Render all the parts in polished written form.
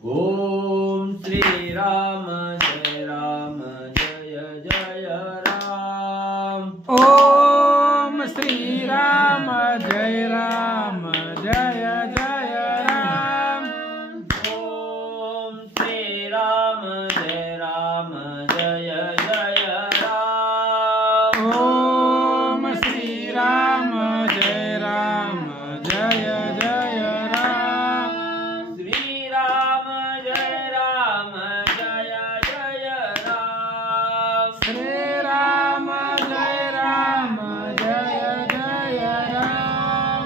ओम श्री राम जय राम जय जय राम। ओम श्री राम जय राम जय जय राम। ओम श्री राम जय राम जय जय राम। ओम श्री राम जय राम जय जय राम। श्री राम जय राम जय जय राम। श्री राम जय राम जय जय राम।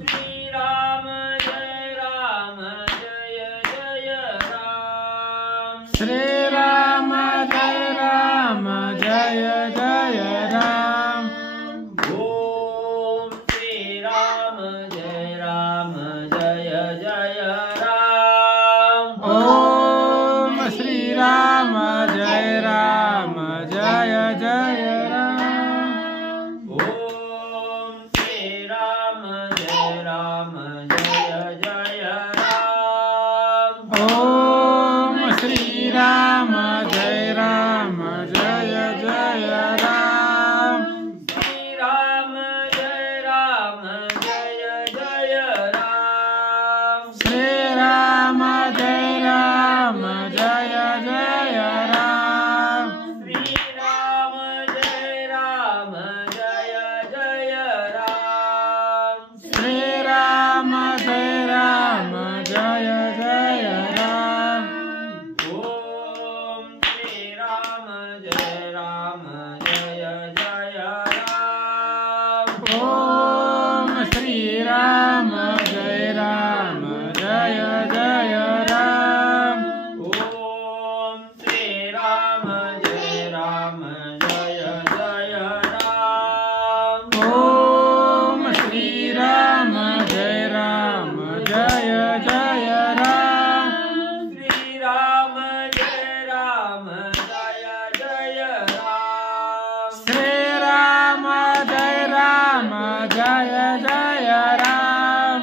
श्री राम जय राम जय जय राम। श्री राम जय राम जय जय राम। ओम श्री राम जय राम जय जय राम। ओम श्री राम जय राम जय जय राम। ओम श्री राम जय राम जय जय राम। ओम श्री राम जय राम जय जय राम। श्री राम जय राम जय जय राम। श्री राम जय राम जय जय राम। श्री राम जय राम जय जय राम। श्री राम जय राम जय जय राम। ओम श्री राम जय राम जय जय राम। ओम श्री राम जय राम जय जय राम। ओम श्री राम जय राम जय जय राम। ओम श्री राम जय राम जय जय राम। श्री राम जय राम जय जय राम। श्री राम जय राम जय जय राम।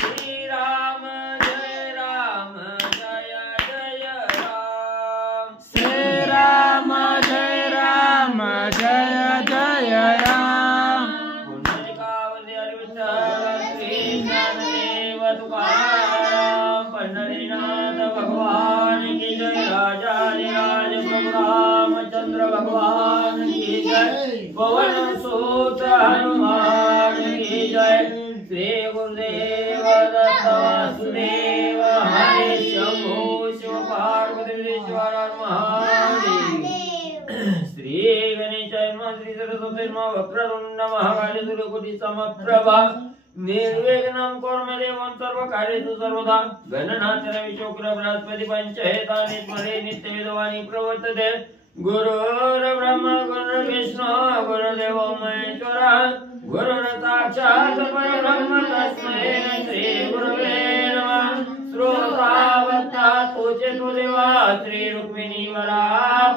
श्री राम जय राम जय जय राम। श्री राम जय राम जय जय राम। पुंडलिकावली विठ्ठल श्री ज्ञानदेव तुकाराम पंढरीनाथ भगवान की जय। राजाधिराज प्रभु रामचंद्र भगवान की जय। पवन सुत हनुमान की जय। श्री गुरुदेव दत्त वासुदेव हरे शंभो शिव पार्वतीश्वर महादेव। श्री गणेशाय नमः। श्री सरस्वती नमः। वक्रतुंड महाकाली सूर्यकोटि समप्रभा निर्विघ्नं कुरु मे देवं सर्वकार्येषु सर्वदा। गणनाथ रविशुक्र बृहस्पति पंचहेतानि स्मरे नित्यविदवानि प्रवर्तते। गुरुर्ब्रह्मा गुरुर्विष्णु गुरुर्देवो महेश्वरः गुरुर्साक्षात् परब्रह्म तस्मै श्री गुरवे नमः। श्रोतावत्ता तुचेतु देवा श्री रुक्मिणी वरा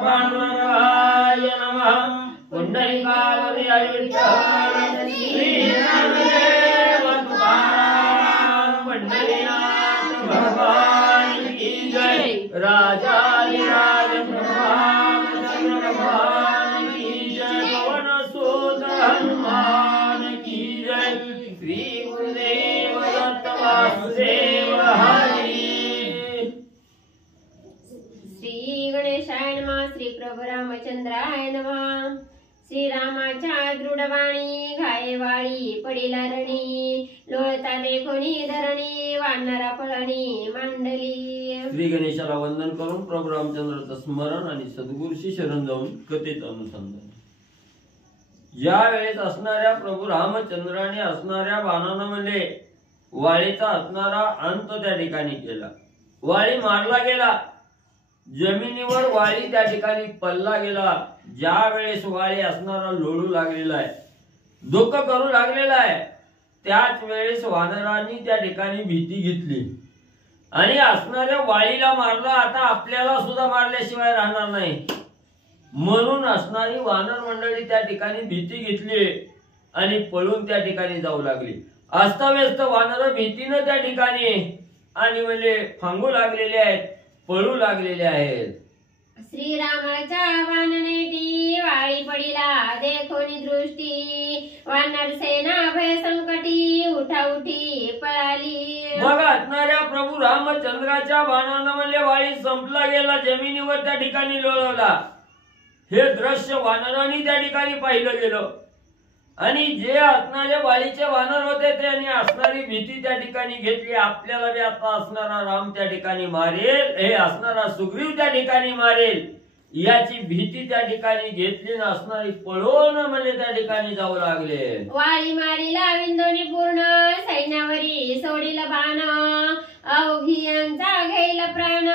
पांडुरंगाय नमः। पुंडलिकावली विठ्ठल श्री ज्ञानदेव तुकाराम पंढरीनाथ भगवान की जय। राजाधिराज प्रभु रामचंद्र भगवान की जय। पवन सुत हनुमान की जय। श्री गुरुदेव दत्त वासुदेव हरी। श्री गणेशाय नमः। श्री प्रभु रामचंद्राय नमः। श्रीरामाच्या दृढवाणी घायवाळी पडिला रणी लोळता देखोनी धरणी वानरा पळणी मांडली। श्री गणेशाला वंदन करून प्रभू रामचंद्राचं स्मरण आणि सद्गुरूशी शरण जाऊन कथेचं अनुसंधान। या वेळेस असणाऱ्या प्रभू रामचंद्राने असणाऱ्या बाणांमध्ये वाळीचा असणारा अंत त्या ठिकाणी केला। वाळी मारला गेला। जमिनीवर वाळी त्या ठिकाणी पडला गेला। ज्या वेळेस वाळी असणारा लोळू लागलेला आहे, दुःख करू लागलेला आहे, त्याच वेळेस वानरांनी त्या ठिकाणी भीती घेतली आणि असणाऱ्या वाळीला मारलं। आता आपल्याला सुद्धा मारल्याशिवाय राहणार नाही म्हणून असणारी वानर मंडळी त्या ठिकाणी भीती घेतली आणि पळून त्या ठिकाणी जाऊ लागली। अस्ताव्यस्त वानर भीतीने त्या ठिकाणी आणि म्हणजे फांगू लागलेले आहेत, पळू लागलेले आहेत. श्रीरामाच्या वाननेटी वाळी पडिला देखोनी दृष्टी वानर सेना भय संकटी उठा उठी पळाली. मग असणाऱ्या प्रभू रामचंद्राच्या बाणानं म्हणजे वाळी संपला गेला, जमिनीवर त्या ठिकाणी लोळवला. हे दृश्य वानरांनी त्या ठिकाणी पाहिलं गेलं आणि जे असणारे वाळीचे वानर होते त्यांनी असणारी भीती त्या ठिकाणी घेतली. आपल्याला बी आता असणारा राम त्या ठिकाणी मारेल, हे असणारा सुग्रीव त्या ठिकाणी मारेल याची भीती त्या ठिकाणी घेतली ना असणारी पळून म्हणजे त्या ठिकाणी जाऊ लागले. वाळी मारिला विंदोनी पूर्ण सैन्यावरी सोडिल बाण अवघी यांचा घेईल प्राण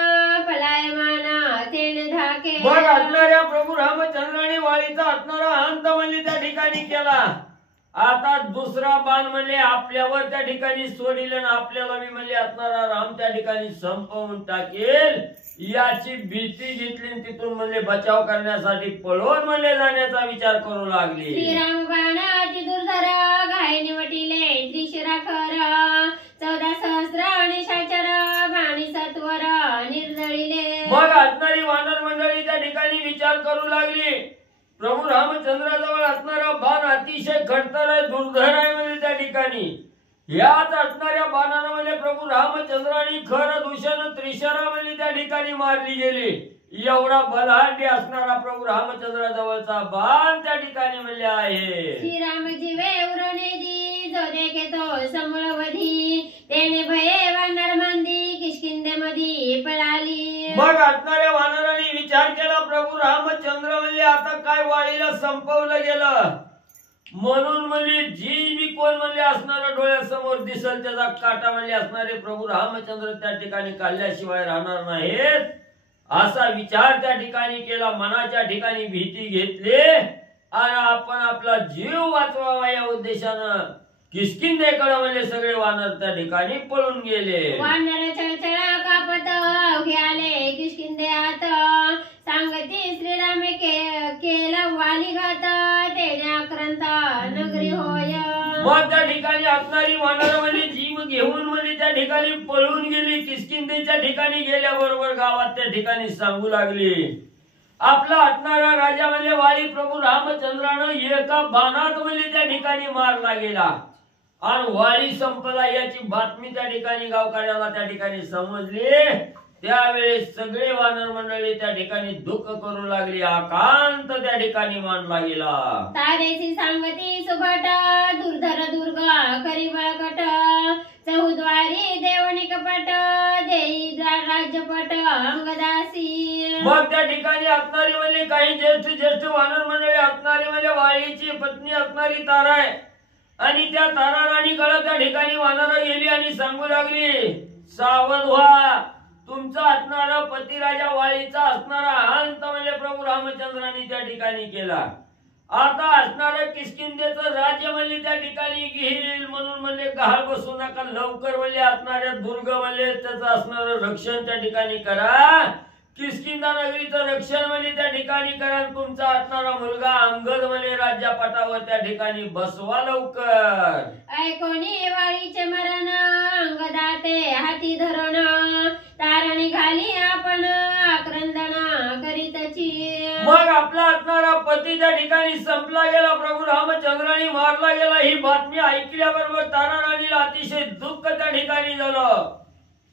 पलायमान तेन धाके. मग असणाऱ्या प्रभू रामचंद्राने वाळीचा असणारा अंत म्हणजे त्या ठिकाणी केला. आता दुसरा बाण म्हणजे आपल्यावर त्या ठिकाणी सोडिल आणि आपल्याला मी म्हणजे असणारा राम त्या ठिकाणी संपवून टाकेल याची भीती घेतली. तिथून म्हणजे बचाव करण्यासाठी पळून म्हणजे जाण्याचा विचार करू लागली. श्रीराम बाण अति दुर्धर घाय निवटिले त्रिशिरा खर 14 सहस्र निशाचर बाणी सत्वर निर्जळिले. मग असणारी वानर मंडळी त्या ठिकाणी विचार करू लागली. प्रभू रामचंद्राजवळ असणारा बाण अतिशय खडतर आहे, दुर्धर आहे म्हणजे त्या ठिकाणी. याच असणाऱ्या बाणानं म्हणजे प्रभू रामचंद्रानी खर दूषण त्रिशरा म्हणजे त्या ठिकाणी मारली गेली. एवढा बलाढ्य असणारा प्रभू रामचंद्राजवळचा बाण त्या ठिकाणी म्हणले आहे. श्रीराम जीवे उरणेदी जो देखे तो समूळवधी तेने भये वानर मंदी किष्किंदे मधी पळाली. मग असणाऱ्या वानरांनी विचार केला प्रभू रामचंद्र म्हणजे आता काय वाळीला संपवलं गेलं म्हणून म्हणजे जी बी कोण म्हणजे असणारा डोळ्यासमोर दिसल त्याचा काटा म्हणजे असणारे प्रभू रामचंद्र त्या ठिकाणी काढल्याशिवाय राहणार नाहीत असा विचार त्या ठिकाणी केला. मनाच्या ठिकाणी भीती घेतली आणि आपण आपला जीव वाचवावा या उद्देशानं किष्किंधेकडे म्हणजे सगळे वानर त्या ठिकाणी पळून गेले. वानर चळचळा कापत अवघे आले किष्किंध्यात सांगती श्रीरामे केला वाली घात तेने आक्रांत नगरी होय. मग त्या ठिकाणी असणारी वानर म्हणजे जीव घेऊन म्हणजे त्या ठिकाणी पळून गेली. किष्किंधेच्या ठिकाणी गेल्याबरोबर गावात त्या ठिकाणी सांगू लागली आपला असणारा राजा म्हणजे वाली प्रभू रामचंद्रानं एका बाणात म्हणजे त्या ठिकाणी मारला गेला आणि वाळी संपला याची बातमी त्या ठिकाणी गावकऱ्याला त्या ठिकाणी समजली. त्यावेळेस सगळे वानर मंडळी त्या ठिकाणी दुःख करू लागली. आकांत त्या ठिकाणी मांडला गेला. तारेसी सांगती सुभट दुर्धर दुर्ग करी बळकट चौद्वारी देवणी कपट देई राज्यपट अंगदासी. मग त्या ठिकाणी असणारी म्हणजे काही ज्येष्ठ वानर मंडळी असणारी म्हणजे वाळीची पत्नी असणारी तारा आहे आणि त्या तारा राणीकडे त्या ठिकाणी वानर गेली आणि सांगू लागली सावध व्हा, तुमचा असणारा पती राजा वाळीचा असणारा अंत म्हणजे प्रभू रामचंद्रांनी त्या ठिकाणी केला. आता असणाऱ्या किष्किंधेचं राज्य म्हणजे त्या ठिकाणी घेईल म्हणून म्हणजे गहाळ बसू नका. लवकर म्हणजे असणाऱ्या दुर्ग म्हणजे त्याचं असणारं रक्षण त्या ठिकाणी करा. किष्किंधा नगरीचं रक्षण म्हणजे त्या ठिकाणी करा. तुमचा असणारा मुलगा अंगद म्हणजे राज्यपाटावर त्या ठिकाणी बसवा लवकर. ऐकोनी वाळीचे मरण अंगदाते हाती धरण तारणी घाली आपण आक्रंदना करीतची. मग आपला असणारा पती त्या ठिकाणी संपला गेला, प्रभू रामचंद्रांनी मारला गेला ही बातमी ऐकल्याबरोबर तारा राणीला अतिशय दुःख त्या ठिकाणी झालं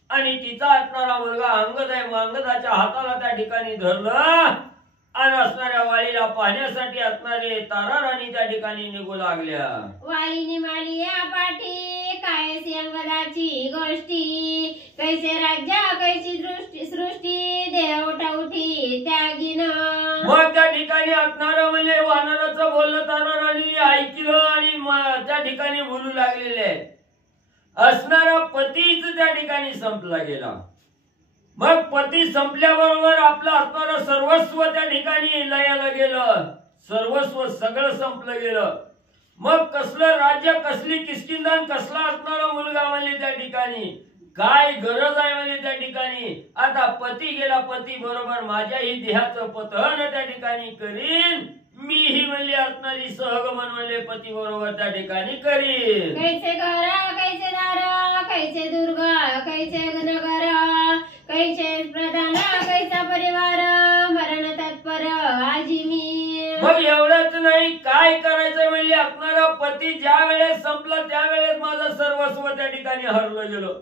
आणि तिचा असणारा मुलगा अंगद आहे. अंगदाच्या हाताला त्या ठिकाणी धरलं आणि असणाऱ्या वाळीला पाहण्यासाठी असणारे तारा राणी त्या ठिकाणी निघू लागल्या. वाळीने माली या पाठी कायसी अंगदाची गोष्टी कैसे राज्य कैसी सृष्टी देह उठाउठी त्यागीन. मग त्या ठिकाणी असणारं म्हणजे वानराचं बोलणं तारा राणी ऐकलं आणि त्या ठिकाणी बोलू लागलेले असणारा पतीच त्या ठिकाणी संपला गेला. मग पती संपल्याबरोबर आपलं असणारं सर्वस्व त्या ठिकाणी लयाला गेलं. सर्वस्व सगळं संपलं गेलं. मग कसलं राज्य, कसली किष्किंधा, कसला असणारा मुलगा म्हणजे त्या ठिकाणी काय गरज आहे म्हणजे त्या ठिकाणी. आता पती गेला, पती बरोबर माझ्याही देहाचं पतन त्या ठिकाणी करीन. मी ही म्हणली असणारी सहगमन म्हणजे पती बरोबर त्या ठिकाणी करीन. कैसे घर कैसे दार कैसे दुर्ग कैसे नगर कैसे प्रधान कैसा परिवार मरण तत्पर आजी मी. मग एवढंच नाही, काय करायचं म्हणजे असणारा पती ज्या वेळेस संपला त्यावेळेस माझं सर्वस्व त्या ठिकाणी हरलं गेलं.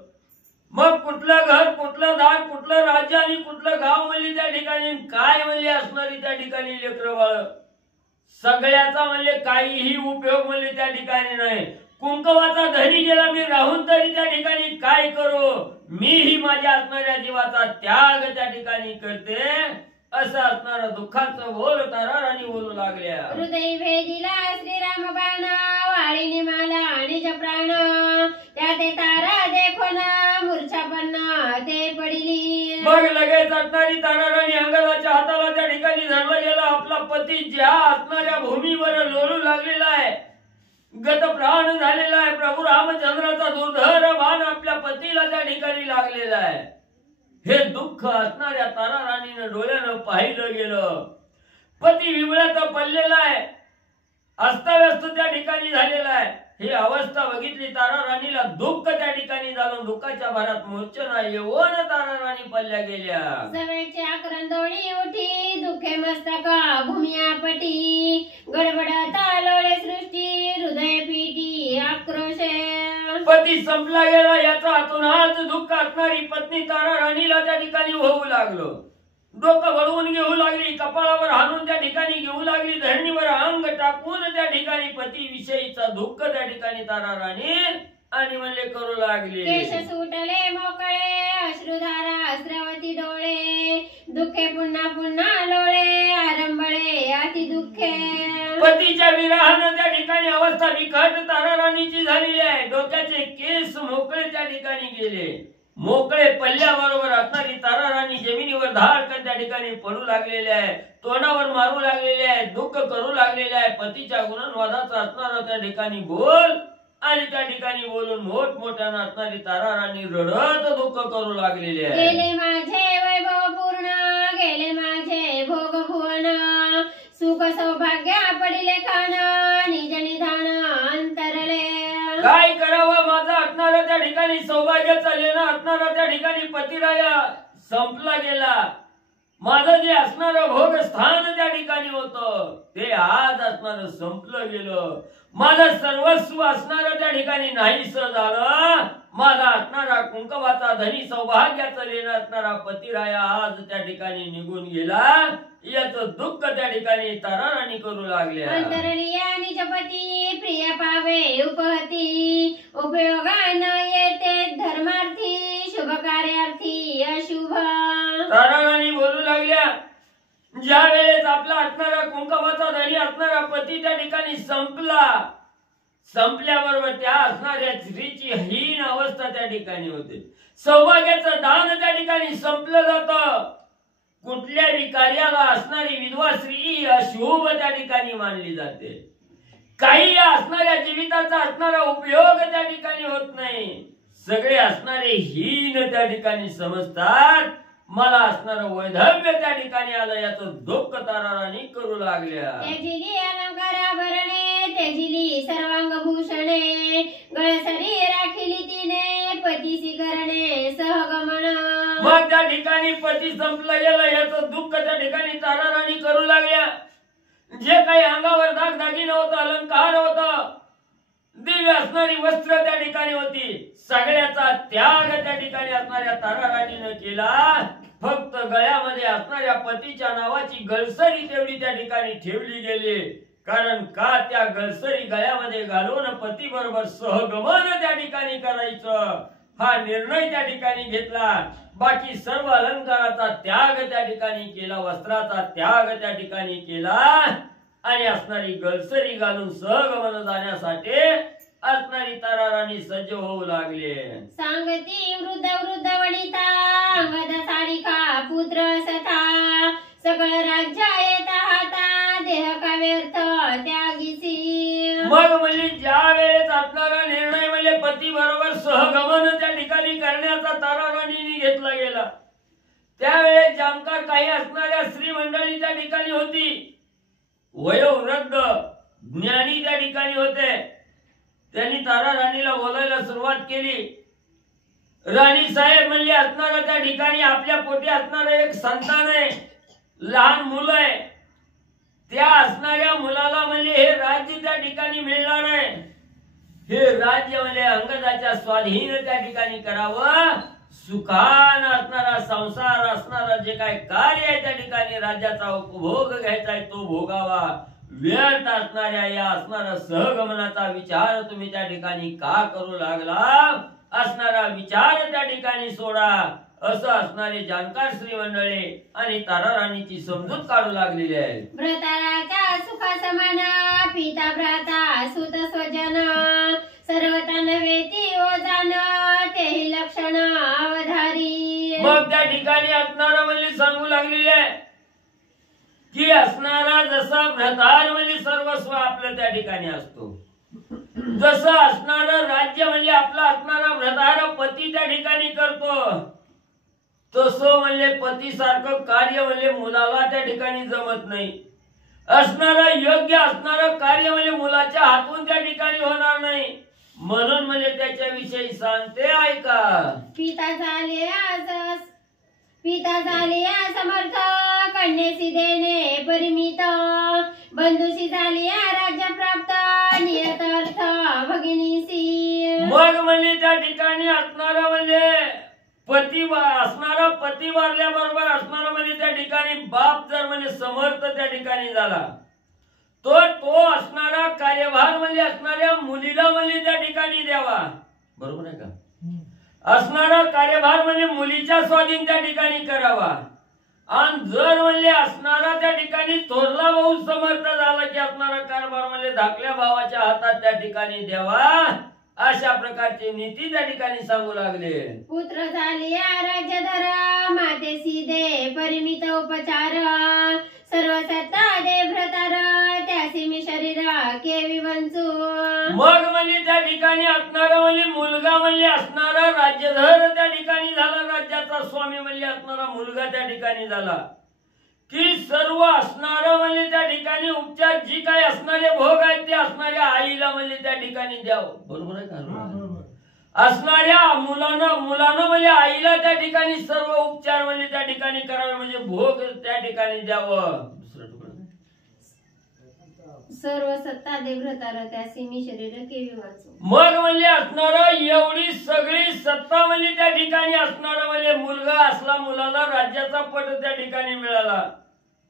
मग कुठलं घर, कुठलं दार, कुठलं राज्य आणि कुठलं गाव म्हणजे त्या ठिकाणी काय म्हणजे असणारी त्या ठिकाणी लेकरं बाळ सगळ्याचा म्हणजे काहीही उपयोग म्हणजे त्या ठिकाणी नाही. कुंकवाचा धनी गेला मी राहून तरी त्या ठिकाणी काय करू, मीही माझ्या असणाऱ्या जीवाचा त्याग त्या ठिकाणी करते असं असणारा दुःखाचं बोल तारा राणी बोलू लागल्या. हृदय भेदिला श्रीराम बाण वाळीने माला आणि प्राण त्या ते तारा देखो ना मूर्छा पन्ना ते पडिली. मग लगेच असणारी तारा राणी अंगदाच्या हाताला त्या ठिकाणी धरलं गेलं. आपला पती ज्या असणाऱ्या भूमीवर लोळू लागलेला आहे, गत प्राण झालेला आहे. प्रभू रामचंद्राचा दुर्धर बाण आपल्या पतीला त्या ठिकाणी लागलेला आहे. हे दुःख असणाऱ्या तारा राणीने डोळ्यानं पाहिलं गेलं. पती विवळ्यात पडलेला आहे, अस्ताव्यस्त त्या ठिकाणी झालेला आहे. ही अवस्था बघितली तारा राणीला दुःख त्या ठिकाणी झालं. दुःखाच्या भरात मूर्छना येऊन तारा राणी पडल्या गेल्या. सवेळची आक्रंदोळी उठी दुःखे मस्तका भूमिया पटी गडबडता लोळे सृष्टी हृदय पीठी आक्रोशे. पती संपला गेला याचा अतोनात दुःख असणारी पत्नी तारा राणीला त्या ठिकाणी होऊ लागलं. डोकं वळवून घेऊ लागली, कपाळावर हाणून त्या ठिकाणी घेऊ लागली, धरणीवर अंग टाकून त्या ठिकाणी पती विषयीचा दुःख त्या ठिकाणी तारा राणी आणि म्हणले करू लागली. केश सुटले मोकळे अश्रुधारा स्रवती डोळे दुःखे पुन्हा पुन्हा लोळे आरंभळे अति दुःखे. पतीच्या विरहानं त्या ठिकाणी अवस्था बिकट तारा राणीची झालेली आहे. डोक्याचे केस मोकळे त्या ठिकाणी गेले. मोकळे पल्ल्याबरोबर असणारी तारा राणी जमिनीवर धाडकन त्या ठिकाणी पडू लागलेले आहे. तोंडावर मारू लागलेले आहे, दुःख करू लागलेले आहे. पतीच्या गुणवादाचा असणारा त्या ठिकाणी बोल आणि त्या ठिकाणी बोलून मोठमोठ्यानं असणारी तारा राणी रडत दुःख करू लागलेले आहे. गेले माझे वैभव पूर्ण गेले माझे भोग भुवन सुख सौभाग्य पडिले खान निज निधान अंतरले. काय करावं, माझा असणारा त्या ठिकाणी सौभाग्याचा लेणं असणारा त्या ठिकाणी पतिराया संपला गेला. माझं जे असणारं भोग स्थान त्या ठिकाणी होतं ते आज असणारं संपलं गेलं. माझं सर्वस्व असणारं त्या ठिकाणी नाहीस झालं. माझा असणारा कुंकवाचा धनी सौभाग्याचा लेणं असणारा पतिराया आज त्या ठिकाणी निघून गेला. याचं दुःख त्या ठिकाणी तारा राणी करू लागल्या. अंतरलिया निजपती प्रिय पावे उपहती उपयोगा न येते धर्मार्थी शुभ कार्यार्थी अशुभ. तारा राणी बोलू लागल्या, ज्या वेळेस आपला असणारा कुंकवाचा धनी असणारा पती त्या ठिकाणी संपला, संपल्याबरोबर त्या असणाऱ्या स्त्रीची हीन अवस्था त्या ठिकाणी होते. सौभाग्याचं दान त्या ठिकाणी संपलं जातं. कुठल्याही कार्याला असणारी विधवा स्त्री अशुभ त्या ठिकाणी मानली जाते. काही असणाऱ्या जीविताचा असणारा उपयोग त्या ठिकाणी होत नाही. सगळे असणारे हीन त्या ठिकाणी समजतात. मला असणारं वैधव्य त्या ठिकाणी आलं याचं दुःख तारा राणी करू लागल्या. तेजिली अलंकाराभरणे तेजिली सर्वांग भूषणे गळसरी राखिली तिने पतीसी करणे सहगमन. मग त्या ठिकाणी पती संपला गेला याचं दुःख त्या ठिकाणी तारा राणी करू लागल्या. जे काही अंगावर दागदागिने होतं, अलंकार होतं, दिव्य असणारी वस्त्र त्या ठिकाणी होती, सगळ्याचा त्याग त्या ठिकाणी असणाऱ्या तारा राणीनं केला. फक्त गळ्यामध्ये असणाऱ्या पतीच्या नावाची गळसरी तेवढी त्या ठिकाणी ठेवली गेली. कारण का त्या गळसरी गळ्यामध्ये घालून पती बरोबर सहगमन त्या ठिकाणी करायचं हा निर्णय त्या ठिकाणी घेतला. बाकी सर्व अलंकाराचा त्याग त्या ठिकाणी केला, वस्त्राचा त्याग त्या ठिकाणी केला आणि असणारी गळसरी घालून सहगमन जाण्यासाठी असणारी तारा राणी सज्ज होऊ लागले. सांगती वृद्ध वृद्ध वनिता अंगद सारिका पुत्र सथा सकळ राज्य येता हाता देह का व्यर्थ त्यागीसी. मग म्हणजे ज्या वेळेस असणारा निर्णय म्हणजे पती बरोबर सहगमन त्या ठिकाणी करण्याचा तारा राणीने घेतला गेला, त्यावेळेस जाणकार काही असणाऱ्या स्त्री मंडळी त्या ठिकाणी होती. वयोवृद्ध ज्ञानी त्या ठिकाणी होते. त्यांनी तारा राणीला बोलायला सुरुवात केली. राणी साहेब म्हणले असणारा त्या ठिकाणी आपल्या पोटी असणारं एक संतान आहे, लहान मुलं आहे. त्या असणाऱ्या मुलाला म्हणजे हे राज्य त्या ठिकाणी मिळणार आहे. हे राज्य म्हणजे अंगदाच्या स्वाधीन त्या ठिकाणी करावं. सुखान असणारा संसार असणारा जे काय कार्य आहे त्या ठिकाणी राज्याचा उपभोग घ्यायचा आहे तो भोगावा. व्यर्थ असणाऱ्या या असणारा सहगमनाचा विचार तुम्ही त्या ठिकाणी का करू लागला? असणारा विचार त्या ठिकाणी सोडा, असं असणारे जाणकार श्री मंडळी आणि ताराराणीची समजूत काढू लागलेली आहे. व्रताराच्या सुखा समान पिता भ्राता सुत स्वजन सर्वता नव्हेती ओजान तेही लक्षण अवधारी. मग त्या ठिकाणी असणारा म्हणजे सांगू लागलेले आहे की असणारा जसा भ्रतार म्हणजे सर्वस्व आपलं त्या ठिकाणी असतो, जसं असणारं राज्य म्हणजे आपला असणारा भ्रतार पती त्या ठिकाणी करतो, तसं म्हणजे पती सारखं कार्य म्हणजे मुलाला त्या ठिकाणी जमत नाही. असणारं योग्य असणारं कार्य म्हणजे मुलाच्या हातून त्या ठिकाणी होणार नाही. म्हणून म्हणजे त्याच्याविषयी सांगते ऐका. पिता झाले समर्थ कन्येसी देणे परिमित बंधुसी झाली राज्य प्राप्त नियत अर्थ भगिनीसी. मग म्हणजे त्या ठिकाणी असणारा म्हणजे असणारा पती वारल्याबरोबर असणारा म्हणजे त्या ठिकाणी बाप जर म्हणजे समर्थ त्या ठिकाणी झाला तर तो असणारा कार्यभार म्हणजे असणाऱ्या मुलीला म्हणजे त्या ठिकाणी द्यावा. बरोबर आहे का? असणारा कार्यभार म्हणजे मुलीच्या स्वाधीन त्या ठिकाणी करावा. आणि जर म्हणजे असणारा त्या ठिकाणी थोरला भाऊ समर्थ झाला की असणारा कारभार म्हणजे धाकल्या भावाच्या हातात त्या ठिकाणी द्यावा. अशा प्रकारची नीती त्या ठिकाणी सांगू लागले. पुत्र झाले राज्यधर मातेसी दे परिमित उपचार सर्व सत्ता दे भ्रतार त्यासी मी शरीर केवी वंचू. मग म्हणजे त्या ठिकाणी असणारा म्हणजे मुलगा म्हणजे असणारा राज्यधर त्या ठिकाणी झाला, राज्याचा स्वामी म्हणजे असणारा मुलगा त्या ठिकाणी झाला की सर्व असणारं म्हणजे त्या ठिकाणी उपचार जी काय असणारे भोग आहेत ते असणाऱ्या आईला म्हणजे त्या ठिकाणी द्यावं. बरोबर आहे का? असणाऱ्या मुलानं म्हणजे आईला त्या ठिकाणी सर्व उपचार म्हणजे त्या ठिकाणी करावे म्हणजे भोग त्या ठिकाणी द्यावं. सर्व सत्ता दे भ्रतार त्यासी मी शरीर केवी वाचू. मग म्हणजे असणारं एवढी सगळी सत्ता म्हणजे त्या ठिकाणी असणारं म्हणजे मुलगा असला, मुलाला राज्याचा पट त्या ठिकाणी मिळाला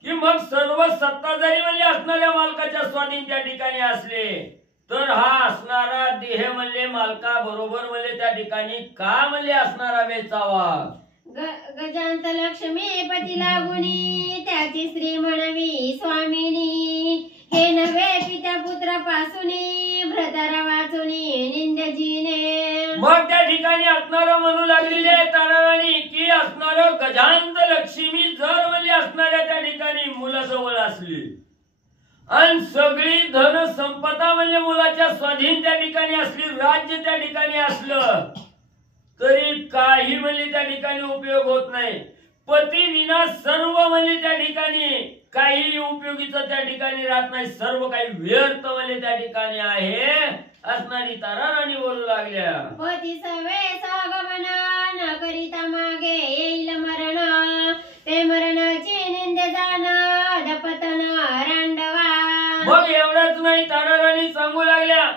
की मग सर्व सत्ता जरी म्हणजे असणाऱ्या मालकाच्या स्वाधीन त्या ठिकाणी असले तर हा असणारा देह म्हणजे मालका बरोबर म्हणजे त्या ठिकाणी का म्हणजे असणारा वेचावा. गजांत लक्ष्मी पती लागुनी त्याची स्त्री म्हणवी स्वामिनी हे नव्हे पित्या पुत्र पासूनी भ्रतारा वाचुनी निंदजीने. मग त्या ठिकाणी असणारं म्हणू लागलेले ताराराणी की असणारं गजांत लक्ष्मी जर म्हणजे असणाऱ्या त्या ठिकाणी मुलाजवळ असली आणि सगळी धन संपदा म्हणजे मुलाच्या स्वाधीन त्या ठिकाणी असली, राज्य त्या ठिकाणी असलं तरी काही म्हणजे त्या ठिकाणी उपयोग होत नाही. पती विना सर्व म्हणजे त्या ठिकाणी काही उपयोगीचं त्या ठिकाणी राहत नाही, सर्व काही व्यर्थ म्हणजे त्या ठिकाणी आहे. असणारी ताराराणी बोलू लागल्या. पती सवे सगमन न करिता मागे येईल मरण ते मरणाची निंदे जाण अधपतन रांडवा. मग एवढंच नाही, ताराराणी सांगू लागल्या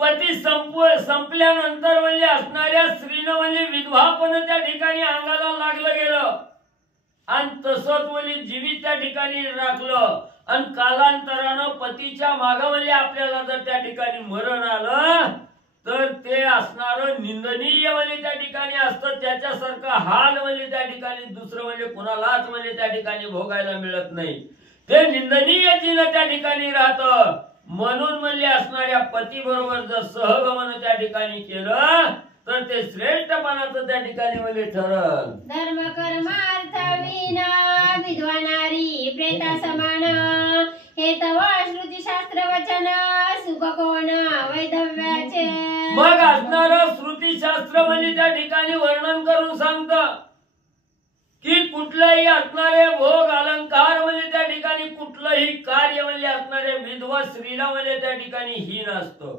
पती संपल्यानंतर म्हणजे असणाऱ्या स्त्रीनं म्हणजे विधवापण त्या ठिकाणी अंगाला लागलं गेलं आणि तसंच म्हणजे जीवित त्या ठिकाणी राखलं आणि कालांतरानं पतीच्या मागं म्हणजे आपल्याला जर त्या ठिकाणी मरण आलं तर ते असणारं निंदनीय म्हणजे त्या ठिकाणी असतं. त्याच्यासारखं हाल म्हणजे त्या ठिकाणी दुसरं म्हणजे कुणालाच म्हणजे त्या ठिकाणी भोगायला मिळत नाही. ते निंदनीय जीवन त्या ठिकाणी राहतं. म्हणून म्हणजे असणाऱ्या पती बरोबर जर सहगमन त्या ठिकाणी केलं तर ते श्रेष्ठपणाचं त्या ठिकाणी म्हणजे ठरल. धर्म कर्म अर्थ विना विधवा नारी प्रेता समान हे तव श्रुती शास्त्र वचन सुख कोण वैधव्याचे. मग असणारं श्रुती शास्त्र म्हणजे त्या ठिकाणी वर्णन करून सांगतं की कुठलाही असणारे भोग अलंकार म्हणजे त्या ठिकाणी कुठलंही कार्य म्हणजे असणारे विधवा स्त्रीला म्हणजे त्या ठिकाणी हीन असतं.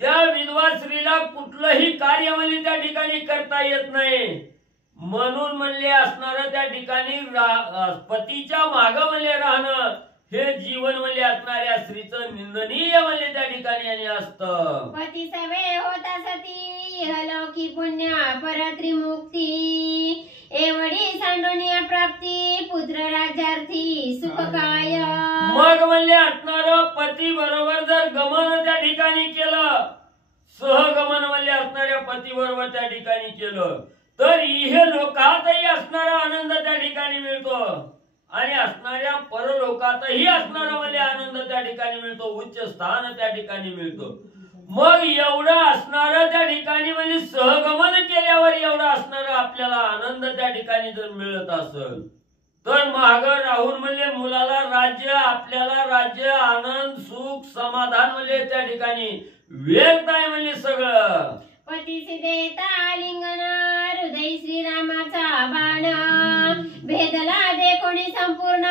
त्या विधवा स्त्रीला कुठलंही कार्य म्हणजे त्या ठिकाणी करता येत नाही, म्हणून म्हणले असणार त्या ठिकाणी पतीच्या माग म्हणले राहणं हे जीवन म्हणले असणाऱ्या स्त्रीचं निंदनीय म्हणले त्या ठिकाणी आणि असतं. पती सवे होता सती इहलौकी पुण्य परत्रिमुक्ती एवढी सांडोनिया प्राप्ती पुत्र राज्यार्थी सुख काय. मग म्हणले असणार पती बरोबर जर गमन त्या ठिकाणी केलं, सहगमन म्हणले असणाऱ्या पती बरोबर त्या ठिकाणी केलं तर इहे लोकातही असणारा आनंद त्या ठिकाणी मिळतो आणि असणाऱ्या परलोकातही असणारा म्हणजे आनंद त्या ठिकाणी मिळतो, उच्च स्थान त्या ठिकाणी मिळतो. मग एवढं असणार त्या ठिकाणी म्हणजे सहगमन केल्यावर एवढं असणार आपल्याला आनंद त्या ठिकाणी जर मिळत असेल तर माग राहून म्हणजे मुलाला राज्य, आपल्याला राज्य, आनंद, सुख, समाधान म्हणजे त्या ठिकाणी व्यर्थ आहे म्हणजे सगळं. पतीचे देता आलिंगन हृदय श्रीरामाचा बाण भेदला दे कोणी संपूर्ण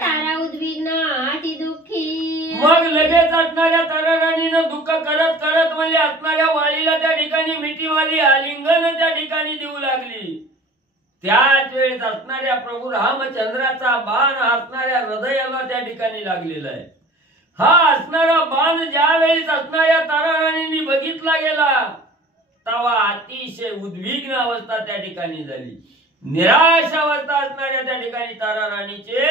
तारा उद्विग्न अति दुःखी. मग लगेच असणाऱ्या ताराराणीनं दुःख करत करत म्हणजे असणाऱ्या वाळीला त्या ठिकाणी मिठी मारली, आलिंगन त्या ठिकाणी देऊ लागली. त्याच वेळेस असणाऱ्या प्रभू रामचंद्राचा बाण असणाऱ्या हृदयाला त्या ठिकाणी लागलेला आहे. हा असणारा बाण ज्या वेळेस असणाऱ्या ताराराणींनी बघितला गेला तेव्हा अतिशय उद्विग्न अवस्था त्या ठिकाणी झाली, निराश अवस्था असणाऱ्या त्या ठिकाणी ताराराणीचे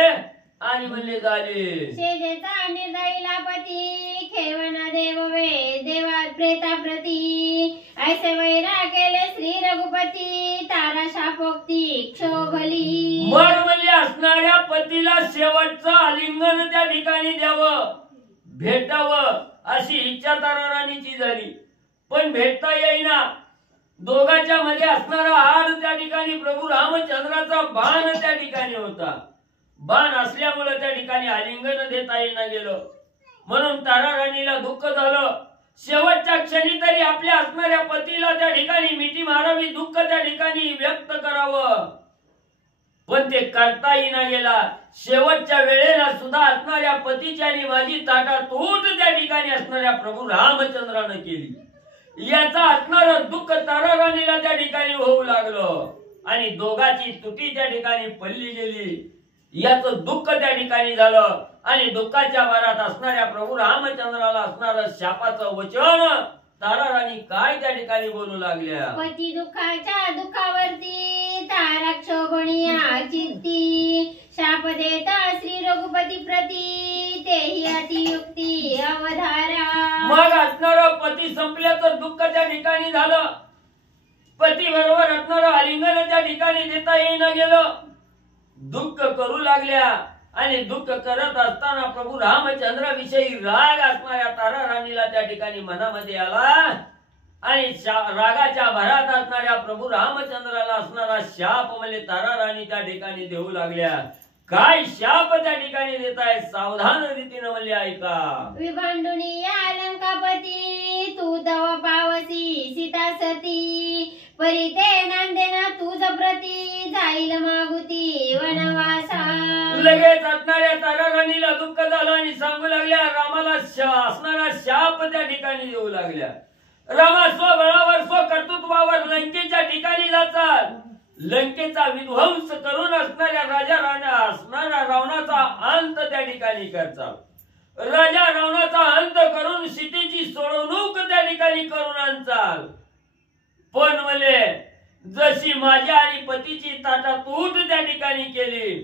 आणि म्हणले झाले. शेजेचा निर्दयीला पती खेवना देव वे देवा प्रेता प्रती ऐसे वैरा केले श्री रघुपती तारा शापोक्ती क्षोभली. मग म्हणजे असणाऱ्या पतीला शेवटचं आलिंगन त्या ठिकाणी द्यावं, भेटावं अशी इच्छा ताराराणीची झाली, पण भेटता येईना. दोघांच्या मध्ये असणारा आड त्या ठिकाणी प्रभू रामचंद्राचा बाण त्या ठिकाणी होता. बाण असल्यामुळे त्या ठिकाणी आलिंगन देता येईना गेलं, म्हणून ताराराणीला दुःख झालं. शेवटच्या क्षणी तरी आपल्या असणाऱ्या पतीला त्या ठिकाणी मिठी मारावी, दुःख त्या ठिकाणी व्यक्त करावं, पण ते करता येईना गेला. शेवटच्या वेळेला सुद्धा असणाऱ्या पतीच्या आणि माझी ताटातूट त्या ठिकाणी असणाऱ्या प्रभू रामचंद्रानं केली. याचा असणार दुःख ताराराणीला त्या ठिकाणी होऊ लागलं आणि दोघांची तुटी त्या ठिकाणी पडली गेली. याच दुःख त्या ठिकाणी झालं आणि दुःखाच्या भरात असणाऱ्या प्रभू रामचंद्राला असणारं शापाचं वचन ताराराणी काय त्या ठिकाणी बोलू लागल्या. पती दुःखाच्या दुःखावरती तारा क्षोभणीया चित्ती शाप देता श्री रघुपती प्रती तेही अतियुक्ती अवधारा. मग असणारं पती संपल्याचं दुःख त्या ठिकाणी झालं, पती बरोबर असणारं आलिंगन त्या ठिकाणी देता येईना गेलं, दुःख करू लागल्या आणि दुःख करत असताना प्रभू रामचंद्राविषयी राग असणाऱ्या ताराराणीला त्या ठिकाणी मनामध्ये आला आणि रागाच्या भरात असणाऱ्या प्रभू रामचंद्राला असणारा शाप म्हणजे ताराराणी त्या ठिकाणी देऊ लागल्या. काय शाप त्या ठिकाणी देत आहे सावधान रीतीने म्हणले ऐका. विभांडुनी अलंकापती तू दव पावसी सीता सती परिते नंदेना तुझ प्रती जाईल मागुती वनवासा. लगेच असणाऱ्या ताराराणीला दुःख झालं आणि सांगू लागल्या रामाला असणारा शाप त्या ठिकाणी देऊ लागल्या. रामा स्वबळावर स्वकर्तृत्वावर लंकेच्या ठिकाणी जातात, लंकेचा विध्वंस करून असणाऱ्या राजा असणाऱ्या रावणाचा अंत त्या ठिकाणी करतात. राजा रावणाचा अंत करून सीतेची सोडवणूक त्या ठिकाणी करून आणचाल, पण मले जशी माझ्या आणि पतीची ताटातूट त्या ठिकाणी केली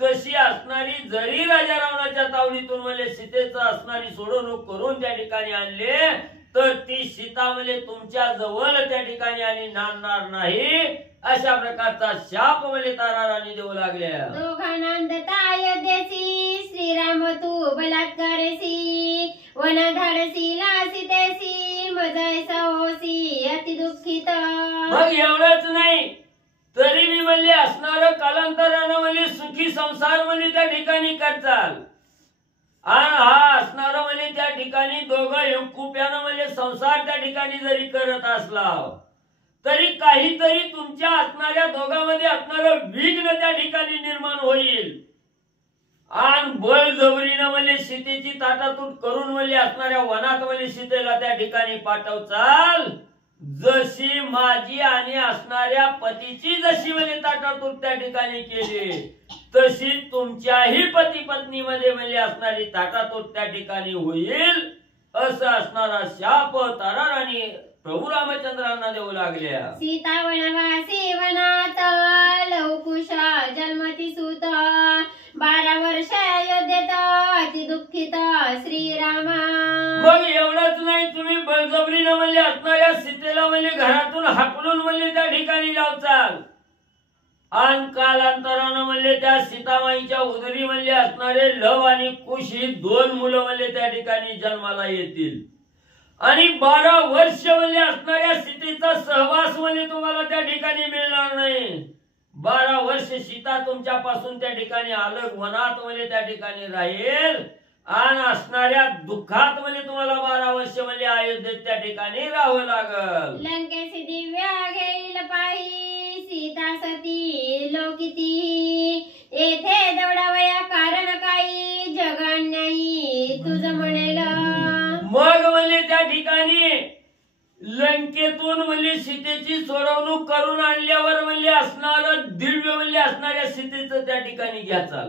तशी असणारी जरी राजा रावणाच्या तावडीतून मले सीतेचं असणारी सोडवणूक करून त्या ठिकाणी आणले तर ती सीता मले तुमच्या जवळ त्या ठिकाणी आणि नांदणार नाही, अशा प्रकारचा शाप मले ताराराणी देऊ लागल्या. दोघांनंदता अयोध्येसी श्रीराम तू बलात्कारेसी वन धाडसी सीतेसी मजायसा होसी अति दुःखित. मग एवढंच नाही तरी मी म्हणले असणार कालांतरानं म्हणजे सुखी संसार म्हणजे त्या ठिकाणी करचाल आणि हा असणार म्हणजे त्या ठिकाणी दोघं एकूप्यानं म्हणजे संसार त्या ठिकाणी जरी करत असला तरी काहीतरी तुमच्या असणाऱ्या दोघांमध्ये असणारं विघ्न त्या ठिकाणी निर्माण होईल. आणि बळजबरीनं म्हणजे सीतेची ताटातूट करून म्हणजे असणाऱ्या वनात म्हणजे सीतेला त्या ठिकाणी पाठवचाल, जशी माझी आणि असणाऱ्या पतीची जशी म्हणजे ताटातूट त्या ठिकाणी केली, तशी तुमच्याही पती पत्नी मध्ये म्हणजे असणारी ताटातूट त्या ठिकाणी होईल, असं असणारा शाप ताराराणी प्रभू रामचंद्रांना देऊ लागल्या. सीता वनवासी वनात लवकुशा जन्मती सुत, 12 वर्ष अयोध्येत अति दुःखित श्रीरामा. मग एवढंच नाही, तुम्ही बळजबरीनं म्हणजे असणाऱ्या सीतेला म्हणजे घरातून हाकलून म्हणजे त्या ठिकाणी लावचाल, आणि कालांतरानं म्हणजे त्या सीतामाईच्या उदरी म्हणजे असणारे लव आणि कुश ही 2 मुलं म्हणजे त्या ठिकाणी जन्माला येतील, आणि 12 वर्ष म्हणजे असणाऱ्या सीतेचा सहवास म्हणजे तुम्हाला त्या ठिकाणी मिळणार नाही. 12 वर्ष सीता तुमच्यापासून त्या ठिकाणी अलग वनात म्हणजे त्या ठिकाणी राहील, आणि असणाऱ्या दुःखात म्हणजे तुम्हाला 12 वर्ष म्हणजे अयोध्येत त्या ठिकाणी राहावं लागल. लंकेसी दिव्या घेईल पायी सीता सती लोकिती, येथे दौडावया कारण काही जगान्यायी तुझ म्हणेल. मग म्हणजे त्या ठिकाणी लंकेतून म्हणजे सीतेची सोडवणूक करून आणल्यावर म्हणजे असणारं दिव्य म्हणजे असणाऱ्या सीतेचं त्या ठिकाणी घ्याचाल.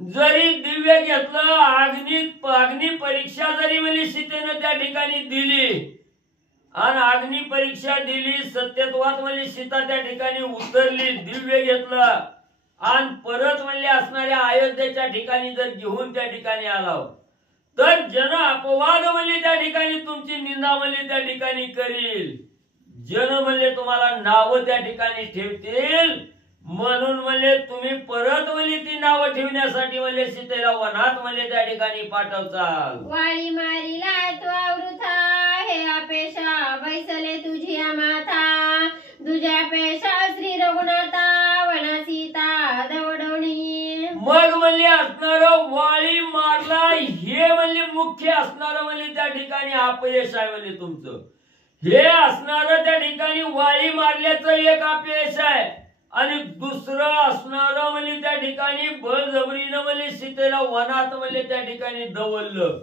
जरी दिव्य घेतलं, अग्नी परीक्षा जरी म्हणजे सीतेनं त्या ठिकाणी दिली आणि अग्नी परीक्षा दिली, सत्यत्वात म्हणजे सीता त्या ठिकाणी उतरली, दिव्य घेतलं आणि परत म्हणजे असणाऱ्या अयोध्येच्या ठिकाणी जर घेऊन त्या ठिकाणी आला, तर जन अपवाद म्हणजे त्या ठिकाणी तुमची निंदा म्हणजे त्या ठिकाणी करील. जन म्हणजे तुम्हाला नावं त्या ठिकाणी ठेवतील, म्हणून म्हणजे तुम्ही परत म्हणजे ती नावं ठेवण्यासाठी म्हणजे सीतेला वनात म्हणजे त्या ठिकाणी पाठवचाल. वाळी मारिला तू आवृथा, हे अपेशा बैसले तुझी माथा, तुझ्यापेशा श्री रघुनाथा वना सीता दौडवणी. मग म्हणजे असणारं वाळी मारला हे म्हणजे मुख्य असणारं म्हणजे त्या ठिकाणी अपयश आहे. म्हणजे तुमचं हे असणारं त्या ठिकाणी वाळी मारल्याचं एक अपयश आहे, आणि दुसरं असणारं म्हणजे त्या ठिकाणी बळजबरीनं म्हणजे सीतेला वनात म्हणजे त्या ठिकाणी दवललं,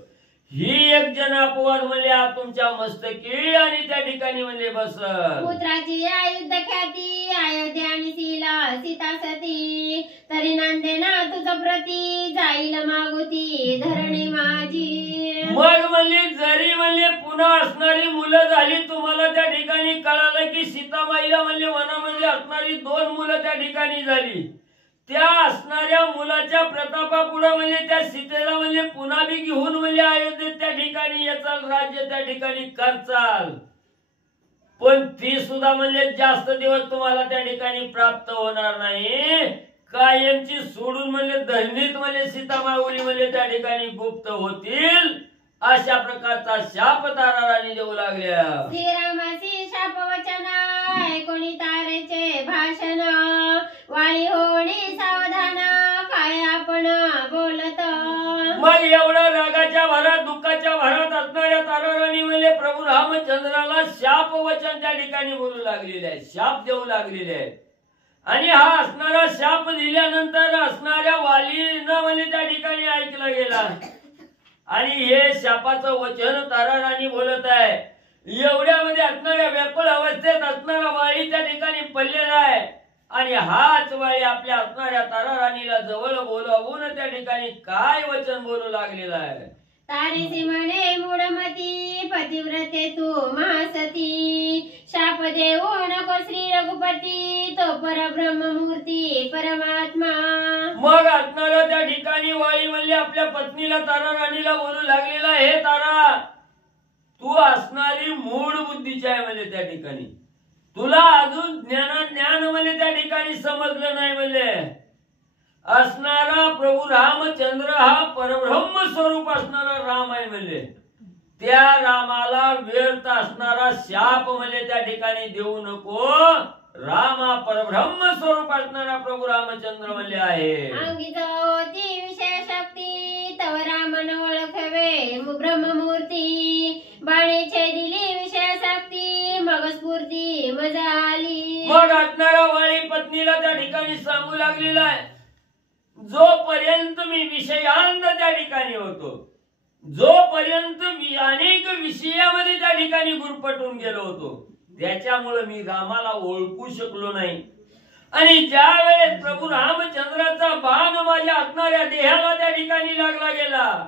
ही एक जन अपवाद म्हणजे तुमच्या मस्तकी आणि त्या ठिकाणी म्हणजे बसल. पुत्राची आयुध ख्याती अयोध्या आणि सीता सती, तरी नांदेना तुझ प्रती जाईल मागुती धरणी माझी. मग म्हणजे जरी म्हणजे पुन्हा असणारी मुलं झाली, तुम्हाला त्या ठिकाणी कळालं की सीताबाईला म्हणजे वनामध्ये असणारी 2 मुलं त्या ठिकाणी झाली, त्या असणाऱ्या मुलाच्या प्रतापापुढे म्हणजे त्या सीतेला म्हणजे पुन्हा बी घेऊन म्हणजे अयोध्येत त्या ठिकाणी याचाल, राज्य त्या ठिकाणी करचाल, पण ती सुद्धा म्हणजे जास्त दिवस तुम्हाला त्या ठिकाणी प्राप्त होणार नाही. कायमची सोडून म्हणजे धरणीत म्हणजे सीतामाऊली म्हणजे त्या ठिकाणी गुप्त होतील, अशा प्रकारचा शाप ताराराणी देऊ लागल्या. श्रीरामाची शाप वचन ऐकोणी तारेचे भाषण, वाळी होणी सावधान काय आपण बोलत. मग एवढ्या रागाच्या भरात दुःखाच्या भरात असणाऱ्या ताराराणी म्हणजे प्रभू रामचंद्राला शाप वचन त्या ठिकाणी बोलू लागलेले आहे, शाप देऊ लागलेले आहे. आणि हा असणारा शाप दिल्यानंतर असणाऱ्या वालीनं म्हणजे त्या ठिकाणी ऐकला गेला, आणि हे शापाचं वचन ताराराणी बोलत आहे. एवढ्यामध्ये असणाऱ्या व्याकुळ अवस्थेत असणारा वाळी त्या ठिकाणी पडलेला आहे, आणि हाच वाळी आपल्या असणाऱ्या ताराराणीला जवळ बोलावून त्या ठिकाणी काय वचन बोलू लागलेला आहे. तारेसी म्हणे मूढमती पतिव्रते तू महासती, शाप देऊ नको श्री रघुपती तो परब्रह्ममूर्ती परमात्मा. मग असणारा त्या ठिकाणी वाळी म्हणजे आपल्या पत्नीला ताराराणीला बोलू लागलेला, हे तारा, तू असणारी मूळ बुद्धीची आहे म्हणजे त्या ठिकाणी, तुला अजून ज्ञान म्हणजे त्या ठिकाणी समजलं नाही. म्हणजे असणारा प्रभू रामचंद्र हा परब्रह्म स्वरूप असणारा राम आहे. म्हणजे त्या रामाला व्यर्थ असणारा शाप म्हणजे त्या ठिकाणी देऊ नको. राम हा परब्रह्म स्वरूप असणारा प्रभू रामचंद्र म्हणजे आहे. अंगी होती विशेष शक्ती तव रामन ओळखवे ब्रह्ममूर्ती, बाणेचे दिली विशेष शक्ती मग स्फूर्ती मजा आली. मग असणारा वाळी पत्नीला त्या ठिकाणी सांगू लागलेला आहे, जोपर्यंत मी विषयांत त्या ठिकाणी होतो, जोपर्यंत अनेक विषयामध्ये त्या ठिकाणी गुरफटून गेलो होतो, त्याच्यामुळे मी रामाला ओळखू शकलो नाही. आणि ज्या वेळेस प्रभू रामचंद्राचा बाण माझ्या असणाऱ्या देहाला त्या ठिकाणी लागला गेला,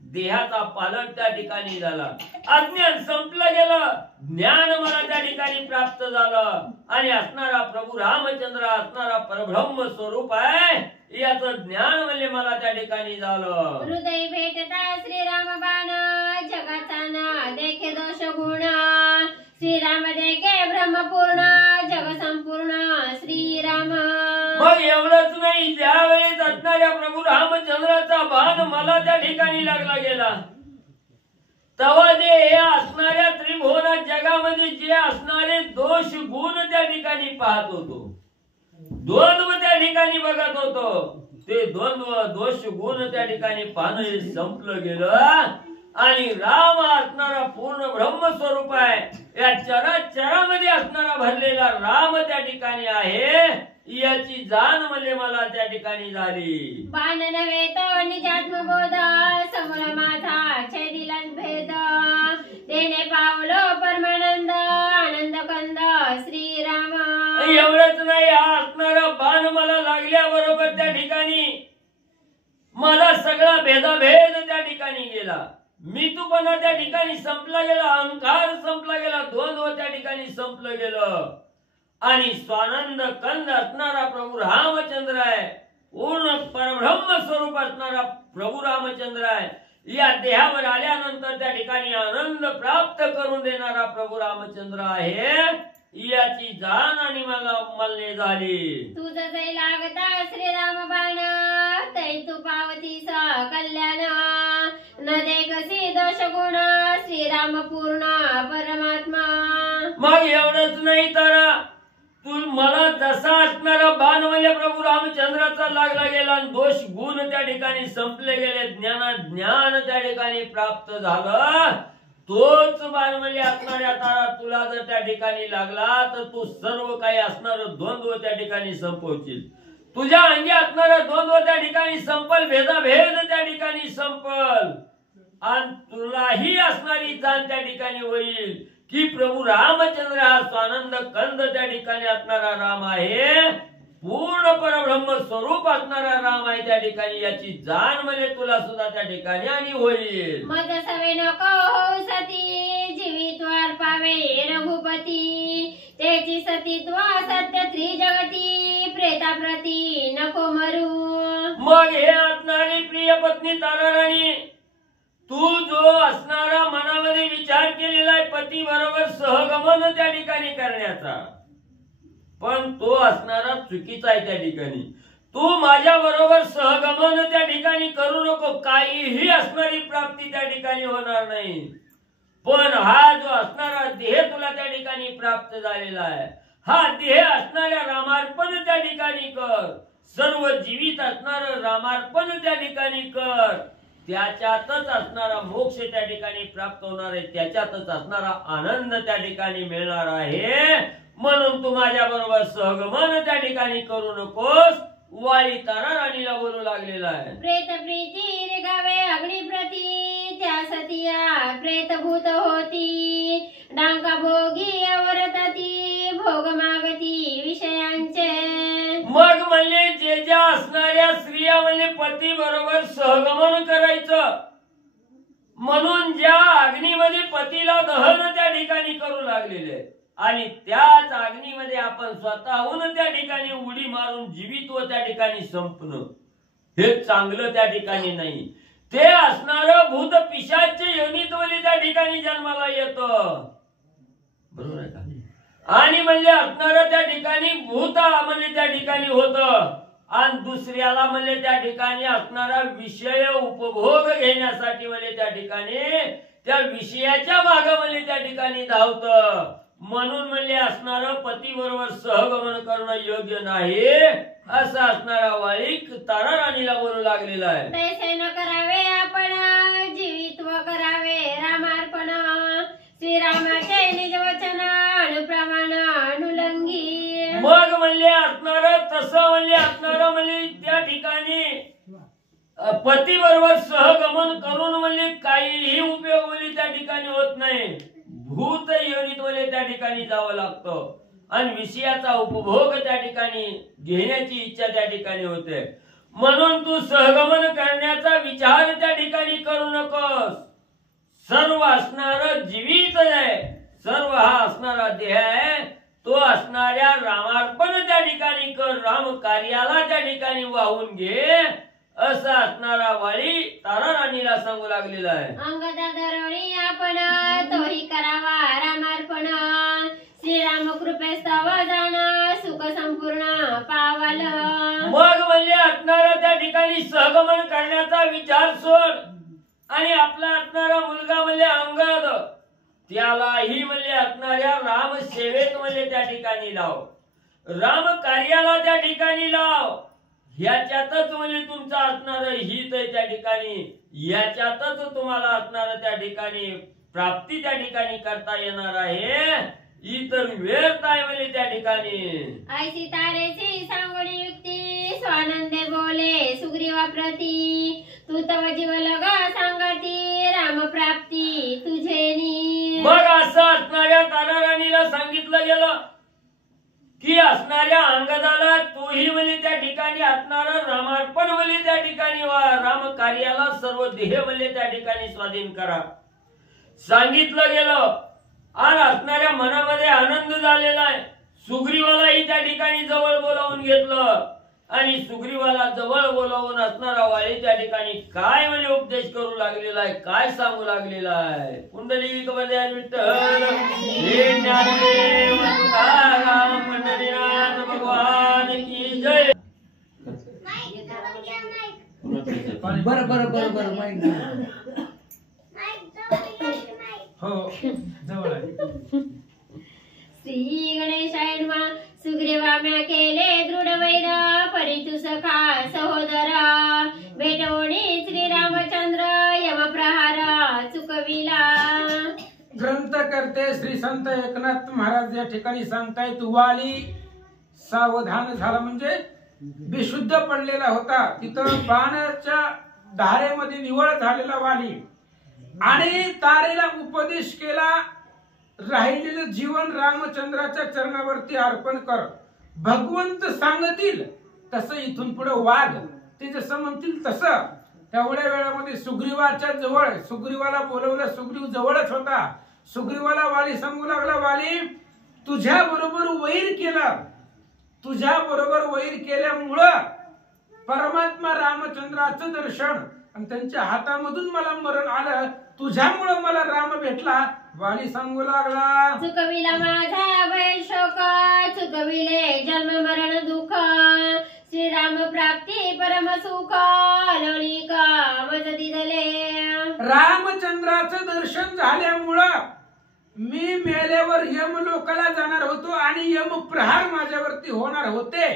देहाचा पालट त्या ठिकाणी झाला, अज्ञान संपलं गेलं, ज्ञान मला त्या ठिकाणी प्राप्त झालं. आणि असणारा प्रभू रामचंद्र असणारा परब्रह्म स्वरूप आहे याचं ज्ञान म्हणजे मला त्या ठिकाणी झालं. हृदय भेटता श्रीराम बाण, जगाचा ना देखे दोष गुण, श्रीराम देखे ब्रह्मपूर्ण, जग संपूर्ण श्रीराम. मग एवढंच नाही, ज्यावेळेस असणाऱ्या प्रभू रामचंद्राचा बाण मला त्या ठिकाणी लागला गेला, तेव्हा ते हे असणाऱ्या त्रिभुवनात जगामध्ये जे असणारे दोष गुण त्या ठिकाणी पाहत होतो, द्वंद्व त्या ठिकाणी बघत होतो, ते द्वंद्व दोष गुण त्या ठिकाणी पाहणं हे संपलं गेलं. आणि राम असणारा पूर्ण ब्रह्मस्वरूप आहे, या चराचरामध्ये असणारा भरलेला राम त्या ठिकाणी आहे याची जाण म्हणजे मला त्या ठिकाणी झाली. बाण नव्हे तो निजात्मबोध, समोर माझा छेदिला भेद, तेने पावलो परमानंद, आनंद कंद श्रीराम. एवढंच नाही, हा असणारा बाण मला लागल्याबरोबर त्या ठिकाणी मला सगळा भेदाभेद त्या ठिकाणी गेला, मी तूपणा त्या ठिकाणी संपला गेला, अहंकार संपला गेला, द्वंद्व त्या ठिकाणी संपलं गेलं. आणि स्वानंद कंद असणारा प्रभू रामचंद्र आहे, पूर्ण परब्रह्म स्वरूप असणारा प्रभू रामचंद्र आहे, या देहावर आल्यानंतर त्या ठिकाणी आनंद प्राप्त करून देणारा प्रभू रामचंद्र आहे याची जाण आणि मला मल्ले झाली. तुझ जै लागता श्रीराम बाण, तै तू पावतीस कल्याण, न देखसी दोष गुण, श्रीराम पूर्ण परमात्मा. मग एवढंच नाही तर तू मला जसा असणारा बाण म्हणजे प्रभू रामचंद्राचा लागला गेला, दोष गुण त्या ठिकाणी संपले गेले, ज्ञान त्या ठिकाणी प्राप्त झालं, तोच बाण म्हणजे असणाऱ्या तारा तुला जर त्या ठिकाणी लागला तर तू सर्व काही असणार द्वंद्व त्या ठिकाणी संपवशील, तुझ्या अंगी असणारा द्वंद्व त्या ठिकाणी संपल, भेदाभेद त्या ठिकाणी संपल, आणि तुलाही असणारी जाण त्या ठिकाणी होईल की प्रभू रामचंद्र हा स्वानंद कंद त्या ठिकाणी असणारा राम आहे, पूर्ण परब्रह्म स्वरूप असणारा राम आहे त्या ठिकाणी, याची जाण म्हणजे तुला सुद्धा त्या ठिकाणी आणि होईल. मज सवे नको होऊ सती, जीवितवार पावे रघुपती, त्याची सतीत्व सत्य त्रिजगती, प्रेता प्रती नको मरू. मग हे असणारी प्रिय पत्नी ताराराणी, तू जो असणारा मनामध्ये विचार केलेला आहे पती बरोबर सहगमन त्या ठिकाणी करण्याचा, पण तो असणारा चुकीचा आहे त्या ठिकाणी. तू माझ्या बरोबर सहगमन त्या ठिकाणी करू नको, काहीही असणारी प्राप्ती त्या ठिकाणी होणार नाही. पण हा जो असणारा देह तुला त्या ठिकाणी प्राप्त झालेला आहे, हा देह असणाऱ्या रामार्पण त्या ठिकाणी कर, सर्व जीवित असणार रामार्पण त्या ठिकाणी कर, त्याच्यातच असणारा मोक्ष त्या ठिकाणी प्राप्त होणार आहे, त्याच्यातच असणारा आनंद त्या ठिकाणी मिळणार आहे. म्हणून तू माझ्या बरोबर सहगमन त्या ठिकाणी करू नकोस, वाळी तारा राणीला बोलू लागलेला आहे. प्रेत प्रीती रेगावे अग्निप्रती, त्या सतिया प्रेतभूत होती, डांका भोगी अवरतती, भोग मागती विषयांचे. मग म्हणले जे ज्या असणाऱ्या स्त्रिया म्हणजे पती बरोबर सहगमन करायचं, म्हणून ज्या अग्नीमध्ये पतीला दहन त्या ठिकाणी करू लागलेले, आणि त्याच अग्नीमध्ये आपण स्वतःहून त्या ठिकाणी उडी मारून जीवित्व त्या ठिकाणी संपणं हे चांगलं त्या ठिकाणी नाही. ते असणारं भूत पिशाच्य योनीत्वले त्या ठिकाणी जन्माला येतं, बरोबर आहे का? आणि म्हणजे असणारं त्या ठिकाणी भूत म्हणजे त्या ठिकाणी होतं, आणि दुसऱ्याला म्हणजे त्या ठिकाणी असणारा विषय उपभोग घेण्यासाठी म्हणजे त्या ठिकाणी त्या विषयाच्या मागे त्या ठिकाणी धावतं. म्हणून म्हणले असणारं पती बरोबर सहगमन करणं योग्य नाही, असं असणारा वाळीक तारा राणीला बोलू लागलेला आहे. तैसे न करावे आपण, जीवित्व करावे रामार्पण, श्रीरामाचे निज वचन अनुप्रमाण अनुलंघी. मग म्हणले असणारं तसं म्हणले असणारं म्हणजे त्या ठिकाणी पती बरोबर सहगमन करून म्हणजे काहीही उपयोग म्हणजे त्या ठिकाणी होत नाही. भूत योनीत म्हणजे त्या ठिकाणी जावं लागतं आणि विषयाचा उपभोग त्या ठिकाणी घेण्याची इच्छा त्या ठिकाणी होते. म्हणून तू सहगमन करण्याचा विचार त्या ठिकाणी करू नकोस. सर्व असणार जीवित आहे, सर्व हा असणारा देह आहे, तो असणाऱ्या रामार्पण त्या ठिकाणी कर, राम कार्याला त्या ठिकाणी वाहून घे असं असणारा वाळी तारा राणीला सांगू लागलेला आहे. अंगदा धरणी आपण तोही करावा रामार्पण, श्रीराम कृपेस्तव जाण सुख संपूर्ण पावल. मग म्हणजे असणारा त्या ठिकाणी सहगमन करण्याचा विचार सोड आणि आपला असणारा मुलगा म्हणजे अंगद त्यालाही म्हणजे असणाऱ्या राम सेवेत म्हणजे त्या ठिकाणी लाव, राम कार्याला त्या ठिकाणी लाव. ह्याच्यातच म्हणजे तुमचं असणार हित आहे त्या ठिकाणी, याच्यातच तुम्हाला असणार त्या ठिकाणी प्राप्ती त्या ठिकाणी करता येणार आहे. इतर व्यर्थ आहे म्हणजे त्या ठिकाणी. ऐसी तारेची सांगणी युक्ती स्वानंदे बोले सुग्रीवा प्रती, तू तव जीव लग सांगती राम प्राप्ती तुझेनी. मग असं असणाऱ्या तारा राणीला सांगितलं गेलं की असणाऱ्या अंगदाला तोही म्हणजे त्या ठिकाणी असणारा रामार्पण म्हणजे त्या ठिकाणी राम कार्याला सर्व देह म्हणजे त्या ठिकाणी स्वाधीन करा सांगितलं गेलं. आणि असणाऱ्या मनामध्ये आनंद झालेला आहे. सुग्रीवालाही त्या ठिकाणी जवळ बोलावून घेतलं आणि सुग्रीवाला जवळ बोलावून असणारा वाली त्या ठिकाणी काय म्हणजे उपदेश करू लागलेला आहे, काय सांगू लागलेला आहे. पुंडलिक विठ्ठल हे ज्ञानदेव तुकाराम पंढरीनाथ भगवान की जय. बरं बरं बरं बरं माहित हो जवळ आहे. श्री गणेशाय नमः. सुग्रीवा म्या केले दृढ वैर परितु सखा सहोदरा, भेटवणी श्री रामचंद्र यम प्रहार चुकविला. ग्रंथकर्ते श्री संत एकनाथ महाराज या ठिकाणी सांगतायत वाली सावधान झाला म्हणजे बेशुद्ध पडलेला होता. तिथं बाणाच्या धारेमध्ये निवळ झालेला वाली आणि तारेला उपदेश केला, राहिलेलं जीवन रामचंद्राच्या चरणावरती अर्पण कर. भगवंत सांगतील तसं इथून पुढे वाग, ते जसं म्हणतील तसं. तेवढ्या वेळामध्ये सुग्रीवाच्या जवळ सुग्रीवाला बोलवलं. सुग्रीव जवळच होता. सुग्रीवाला वाली सांगू लागला, वाली तुझ्या बरोबर वैर केला, तुझ्या बरोबर वैर केल्यामुळं परमात्मा रामचंद्राचं दर्शन आणि त्यांच्या हातामधून मला मरण आलं, तुझ्यामुळं मला राम भेटला. वाली सांगू लागला, चुकविला माझा भय शोक, चुकविले जन्म मरण दुःख, श्रीराम प्राप्ती परम सुख, लोणिक मज दिदले. रामचंद्राचं दर्शन झाल्यामुळं मी मेल्यावर यम लोकाला जाणार होतो आणि यम प्रहार माझ्यावरती होणार होते,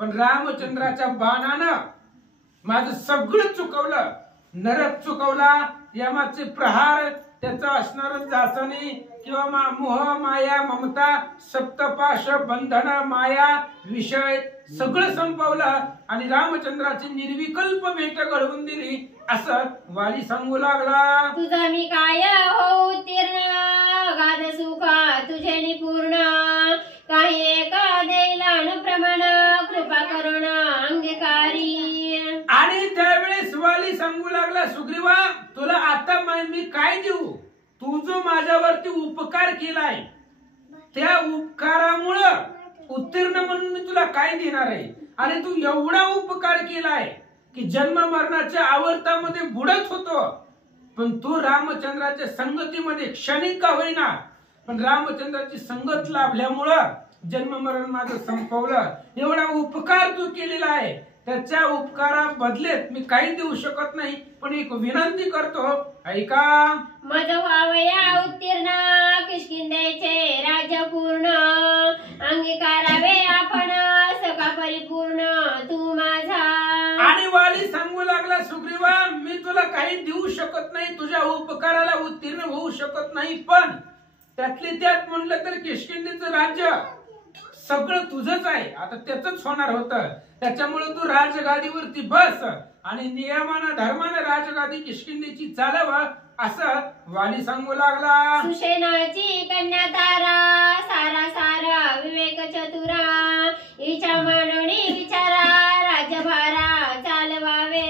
पण रामचंद्राच्या बाणानं माझं सगळं चुकवलं. नरक चुकवला, यमाचे प्रहार, त्याचा असणार जाचणी किंवा मोह माया ममता सप्तपाश बंधन माया विषय सगळं संपवलं आणि रामचंद्राची निर्विकल्प भेट घडवून दिली असं वाली सांगू लागला. तुझा मी काय हो तीर्ण, गाद सुख तुझे निपूर्ण, काही एका देईल अनुप्रमाण, कृपा करुण अंगीकारी. आणि त्यावेळेस वाली सांगू लागला, सुग्रीवा तुला आता मी काय देऊ, तू जो माझ्यावरती उपकार केलाय त्या उपकारामुळं उत्तीर्ण म्हणून मी तुला काय देणार आहे. आणि तू एवढा उपकार केलाय की जन्म मरणाच्या आवर्तामध्ये बुडत होतो, पण तू रामचंद्राच्या संगतीमध्ये क्षणिक का होईना पण रामचंद्राची संगत लाभल्यामुळं जन्म मरण माझं संपवलं. एवढा उपकार तू केलेला आहे, त्याच्या उपकारा बदलेत मी काही देऊ शकत नाही, पण एक विनंती करतो ऐका. मज व्हावया उत्तीर्ण, किष्किंधेचे राज्य पूर्ण, अंगीकारावे आपण सखा परिपूर्ण तू माझा. आणि वाली सांगू लागला, सुग्रीवा मी तुला काही देऊ शकत नाही, तुझ्या उपकाराला उत्तीर्ण होऊ शकत नाही, पण त्यातले त्यात म्हणलं तर किष्किंधेचं राज्य सगळं तुझंच आहे, आता त्याच होणार होतं, त्याच्यामुळे तू राजगादीवरती बस आणि नियमानं धर्मानं राजगादी किष्किंधेची चालव, असं वाली सांगू लागला. सुषेणाची कन्या तारा, सारा सारा विवेक चतुरा, हिच्या मनोनी विचारा, राज्यभारा चालवावे.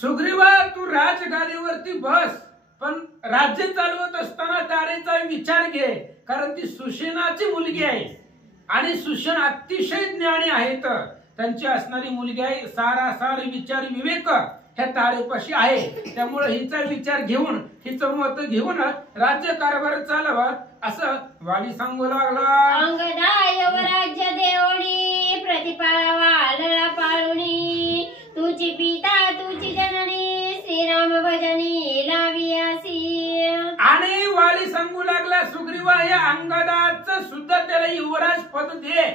सुग्रीवा, तू राजगादीवरती बस, पण राज्य चालवत असताना तारेचा विचार घे, कारण ती सुषेणाची मुलगी आहे आणि सुषेण अतिशय ज्ञानी आहेत. त्यांची असणारी मुलगी आहे, सारा सार विचार विवेक ह्या तारेपाशी आहे. त्यामुळे हिचा विचार घेऊन, हिचं मत घेऊन राज्य कारभार चालवा, असं वाली सांगू लागला. अंगदा यवराज्य देवणी, प्रतिपाळावा लळा पाळुणी, तुझी पिता तुझी जननी, श्रीराम भजनी लावियासी. आणि वाली सांगू लागला, सुग्रीवा, या अंगदाचं सुद्धा त्याला युवराज पद दे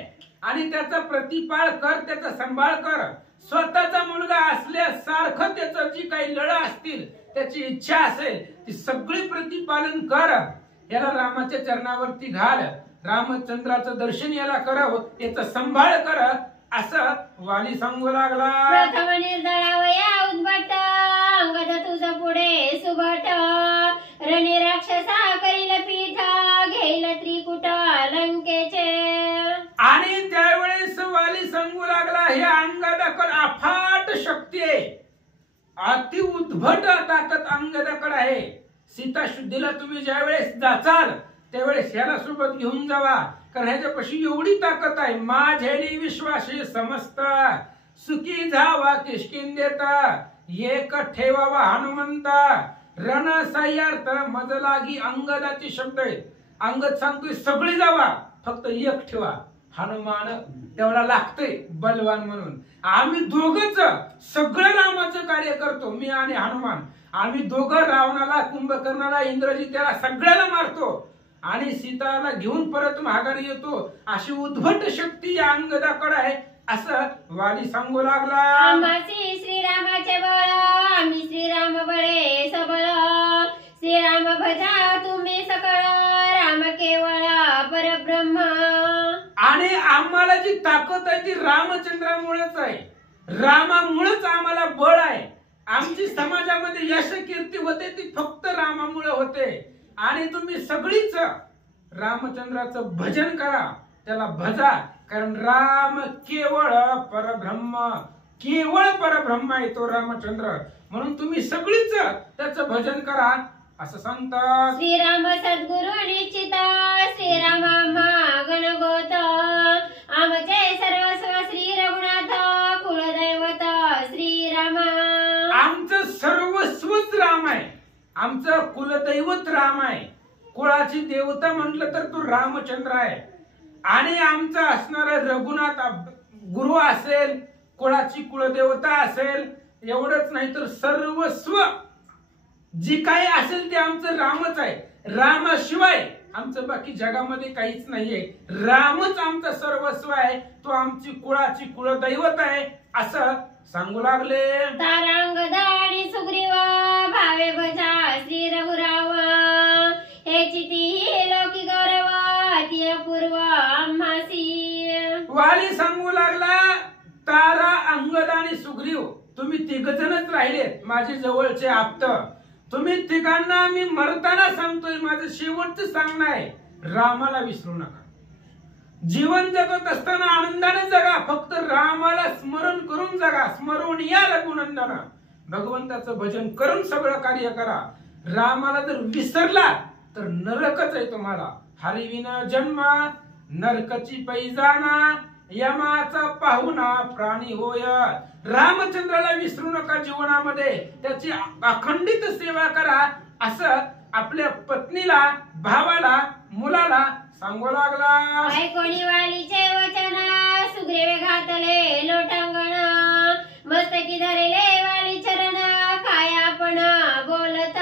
आणि त्याचा प्रतिपाळ कर, त्याचा सांभाळ कर. स्वतःचा मुलगा असल्यासारखं त्याचं जी काही लढा असतील, त्याची इच्छा असेल, ती सगळी प्रतिपालन कर. याला रामाच्या चरणावरती घाल, रामचंद्राचं दर्शन याला करावं, याचा सांभाळ कर, असं वाली सांगू लागला. प्रथम निर्दळावया उद्भट, अंगद तुझ पुढे सुभट, रणे राक्षसा करील पीठ, घेईल त्रिकुट लंकेचे. आणि त्यावेळेस वाली सांगू लागला, हे अंगदाकडे अफाट शक्ती आहे, अति उद्भट ताकद अंगदाकडे आहे. सीता शुद्धीला तुम्ही ज्यावेळेस जाचाल त्यावेळेस ह्याला सोबत घेऊन जावा, कारण ह्याच्यापाशी एवढी ताकद आहे. माझ्यानी विश्वासी समस्त, सुखी जावा किष्किंधेता, एक ठेवावा हनुमंता, रण साह्यार्थ मज लागी. अंगदाचे शब्द आहेत. अंगद सांगतोय सगळी जावा, फक्त एक ठेवा, हनुमान तेवढा लागतोय बलवान म्हणून. आम्ही दोघच सगळं रामाचं कार्य करतो, मी आणि हनुमान. आम्ही दोघं रावणाला, कुंभकर्णाला, इंद्रजित्याला सगळ्याला मारतो आणि सीताला घेऊन परत माघारी येतो. अशी उद्भट शक्ती या अंगदाकडे आहे, असं वाली सांगू लागला. आम्हासी श्रीरामाचे बळ, आम्ही श्रीराम बळे सबळ, श्रीराम भजा तुम्ही सकळ, राम केवळ परब्रह्म. आणि आम्हाला जी ताकद आहे ती रामचंद्रामुळेच आहे, रामामुळेच आम्हाला बळ आहे. आमची समाजामध्ये यश कीर्ती होते ती फक्त रामामुळे होते. आणि तुम्ही सगळीच रामचंद्राचं भजन करा, त्याला भजा, कारण राम केवळ परब्रह्म, केवळ परब्रह्म आहे तो रामचंद्र. म्हणून तुम्ही सगळीच त्याचं भजन करा, असं सांगतात. श्रीराम सद्गुरु निश्चित, श्रीराम आम्हा गणगोत, आमचे सर्वस्व श्री रघुनाथ, कुलदैवत श्रीराम. आमचं सर्वस्वच राम आहे, आमचं कुलदैवत राम आहे. कुळाची देवता म्हटलं तर तो रामचंद्र आहे. आणि आमचा असणारा रघुनाथ गुरु असेल, कुळाची कुलदेवता असेल, एवढंच नाही तर सर्वस्व जी काही असेल ते आमचं रामच आहे. रामाशिवाय आमचं बाकी जगामध्ये काहीच नाहीये. रामच आमचं सर्वस्व आहे, तो आमची कुळाची कुलदैवत आहे, असं सांगू लागले. तारांगदा आणि सुग्रीवा, भावे भजा श्री रघुराव, हे चिती लोकी गौरव, अति अपूर्व आम्हासी. वाली सांगू लागला, तारा, अंगद आणि सुग्रीव तुम्ही तिघजणच राहिलेत माझे जवळचे आप्त. तुम्ही तिघांना मी मरताना सांगतोय, माझं शेवटचं सांगणं आहे, रामाला विसरू नका. जीवन जगत असताना आनंदाने जगा, फक्त रामाला स्मरण करून जगा. स्मरून या रघुनंदन, भगवंताचं भजन करून सगळं कार्य करा. रामाला जर विसरला तर नरकच आहे तुम्हाला. हरिविना जन्म नरकची पैजाना, यमाचा पाहुणा प्राणी होय. रामचंद्राला विसरू नका जीवनामध्ये, त्याची अखंडित सेवा करा, असं आपल्या पत्नीला, भावाला, मुलाला सांगू लागला. ऐकोणी वालीचे वचन, सुग्रीवे घातले लोटांगण, मस्तकी धरले वाली चरण, काय आपण बोलत.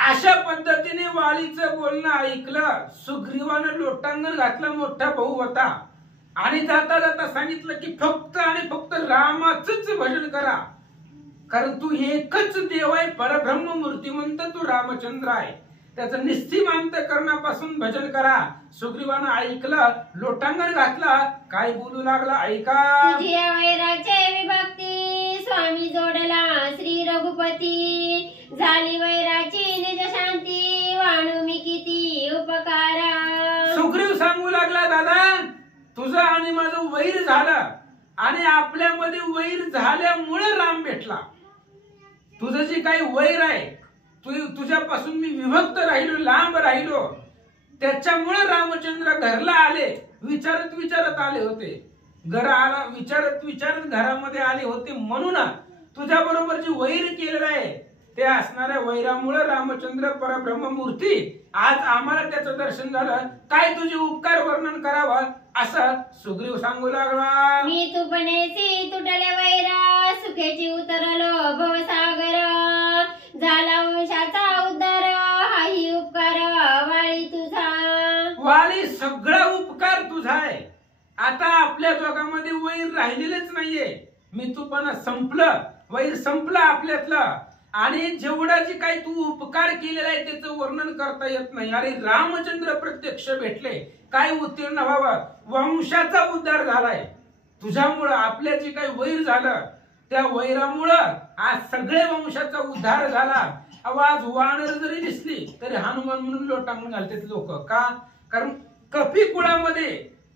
अशा पद्धतीने वालीचं बोलणं ऐकलं. सुग्रीवानं लोटांगण घातलं, मोठा भाऊ होता, आणि जाता जाता सांगितलं की फक्त आणि फक्त रामाचंच भजन करा, कारण तू एकच देव आहे, परब्रह्म मूर्तिमंत तू रामचंद्र आहे. त्याचं निस्सीम अंतःकरणापासून भजन करा. सुग्रीवानं ऐकलं, लोटांगण घातला, काय बोलू लागला ऐका. तुझी वैराचे विभक्ती स्वामी जोडला श्री रघुपती. झाली वैराची निज शांती वाणू मी किती उपकारा. सुग्रीव सांगू लागला, दादा तुझं आणि माझं वैर झालं आणि आपल्यामध्ये वैर झाल्यामुळे राम भेटला. तुझं जे काही वैर आहे, तुझ्यापासून मी विभक्त राहिलो, लांब राहिलो, त्याच्यामुळे रामचंद्र घरला आले. विचारत विचारत आले होते, विचारत विचारत घरामध्ये आले होते. म्हणून तुझ्या बरोबर जी वैर केलेलं आहे ते असणाऱ्या वैरामुळे रामचंद्र परब्रह्म मूर्ती आज आम्हाला त्याचं दर्शन झालं. काय तुझे उपकार वर्णन करावं असं सुग्रीव सांगू लागला. मी तुपणेसी तुटले वैरा सुखेची उतरलो भवसागर. झाला वंशाचा उद्धार हाही उपकार वाळी तुझा. वाली सगळा उपकार तुझा आहे. आता आपल्या दोघांमध्ये वैर राहिलेलेच नाहीये. मी तुपणा संपलं, वैर संपलं आपल्यातलं. आणि जेवढा जे काही तू उपकार केलेला आहे त्याचं वर्णन करता येत नाही. अरे रामचंद्र प्रत्यक्ष भेटले, काय उत्तीर्ण व्हावं, वंशाचा उद्धार झालाय तुझ्यामुळं. आपल्या जे काही वैर झालं त्या वैरामुळं आज सगळे वंशाचा उद्धार झाला. आज वानर जरी दिसली तरी हनुमान म्हणून लोटांगण घालतात लोक. का? कारण कपी कुळामध्ये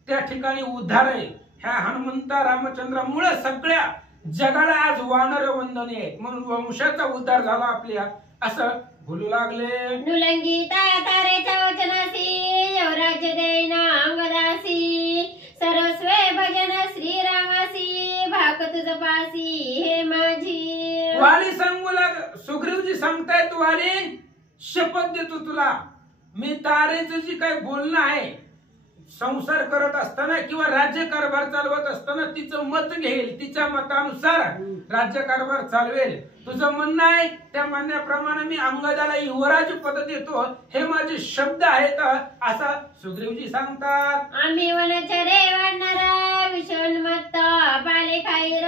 त्या ठिकाणी उद्धार आहे. ह्या हनुमंता रामचंद्रामुळे सगळ्या जगाला आज वानर वंदनीय आहेत, म्हणून वंशाचा उद्धार झाला आपल्या असं बोलू लागले. नुलंगी तारेच्या वचनासी यवराज्य देईना अंगदासी. सर्वस्वे भजन श्रीरामासी भाक तुझ पासी हे माझी. वाली सांगू लाग, सुग्रीवजी सांगतायत, वाली शपथ देतो तुला, मी तारेचं जी काही बोलणं आहे संसार करत असताना किंवा राज्य कारभार चालवत असताना तिचं मत घेईल, तिच्या मतानुसार राज्य कारभार चालवेल. तुझं म्हणणं आहे त्या म्हणण्याप्रमाणे मी अंगदाला युवराज पद देतो, हे माझे शब्द आहेत असा सुग्रीवजी सांगतात. आम्ही वनचरे वाढणारा विषोन्मत्त पाले खाईर.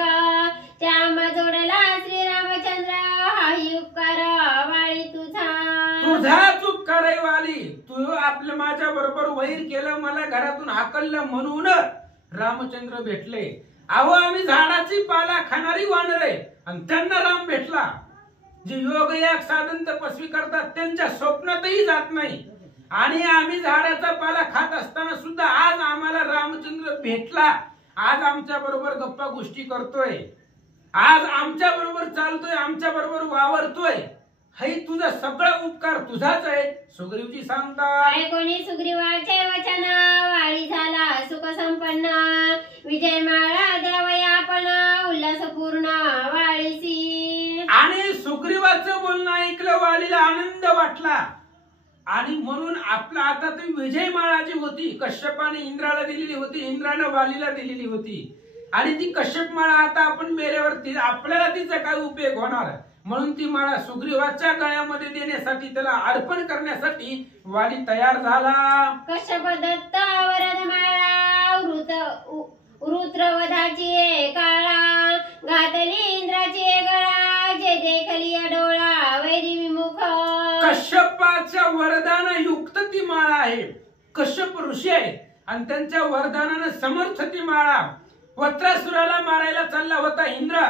त्या जोडला श्रीरामचंद्र हाही उपकार वाळी तुझा. तुझाच उपकार आहे वाली. तू आपलं माझ्या बरोबर वैर केलं, मला घरातून हाकललं म्हणून रामचंद्र भेटले. अहो आम्ही झाडाची पाला खाणारी वानर आहे आणि त्यांना राम भेटला. जे योग याग साधन तपस्वी करतात त्यांच्या स्वप्नातही जात नाही. आणि आम्ही झाडाचा पाला खात असताना सुद्धा आज आम्हाला रामचंद्र भेटला. आज आमच्या बरोबर गप्पा गोष्टी करतोय, आज आमच्या बरोबर चालतोय, आमच्या बरोबर वावरतोय. हे तुझा सगळा उपकार तुझाच आहे सुग्रीवजी सांगतात. कोणी सुग्रीवाचे वचन वाळी झाला सुख संपन्न. विजय माळा द्यावया आपण उल्हासपूर्ण वाळीसी. आणि सुग्रीवाचं बोलणं ऐकलं, वालीला आनंद वाटला. आणि म्हणून आपला आता ती विजय माळा जी होती कश्यपाने इंद्राला दिलेली होती, इंद्राने वालीला दिलेली होती. आणि ती कश्यप माळा आता आपण मेल्यावर आपल्याला तिचा काय उपयोग होणार, म्हणून ती माळा सुग्रीवाच्या गळ्यामध्ये देण्यासाठी, त्याला अर्पण करण्यासाठी वाली तयार झाला. कश्यप दत्त वरद माळा रुद्रवधाची काळा. घातली इंद्राची गळा जे देखली डोळा वैरी विमुख. कश्यपाच्या वरदान युक्त ती माळा आहे. कश्यप ऋषी आहे आणि त्यांच्या वरदानानं समर्थ ती माळा. वत्रासुराला मारायला चालला होता इंद्र,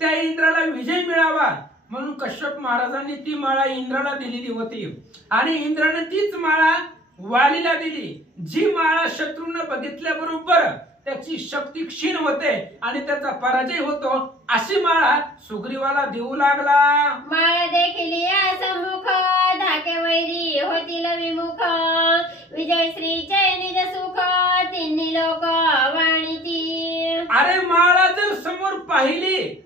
त्या इंद्राला विजय मिळावा म्हणून कश्यप महाराजांनी ती माळा इंद्राला दिलेली होती. आणि इंद्राने तीच माळा वालीला दिली. जी माळा शत्रूने बघितल्याबरोबर त्याची शक्ती क्षीण होते आणि त्याचा पराजय होतो, अशी माळा सुग्रीवाला देऊ लागला. माळ देखील सम्मुख धाके वैरी होतील विमुख. विजय श्रीचे निज सुख तिन्ही लोक वाणीती. अरे माळा जर समोर पाहिली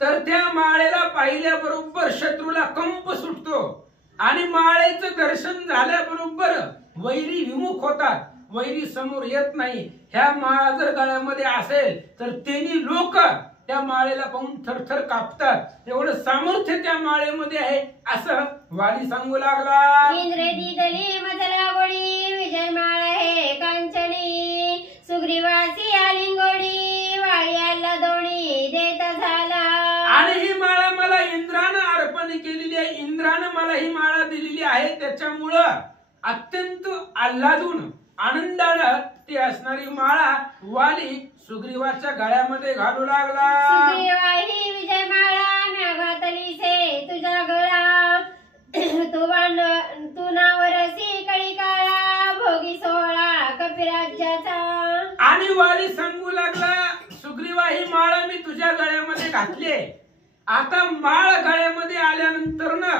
तर त्या माळेला पाहिल्याबरोबर शत्रूला कंप सुटतो आणि माळेचं दर्शन झाल्याबरोबर वैरी विमुख होतात, वैरी समोर येत नाही. ह्या माळा जर गळ्यामध्ये असेल तर तेनी लोक त्या माळेला पाहून थरथर कापतात. एवढं सामर्थ्य त्या माळेमध्ये आहे असं वाली सांगू लागला. इंद्र दिदली मजला गोडी विजय माळ हे कांचनी. सुग्रीवासी आलिंगोडी वाळी आला दोणी देत झाला. आणि ही माळा मला इंद्रानं अर्पण केलेली आहे. इंद्र इंद्रानं मला ही माळा दिलेली आहे, त्याच्यामुळं अत्यंत आल्हादून आनंदानं ती असणारी माळा वाली सुग्रीवाच्या गळ्यामध्ये घालू लागला. सुग्रीवा ही विजय माळा म्या घातली से तुझ्या गळा, तू नावरसी कळी काळा, भोगी सोहळा कपिराज्याचा. आणि वाली सांगू लागला, सुग्रीवा ही माळ मी तुझ्या गळ्यामध्ये घातली. आता माळ गळ्यामध्ये आल्यानंतर ना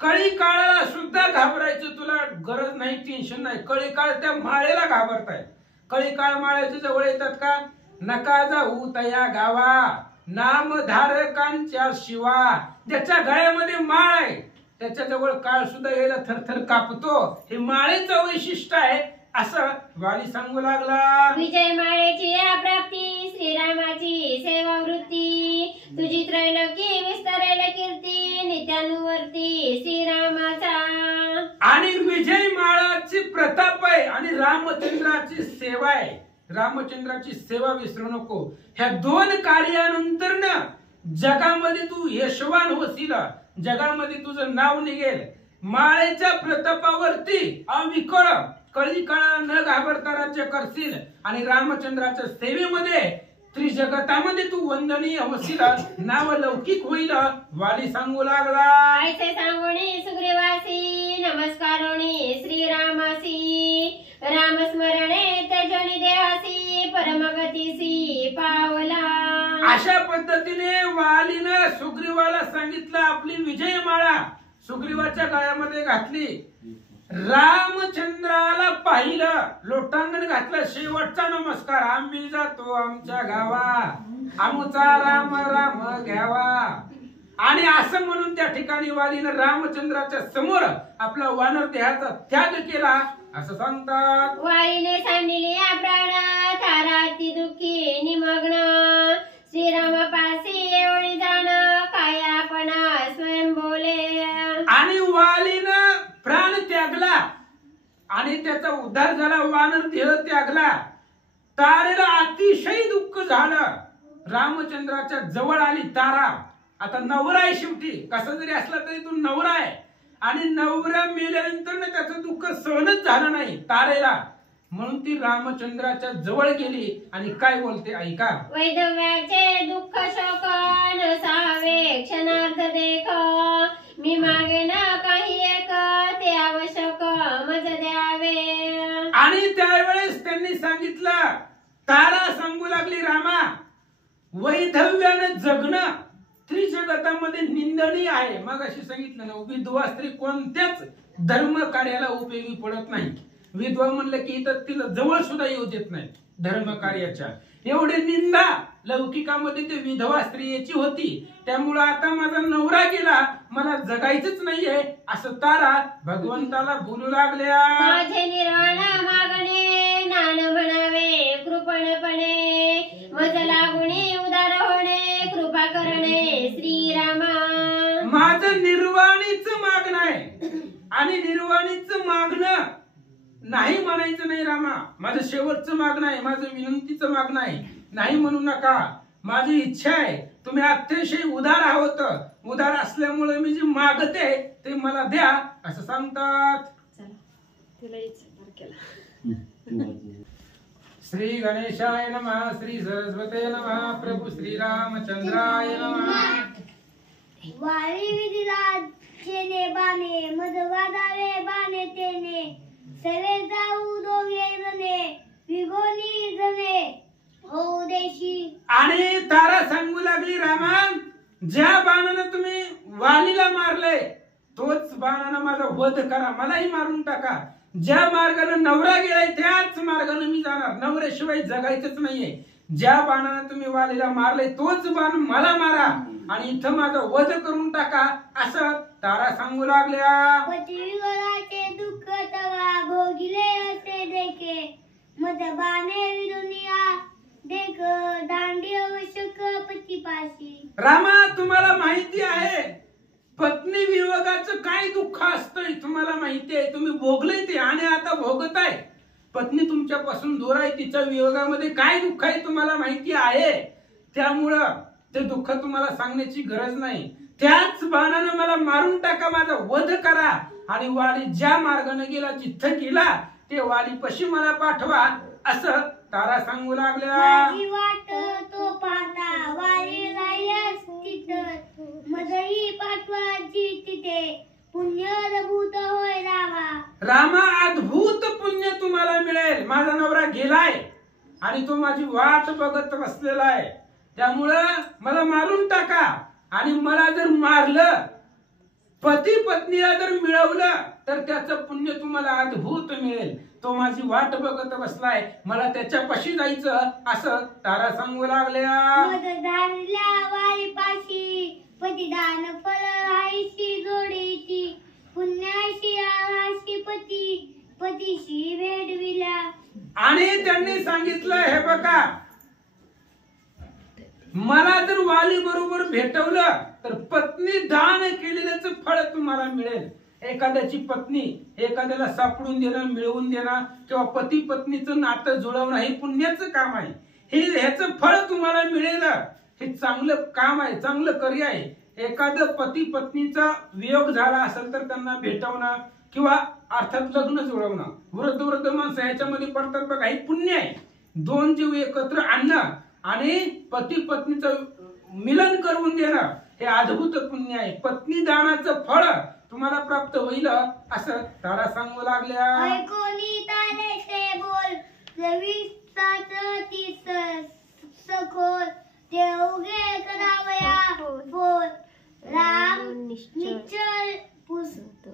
कळी काळाला सुद्धा घाबरायचं तुला गरज नाही, टेन्शन नाही. कळी काळ त्या माळेला घाबरताय. कळी काळ माळ्याच्या जवळ येतात का? नका जाऊ तया गावा, नामधारकांच्या शिवा. ज्याच्या गळ्यामध्ये माळ आहे त्याच्या जवळ काळ सुद्धा यायला थरथर कापतो. हे माळेचं वैशिष्ट्य आहे असं वाली सांगू लागला. विजय माळेची या प्राप्ती, श्रीरामाची सेवा वृत्ती, तुझी त्रैलोकी विस्तरेल कीर्ती, नित्यानुवर्ती श्रीरामाचा. आणि विजय माळाची प्रताप आहे आणि रामचंद्राची सेवा आहे. रामचंद्राची सेवा विसरू नको. ह्या दोन कार्यानंतर ना जगामध्ये तू यशवान होशील, जगामध्ये तुझं नाव निघेल. माळेच्या प्रतापावरती अविकळ कळी काळाला न घाबरता राज्य करशील आणि रामचंद्राच्या सेवेमध्ये त्रिजगतामध्ये तू वंदनीय होशील, नाव लौकिक होईल. वाली सांगू लागला. ऐसे सांगोणी सुग्रीवासी, नमस्कारोणी श्रीरामासी, रामस्मरणे त्यजनी देहासी, परमगतीसी पावला. अशा पद्धतीने वालीनं सुग्रीवाला सांगितलं. आपली विजय माळा सुग्रीवाच्या गळ्यामध्ये घातली. रामचंद्राला पाहिलं, लोटांगण घातलं. शेवटचा नमस्कार, आम्ही जातो आमच्या गावा, आमचा राम राम घ्यावा. आणि असं म्हणून त्या ठिकाणी वालीनं रामचंद्राच्या समोर आपला वानर देहाचा त्याग केला असं सांगतात. वाईने सांडिली या प्राण, थाराती दुःखी निमग्न, श्रीरामापासी एवढी जाण, काय आपण स्वयं बोले. आणि वालीनं प्राण त्यागला आणि त्याचा उद्धार झाला. वानर देह त्यागला. तारेला अतिशय दुःख झालं. रामचंद्राच्या जवळ आली तारा. आता नवरा आहे शेवटी, कसा जरी असला तरी तू नवरा आहे. आणि नवरा मेल्यानंतर त्याचं दुःख सहनच झालं नाही तारेला, म्हणून ती रामचंद्राच्या जवळ गेली आणि काय बोलते ऐका. वैधव्याचे दुःख शोक नसावे क्षणार्थ देख, मी मागे ना काही एक ते आवश्यक मज द्यावे. आणि त्यावेळेस त्यांनी सांगितलं, तारा सांगू लागली, रामा वैधव्यानं जगणं त्रिजगतामध्ये निंदनीय आहे. मग अशी सांगितलं ना, विधवा स्त्री कोणत्याच धर्म कार्याला उपयोगी पडत नाही. विधवा म्हणलं की इथं तिला जवळ सुद्धा येऊ देत नाही धर्म कार्याच्या. एवढी निंदा लौकिकामध्ये ते विधवा स्त्रियेची होती. त्यामुळं आता माझा नवरा गेला, मला जगायचंच नाहीये असं तारा भगवंताला बोलू लागल्या. माझे निर्वाण मागणे नान म्हणावे कृपणपणे, मज लागुणे उदार होणे कृपा करणे श्रीरामा. माझं निर्वाणीच मागणं आहे आणि निर्वाणीचं मागणं नाही म्हणायचं नाही रामा. माझं शेवटचं मागणं आहे, माझं विनंतीचं मागणं आहे. नाही म्हणू नका. माझी इच्छा आहे, तुम्ही अतिशय उदार आहोत. उदार असल्यामुळे मी जे मागते ते मला द्या असं सांगतात. श्री गणेशाय नमः, श्री सरस्वते नमः, प्रभू श्री रामचंद्राय नमः. वारी विधिराज चेने बाने, मधवादावे बाने तेने, सरे जाऊ दोघे जणे, विगोनी जणे हो देशी. आणि तारा सांगू लागली, रामा ज्या बाणानं तुम्ही वालीला मारले तोच बाणानं माझा वध करा, मलाही मारून टाका. ज्या मार्गाने नवरा गेलाय त्याच मार्गाने मी जाणार. नवऱ्याशिवाय जगायचंच नाहीये. ज्या बाणानं तुम्ही वालीला मारले तोच बाण मला मारा आणि इथं माझा वध करून टाका असं तारा सांगू लागल्या. पतिविवराचे दुःख तवा भोगिले असे देखे, मद बाणे विरुनिया देख दांडी आवश्यक पतीपाशी. रामा तुम्हाला माहिती आहे पत्नी वियोगाचं काय दुःख असतंय, तुम्हाला माहिती आहे. तुम्ही भोगले ते आणि आता भोगताय. पत्नी तुमच्यापासून दूर आहे, तिच्या वियोगामध्ये काय दुःख आहे तुम्हाला माहिती आहे. त्यामुळं ते दुःख तुम्हाला सांगण्याची गरज नाही. त्याच बाणानं मला मारून टाका, माझा वध करा आणि वाली ज्या मार्गाने गेला, जिथं गेला ते वाली पशी मला पाठवा, असं तारा सांगू लागल्या. माझी वाट तो पाहता वालीला यश तिथं, मदही पाठवाची तिथे, पुण्यभूत होय रामा. रामा, अद्भुत पुण्य तुम्हाला मिळेल. माझा नवरा गेलाय आणि तो माझी वाट बघत बसलेला आहे, त्यामुळं मला मारून टाका. आणि मला जर मारलं, पती पत्नीला जर मिळवलं, तर त्याचं पुण्य तुम्हाला अद्भुत मिळेल. तो माझी वाट बघत बसलाय, मला त्याच्यापाशी जायचं, असं तारा सांगू लागल्या. मदधारल्या वालीपाशी पतिदान फल हायशी जोडीची, पुण्याशी आहाशी पतीशी भेटविल्या. आणि त्यांनी सांगितलं, हे बघा, मला जर वाली बरोबर भेटवलं तर पत्नी दान केलेल्याचं फळ तुम्हाला मिळेल. एखाद्याची पत्नी एखाद्याला सापडून देणं, मिळवून देणं किंवा पती पत्नीचं नातं जुळवणं हे पुण्याचं काम आहे. ह्याचं फळ तुम्हाला मिळेल. हे चांगलं काम आहे, चांगलं कार्य आहे. एखादं पती पत्नीचा वियोग झाला असेल तर त्यांना भेटवणं किंवा अर्थात लग्न जुळवणं. वृद्ध माणसं ह्याच्यामध्ये पडतात बघा, हे पुण्य आहे. दोन जीव एकत्र आणणं आणि पती पत्नीचं मिलन करून देणं हे अद्भुत पुण्य आहे. पत्नी दानाचं फळ तुम्हाला प्राप्त होईल, असं तारा सांगू लागल्या. ऐकोनी तारेचे बोल रविसाच तीस सखोल, ते उगे करावया बोल राम निश्चल पुसत.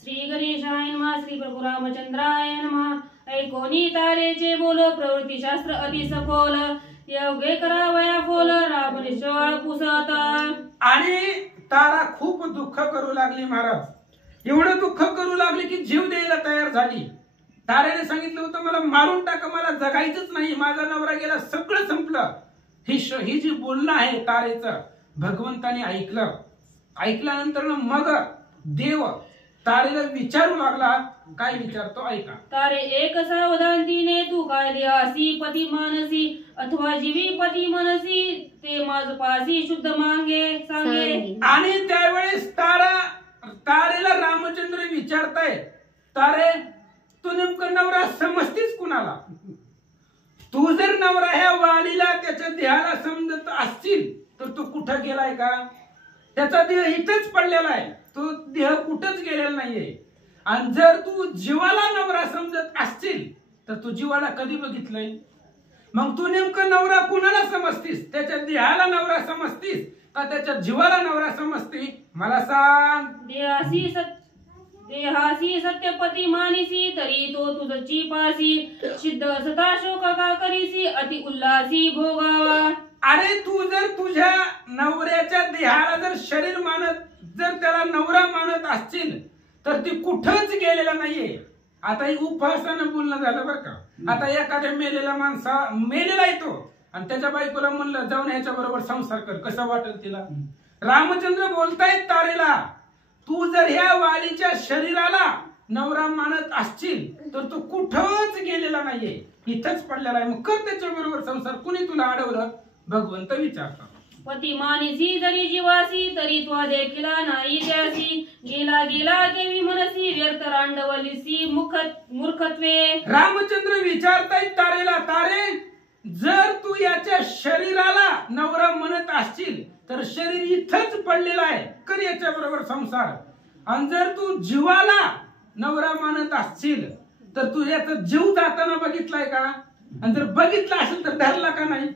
श्री गणेशाय नमः. श्री प्रभू रामचंद्राय नमः. ऐकोनी तारेचे बोल प्रवृत्ती शास्त्र अति सखोल, योगे करावया फोल राम निश्चळ पुसत. आणि तारा खूप दुःख करू लागली महाराज. एवढं दुःख करू लागली की जीव द्यायला तयार झाली. ताऱ्याने सांगितलं होतं, मला मारून टाका, मला जगायचंच नाही, माझा नवरा गेला, सगळं संपलं. ही जी बोलणं आहे तारेचं, भगवंताने ऐकलं. ऐकल्यानंतर मग देव तारेला विचारू लागला. काय विचारतो ऐका. तारे एक सावधानतीने तू काय देहासी पती मानसी, अथवा जीवी पती मनसी, ते माझ पासी शुद्ध मांगे सांगे. आणि त्यावेळेस तारेला रामचंद्र विचारताय, तारे तू नेमकं नवरा समजतीस कुणाला? तू जर नवरा ह्या वालीला त्याच्या देहाला समजत असतील तर तू कुठं गेलाय का? त्याचा देह इथंच पडलेला आहे, तो देह कुठंच गेलेला नाहीये. आणि जर तू जीवाला नवरा समजत असतील तर तू जीवाला कधी बघितलंय? मग तू नेमकं नवरा कुणाला समजतीस? त्याच्या देहाला नवरा समजतीस का त्याच्या जीवाला नवरा समजती? मला सांग. देहासी सत्यपती मानिसी, तरी तो तुझची पासी, सिद्ध सता शोक का करीसी, अति उल्हासी भोगावा. अरे तू जर तुझ्या नवऱ्याच्या देहाला जर शरीर मानत, जर त्याला नवरा मानत असतील तर ती कुठंच गेलेला नाहीये. आता ही उपहासानं बोलणं झालं बरं का. आता एखाद्या मेलेला येतो आणि त्याच्या बायकोला म्हणलं जाऊन ह्याच्या बरोबर संसार कर, कसं वाटेल तिला? रामचंद्र बोलतायत तारेला, तू जर ह्या वालीच्या शरीराला नवरा मानत असशील तर तू कुठंच गेलेला नाहीये, इथंच पडलेला आहे. मग कर त्याच्या बरोबर संसार. कुणी तुला अडवलं? भगवंत विचारतात. पती मानिसी जरी जीवासी, तरी त्वा देखिला नाही त्यासी, गेला गेला केवी मनसी, व्यर्थ रांडवलीसी मूर्खत्वे. रामचंद्र विचारतायत तारेला, तारे जर तू याच्या शरीराला नवरा म्हणत असशील तर शरीर इथंच पडलेलं आहे, कर याच्या बरोबर संसार. आणि जर तू जीवाला नवरा मानत असशील तर तू याचा जीव जाताना बघितलाय का? आणि जर बघितला असेल तर धरला का नाही?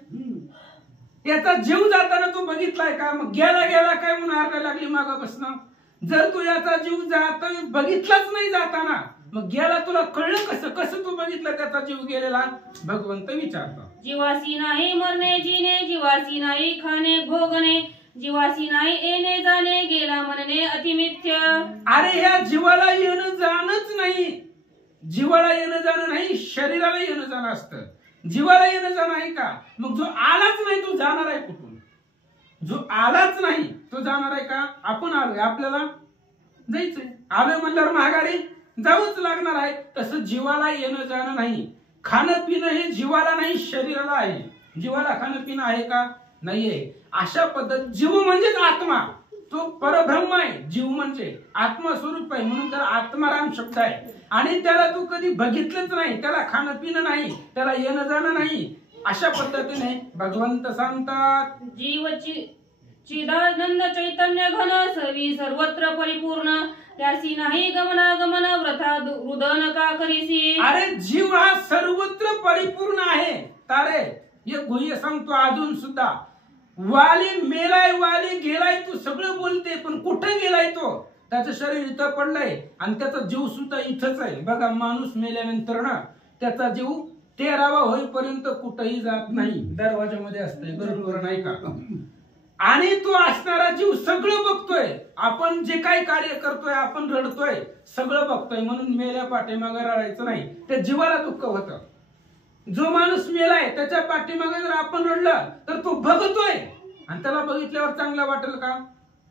याचा जीव जाताना तू बघितलाय का? मग गेला गेला काय म्हणून आरडायला लागली मागापासून? जर तू याचा जीव जाताना बघितलाच नाही जाताना, मग गेला तुला कळलं कसं? कसं तू बघितलं त्याचा जीव गेलेला? भगवंत विचारतो. जीवासी नाही मरणे जिने, जीवासी नाही खाणे भोगणे, जीवासी नाही येणे जाणे, गेला म्हणणे अतिमिथ्य. अरे ह्या जीवाला येणं जाणंच नाही. जीवाला येणं जाणं नाही, शरीराला येणं जाणं असतं. जीवाला येणं जाणं आहे का? मग जो आलाच नाही तो जाणार आहे कुठून? जो आलाच नाही तो जाणार आहे का? आपण आलोय, आपल्याला जायचंय. आलोय म्हणल्यावर महागारी जाऊच लागणार आहे. तसं जीवाला येणं जाणं नाही. खाणं पिणं हे जीवाला नाही, शरीराला आहे. जीवाला खाणं पिणं आहे का? नाहीये. अशा पद्धत जीव म्हणजेच आत्मा, तो परब्रह्म आहे. जीव म्हणजे आत्मस्वरूप आहे, म्हणून त्याला आत्माराम शब्द आहे. आणि त्याला तू कधी बघितलंच नाही, त्याला खाणं पिणं नाही, त्याला येणं जाणं नाही. अशा पद्धतीने भगवंत सांगतात, जीव चिदानंद चैतन्य घन सवी सर्वत्र परिपूर्ण, त्यासी नाही गमनागमन व्रथा रुदन का करीसी. अरे जीव हा सर्वत्र परिपूर्ण आहे. तारे हे गुह्य सांगतो अजून सुद्धा. वाली मेलाय, वाली गेलाय, तू सगळं बोलते, पण कुठं गेलाय तो? त्याचं शरीर इथं पडलंय आणि त्याचा जीव सुद्धा इथंच आहे. बघा, माणूस मेल्यानंतर ना त्याचा जीव 13वा होईपर्यंत कुठंही जात नाही, दरवाजामध्ये असतंय, बरोबर नाही का? आणि तो असणारा जीव सगळं बघतोय. आपण जे काही कार्य करतोय, आपण रडतोय, सगळं बघतोय. म्हणून मेल्या पाठीमागे रडायचं नाही, त्या जीवाला दुःख होतं. जो माणूस मेलाय त्याच्या पाठीमागे जर आपण रडलं तर तो बघतोय आणि त्याला बघितल्यावर चांगलं वाटेल का?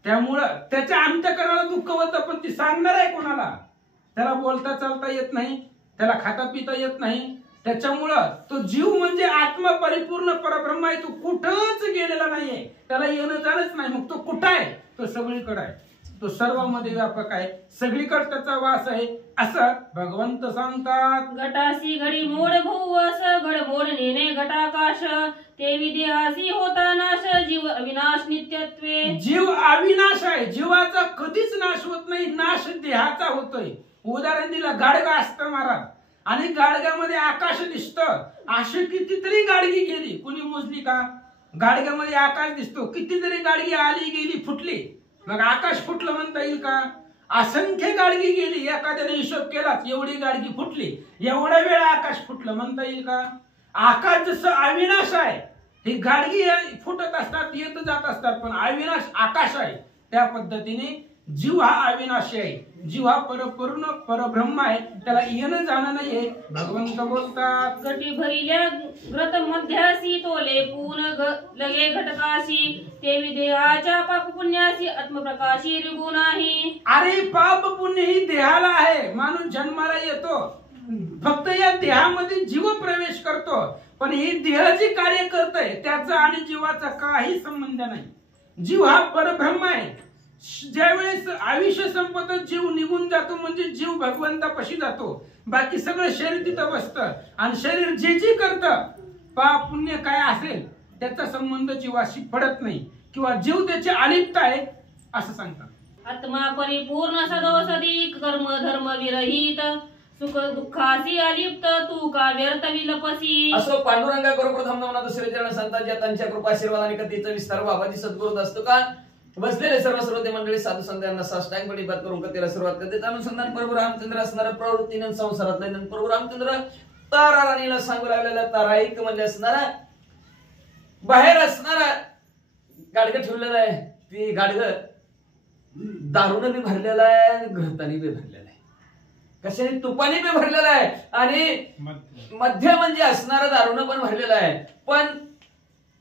त्यामुळं त्याच्या अंतःकरणाला दुःख होतं, पण ती सांगणार आहे कोणाला? त्याला बोलता चालता येत नाही, त्याला खाता पिता येत नाही. त्याच्यामुळं तो जीव म्हणजे आत्मा परिपूर्ण परब्रह्म आहे. तो कुठंच गेलेला नाहीये, त्याला येणं जाणंच नाही. मग तो कुठं आहे? तो सगळीकडे आहे, तो सर्वांमध्ये व्यापक आहे, सगळीकडे त्याचा वास आहे, असं भगवंत सांगतात. घटासी घडी मोड भुवस घडमोड नेणे घटाकाश, ते विदेहासी होता नाश, जीव अविनाश नित्यत्वे. जीव अविनाश आहे, जीवाचा कधीच नाश होत नाही, नाश देहाचा होतोय. उदाहरण दिलं, गाडगा असतं महाराज, आणि गाडग्यामध्ये आकाश दिसतं. अशी कितीतरी गाडगी गेली, कुणी मोजली का? गाडग्यामध्ये आकाश दिसतो, कितीतरी गाडगी आली गेली फुटली, मग आकाश फुटलं म्हणता येईल का? असंख्य गाडगी गेली, एखाद्याने हिशोब केलाच, एवढी गाडगी फुटली, एवढ्या वेळ आकाश फुटलं म्हणता येईल का? आकाश जसं अविनाश आहे, ही गाडगी फुटत असतात, येत जात असतात, पण अविनाश आकाश आहे. त्या पद्धतीने जीव हा अविनाशी आहे. जीव हा परपूर्ण परब्रह्म आहे, त्याला येणं जाणं नाहीये. भगवंत बोलतात, घटी भरिल्या घृत मध्यासी, तोले पून लगे घटकाशी, ते विदेहाच्या पाप पुण्यासी, आत्मप्रकाशी रिगु नाही. अरे पाप पुण्य ही देहाला आहे. माणूस जन्माला येतो, फक्त या देहामध्ये जीव प्रवेश करतो, पण ही देह जे कार्य करतय त्याचा आणि जीवाचा काही संबंध नाही. जीव हा परब्रह्म आहे. ज्यावेळेस आयुष्य संपत जीव निघून जातो, म्हणजे जीव भगवंतापाशी जातो. बाकी सगळं शरीर तिथं बसतं, आणि शरीर जे जे करतं, पाप पुण्य काय असेल त्याचा संबंध जीवाशी पडत नाही, किंवा जीव त्याचे अलिप्त आहे असं सांगतात. आत्मा परिपूर्ण सदोसदी, कर्म धर्म विरहित, सुख दुःखासी अलिप्त, तू का व्यर्थ विलपसी. असो पांडुरंगा करो प्रथम नमना दुसरे चरण संतांच्या त्यांच्या कृपा आशीर्वादाने कथेचा विस्तार बाबाजी सद्गुरूत असतो का? बसलेले सर्व श्रोते मंडळी साधू संतांना साष्टांग पडीपात करून कथेला सुरुवात करते. अनुसंधान प्रभू रामचंद्र असणारा प्रवृत्तीनं संसारातला प्रभू रामचंद्र तारा राणीला सांगू लागलेला ताराईक म्हणजे असणारा बाहेर असणारा गाडगं ठेवलेला आहे. ती गाडगं दारूने बी भरलेला आहे आणि घृताने बी भरलेला आहे, कशाने? तुपाने बी भरलेला आहे, आणि मध्य म्हणजे असणारा दारूनं पण भरलेला आहे, पण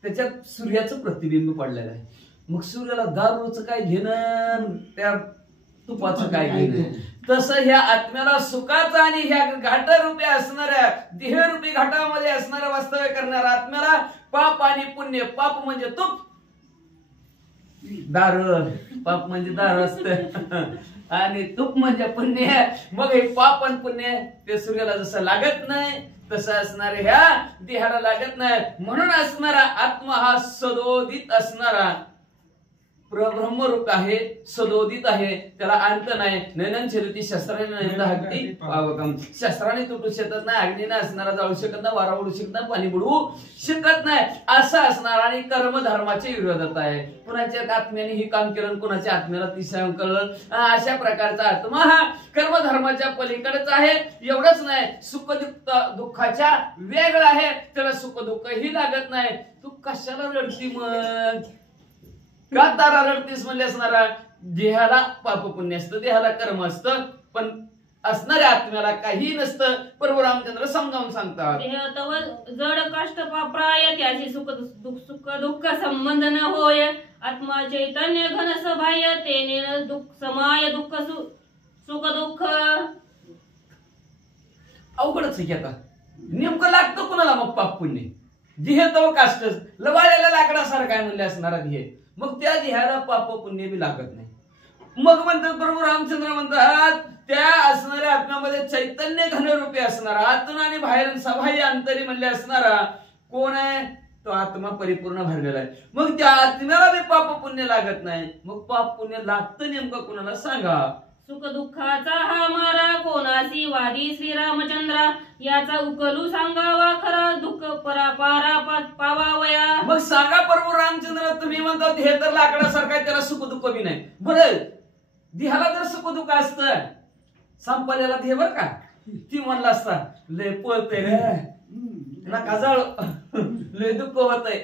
त्याच्यात सूर्याचं प्रतिबिंब पडलेलं आहे. मग सूर्याला दारूचं काय घेणं, त्या तुपाचं काय घेणं? तसं ह्या आत्म्याला सुखाचं आणि ह्या घाटरूपी असणाऱ्या देहरूपी घाटामध्ये असणाऱ्या वास्तव्य करणाऱ्या आत्म्याला पाप आणि पुण्य. पाप म्हणजे तूप, दारू, पाप म्हणजे दारू असतं, आणि तूप म्हणजे पुण्य. मग हे पाप आणि पुण्य ते सूर्याला जसं लागत नाही तसं असणारे ह्या देहाला लागत नाही. म्हणून असणारा आत्मा हा सदोदित असणारा ब्रह्मरूप आहे, सदोदित आहे, त्याला अंत नाही. नैनन छेदती शस्त्राने पावकम, शस्त्राने तुटू शकत नाही, अग्नीने असणारा जाळू शकत नाही, वारा उडू शकत नाही, पाणी बुडवू शकत नाही, असं असणार. आणि कर्मधर्माच्या विरोधात आहे. कुणाच्या आत्म्याने ही काम केलं, कुणाच्या आत्म्याला ती सहन केलं. अशा प्रकारचा आत्मा हा कर्मधर्माच्या पलीकडेच आहे. एवढंच नाही, सुख दुःखाच्या वेगळा आहे, त्याला सुख दुःख ही लागत नाही. तू कशाला रडती मग? का तारा रडतीस म्हणले? असणारा देहाला पाप पुण्य असतं, देहाला कर्म असतं, पण असणाऱ्या आत्म्याला काही नसतं. प्रभू रामचंद्र समजावून सांगतात. देह तव जड काष्ट पाप्राय, त्याची सुख दुःख संबंध न होय. आत्मा चैतन्य घन सभाय, तेने दुःख समाय दुःख सुख दुःख. अवघडच आहे. आता नेमकं लागतं कुणाला मग पाप पुण्य? ध्येय तो काष्टच लवाळलेल्या लाकडासारखा काय म्हणले असणारा ध्येय, मग त्या ध्येयाला पाप पुण्य बी लागत नाही. मग म्हणतात प्रभू रामचंद्र म्हणतात त्या असणाऱ्या आत्म्यामध्ये चैतन्य घनरूपी असणारा आतून आणि बाहेरून सबाह्य अंतरी म्हणले असणारा कोण आहे, तो आत्मा परिपूर्ण भरलेला आहे. मग त्या आत्म्याला बी पाप पुण्य लागत नाही. मग पाप पुण्य लागतं नेमकं कोणाला सांगा. सुख दुःखाचा हा मारा कोणासी वादी श्रीरामचंद्रा, याचा उकलू सांगावा खरा दुःख परापारा पावावया. मग सांगा प्रभू रामचंद्र, तुम्ही म्हणतात हे तर लाकडासारखं आहे, त्याला सुख दुःख बी नाही. बरं ध्येयाला जर सुख दुःख असतं, संपाल्याला ध्येय बर का, ती म्हणला असता लय पळते रे नका जाळ लय दुःख होतय,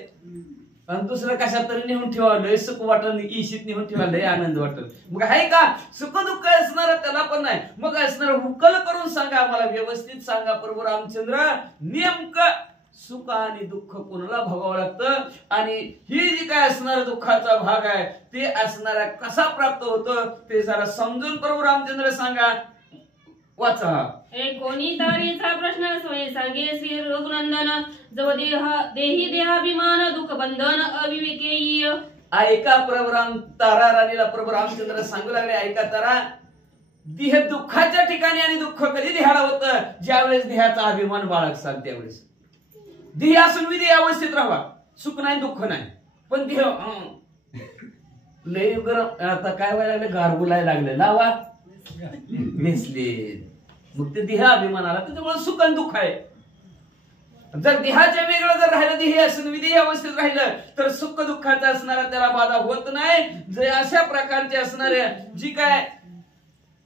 आणि दुसरं कशात तरी नेऊन ठेवा लय सुख वाटल, ईशीत नेऊन ठेवा लय आनंद वाटल. मग आहे का सुख दुःख असणार त्याला पण नाही. मग असणार उकल करून सांगा, मला व्यवस्थित सांगा प्रभू रामचंद्र, नेमकं सुख आणि दुःख कोणाला भोगावं लागतं, आणि ही जी काय असणार दुःखाचा भाग आहे ते असणारा कसा प्राप्त होतं ते जरा समजून प्रभू रामचंद्र सांगा. वाचा. कोणी तारेचा प्रश्न सोय सांगे श्री रघुनंदन, जव देही देहाभिमान दुःख बंधन अविवेकेयी. ऐका प्रभू राम, तारा राणीला प्रभू रामचंद्र सांगू लागले, ऐका तारा, देह दुःखाच्या ठिकाणी आणि दुःख कधी देहाला होतं, ज्यावेळेस देहाचा अभिमान बाळगसाल त्यावेळेस. देह असून विधी अवस्थेत राहा, सुख नाही दुःख नाही, पण देह लय गरम आता काय व्हायला लागले, गारगुलाय लागले लावा नेसले, मग ते देह अभिमानाला त्याच्यामुळे सुख आणि दुःख आहे. जर देहाच्या वेगळं जर राहिलं, देह असून विदेही अवस्थेत राहिलं तर सुख दुःखाचा असणारा त्याला बाधा होत नाही. जे अशा प्रकारचे असणारे जी काय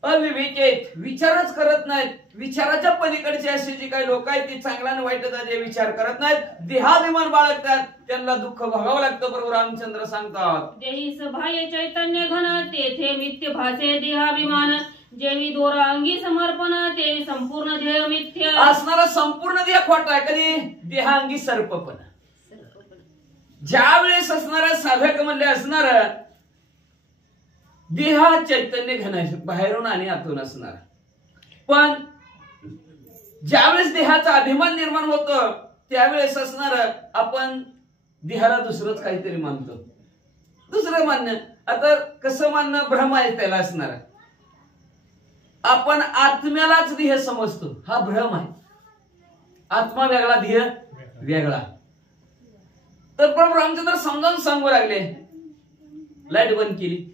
अविवेकित विचारच करत नाहीत, विचाराच्या पलीकडचे असे जे काही लोक आहेत ते चांगला आणि वाईटचा जे विचार करत नाहीत, देहाभिमान बाळगतात, त्यांना दुःख भोगावं लागतं. प्रभू रामचंद्र सांगतात, देही सभाय चैतन्य घन तेथे मिथ्य भासे देहाभिमान, जेवी दोरा अंगी समर्पण ते संपूर्ण ध्येय मिथ्य. असणारा संपूर्ण देह खोटा आहे. कधी देहांगी सर्पपण. ज्या वेळेस असणारा साधक म्हणले असणार देहा चैतन्य घन बाहेरून आणि आतून असणार, पण ज्यावेळेस देहाचा अभिमान निर्माण होतो त्यावेळेस असणार आपण देहाला दुसरंच काहीतरी मानतो. दुसरं मानणं आता कसं मानणं, भ्रम आहे त्याला असणार. आपण आत्म्यालाच देह समजतो, हा भ्रम आहे. आत्मा वेगळा देह वेगळा. तर प्रभू रामचंद्र समजावून सांगू लागले. लाईट बंद केली,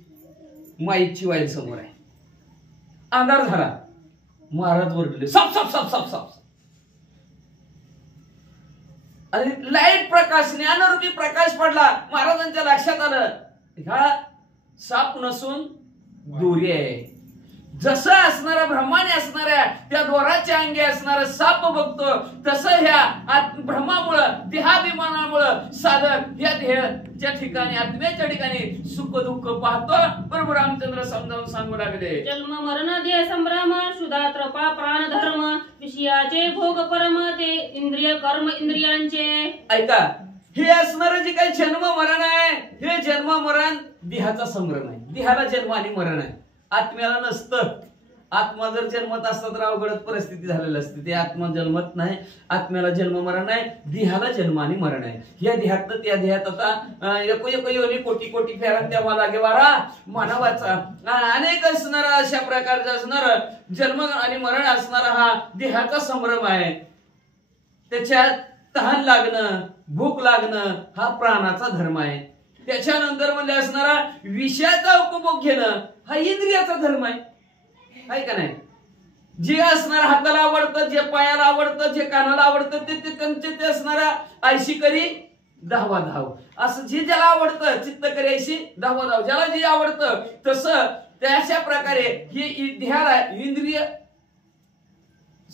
माईकची वाईल समोर आहे, अंधार झाला, महाराज वरडले साप साप साप साप साप, आणि लाईट प्रकाश ज्ञानरूपी प्रकाश पडला. महाराजांच्या लक्षात आलं हा साप नसून दोरी आहे. जसं असणाऱ्या ब्रह्माने असणाऱ्या त्या दोराच्या अंगी असणारा साप बघतो, तसं ह्या भ्रमामुळं देहाभिमानामुळं साधक या देहाच्या ठिकाणी आत्म्याच्या ठिकाणी सुख दुःख पाहतो. प्रभू रामचंद्र समजावून सांगू लागले, जन्म मरण देह संभ्रम शुदा त्रपा प्राण धर्म, विषयाचे भोग परम ते इंद्रिय कर्म इंद्रियांचे. ऐका, हे असणारं जे काही जन्म मरण आहे, हे जन्म मरण देहाचा संभ्रम आहे. देहाला जन्म आणि मरण आहे, आत्म्याला नसतं. आत्मा जर जन्मत असता तर अवघड परिस्थिती झालेली असते. ते आत्मा जन्मत नाही, आत्म्याला जन्म मरण नाही, देहाला जन्म आणि मरण आहे. या देहात त्या देहात आता एको योनी कोटी कोटी फेरा तेव्हा लागे वारा मानवाचा अनेक असणारा अशा प्रकारचा असणार जन्म आणि मरण असणारा हा देहाचा संभ्रम आहे. त्याच्यात तहान लागणं, भूक लागणं हा प्राणाचा धर्म आहे. त्याच्यानंतर म्हणजे असणारा विषयाचा उपभोग घेणं हा इंद्रियाचा धर्म आहे का नाही. जे असणार हाताला आवडतं, जे पायाला आवडतं, जे कानाला आवडतं ते त्यांचे ते असणारा ऐशी करी दहावा धाव, असं जे ज्याला आवडतं चित्त करी ऐशी दहावा धाव, ज्याला जे आवडतं तसं त्या अशा प्रकारे हे ध्येयाला इंद्रिय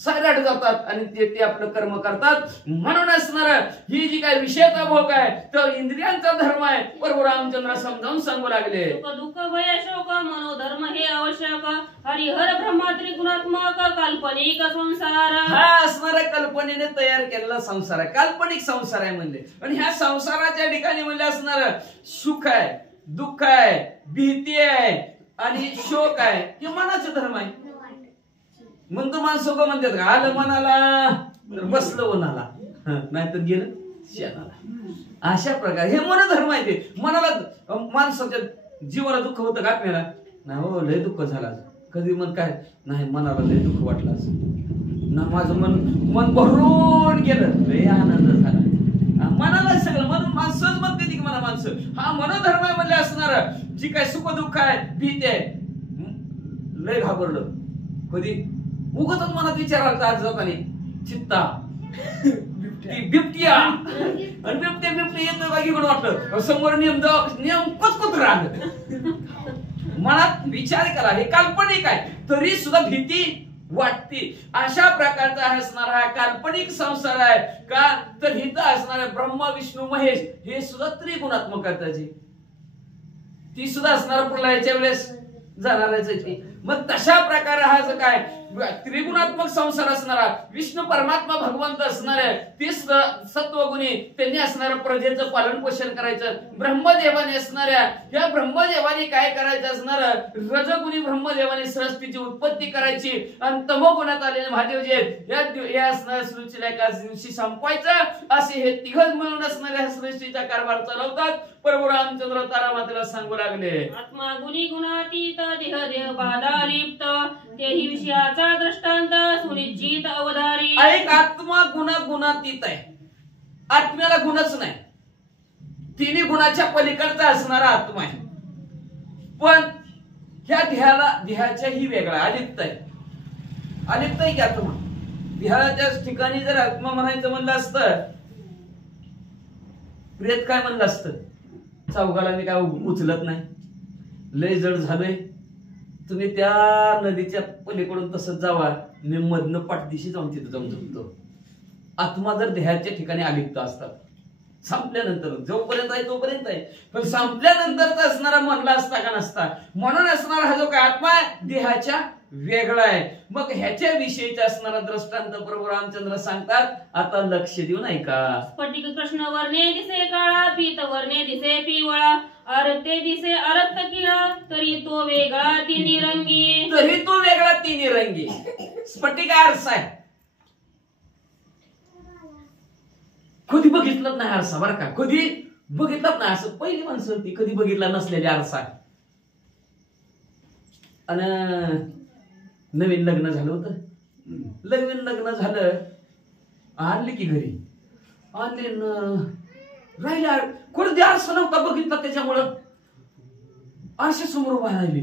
साराट जातात आणि ते आपलं कर्म करतात. म्हणून असणार ही जी काय विषयाचा भोग आहे तो इंद्रियांचा धर्म आहे. प्रभू रामचंद्र समजावून सांगू लागले, दुःख भय शोक मनोधर्म हे आवश्यक, हरिहर ब्रह्मा त्रिगुणात्मक काल्पनिक संसार. हा असणारा कल्पनेने तयार केलेला संसार आहे, काल्पनिक संसार आहे म्हणले. पण ह्या संसाराच्या ठिकाणी म्हणजे असणार सुख आहे, दुःख आहे, भीती आहे आणि शोक आहे, हे मनाचे धर्म आहे. म्हणतो माणसं म्हणतात आलं मनाला तर बसलं उन्हाला, नाहीतर गेलं क्षणाला. अशा प्रकारे हे मनधर्म आहे ते. मनाला माणसाच्या जीवाला दुःख होतं का आपल्याला? नाही हो, लय दुःख झालं. कधी मन काय नाही, मनाला लय दुःख वाटलं असं ना, माझं मन भरून गेलं, लय आनंद झाला. मनाला सगळं म्हणून माणसंच म्हणते की मला माणसं हा मनोधर्म आहे म्हणले असणार. जी काय सुख दुःख आहे, भीती आहे, लय घाबरलं. कधी उगाच मनात विचार आला आज जाताना चित्ता बिबट्या आणि बिबट्या येतो का इकडून वाटलं समोर नेमकंच कुत्र आलं. मनात विचार करा, हे काल्पनिक आहे तरी सुद्धा भीती वाटते. अशा प्रकारचा असणारा हा काल्पनिक संसार आहे का? तर हिथं असणारे ब्रह्मा विष्णू महेश हे सुद्धा त्रिगुणात्मक त्याची, ती सुद्धा असणार प्रलयाच्या वेळेस जाणारच आहे. मग तशा प्रकारे हा जो काय त्रिगुणात्मक संसार असणारा विष्णू परमात्मा भगवंत असणार आहे, ते सत्वगुणी त्यांनी असणाऱ्या प्रजेचं पालन पोषण करायचं. ब्रह्मदेवाने असणाऱ्या या ब्रह्मदेवाने काय करायचं असणार, रजगुणी ब्रह्मदेवाने सृष्टीची उत्पत्ती करायची आणि तमोगुणात आलेले महादेव जे या असणाऱ्या सृष्टीला एका दिवशी संपवायचं असे हे तिघच मिळून असणाऱ्या सृष्टीचा कारभार चालवतात. प्रभू रामचंद्र तारामातेला सांगू लागले, आत्मा गुणी गुणातीत देह देह बाधालिप्त तेही विषयाचा दृष्टांत सुनिश्चित अवधारी. एक आत्मा गुणातीत आहे, आत्म्याला गुणच नाही, तिन्ही गुणाच्या पलीकडचा असणारा आत्मा आहे. पण ह्या देहाच्या ही वेगळा अलिप्त आहे. अलिप्त आहे की आत्मा देहाच्या ठिकाणी जर आत्मा म्हणायचं म्हणलं असतं, प्रेत काय म्हणलं असतं, चौघाला मी काय उचलत नाही, लय जड झालंय, तुम्ही त्या नदीच्या पलीकडून तसंच जावा, मी मधनं पाठदिशी जाऊन तिथं जाऊन झोपतो. आत्मा जर देहाच्या ठिकाणी अलिप्त असतात, संपल्यानंतर जोपर्यंत आहे तोपर्यंत आहे, पण संपल्यानंतर असणारा म्हणला असता का नसता. म्हणून असणारा हा जो काय आत्मा आहे देहाच्या वेगळा आहे. मग ह्याच्या विषयीचा असणारा दृष्टांत प्रभू रामचंद्र सांगतात. आता लक्ष देऊन ऐका. स्फटिक कृष्ण वर्णे दिसे काळा, पीत वर्णे दिसे पिवळा, अरते दिसे अरक्त किळा, तरी तो वेगळा तिन्ही रंगी. तरी तो वेगळा तिन्ही रंगी. स्फटिक आरसा आहे, कधी बघितलं नाही आरसा बरं का, कधी बघितलं नाही असं पहिली माणसं ती कधी बघितला नसलेली आरसा. आणि नवीन लग्न झालं होतं, नवीन लग्न झालं, आणली की घरी आणली राहिला, कोणी आरसा नव्हता बघितला, त्याच्यामुळं आरशा समोर उभा राहिली.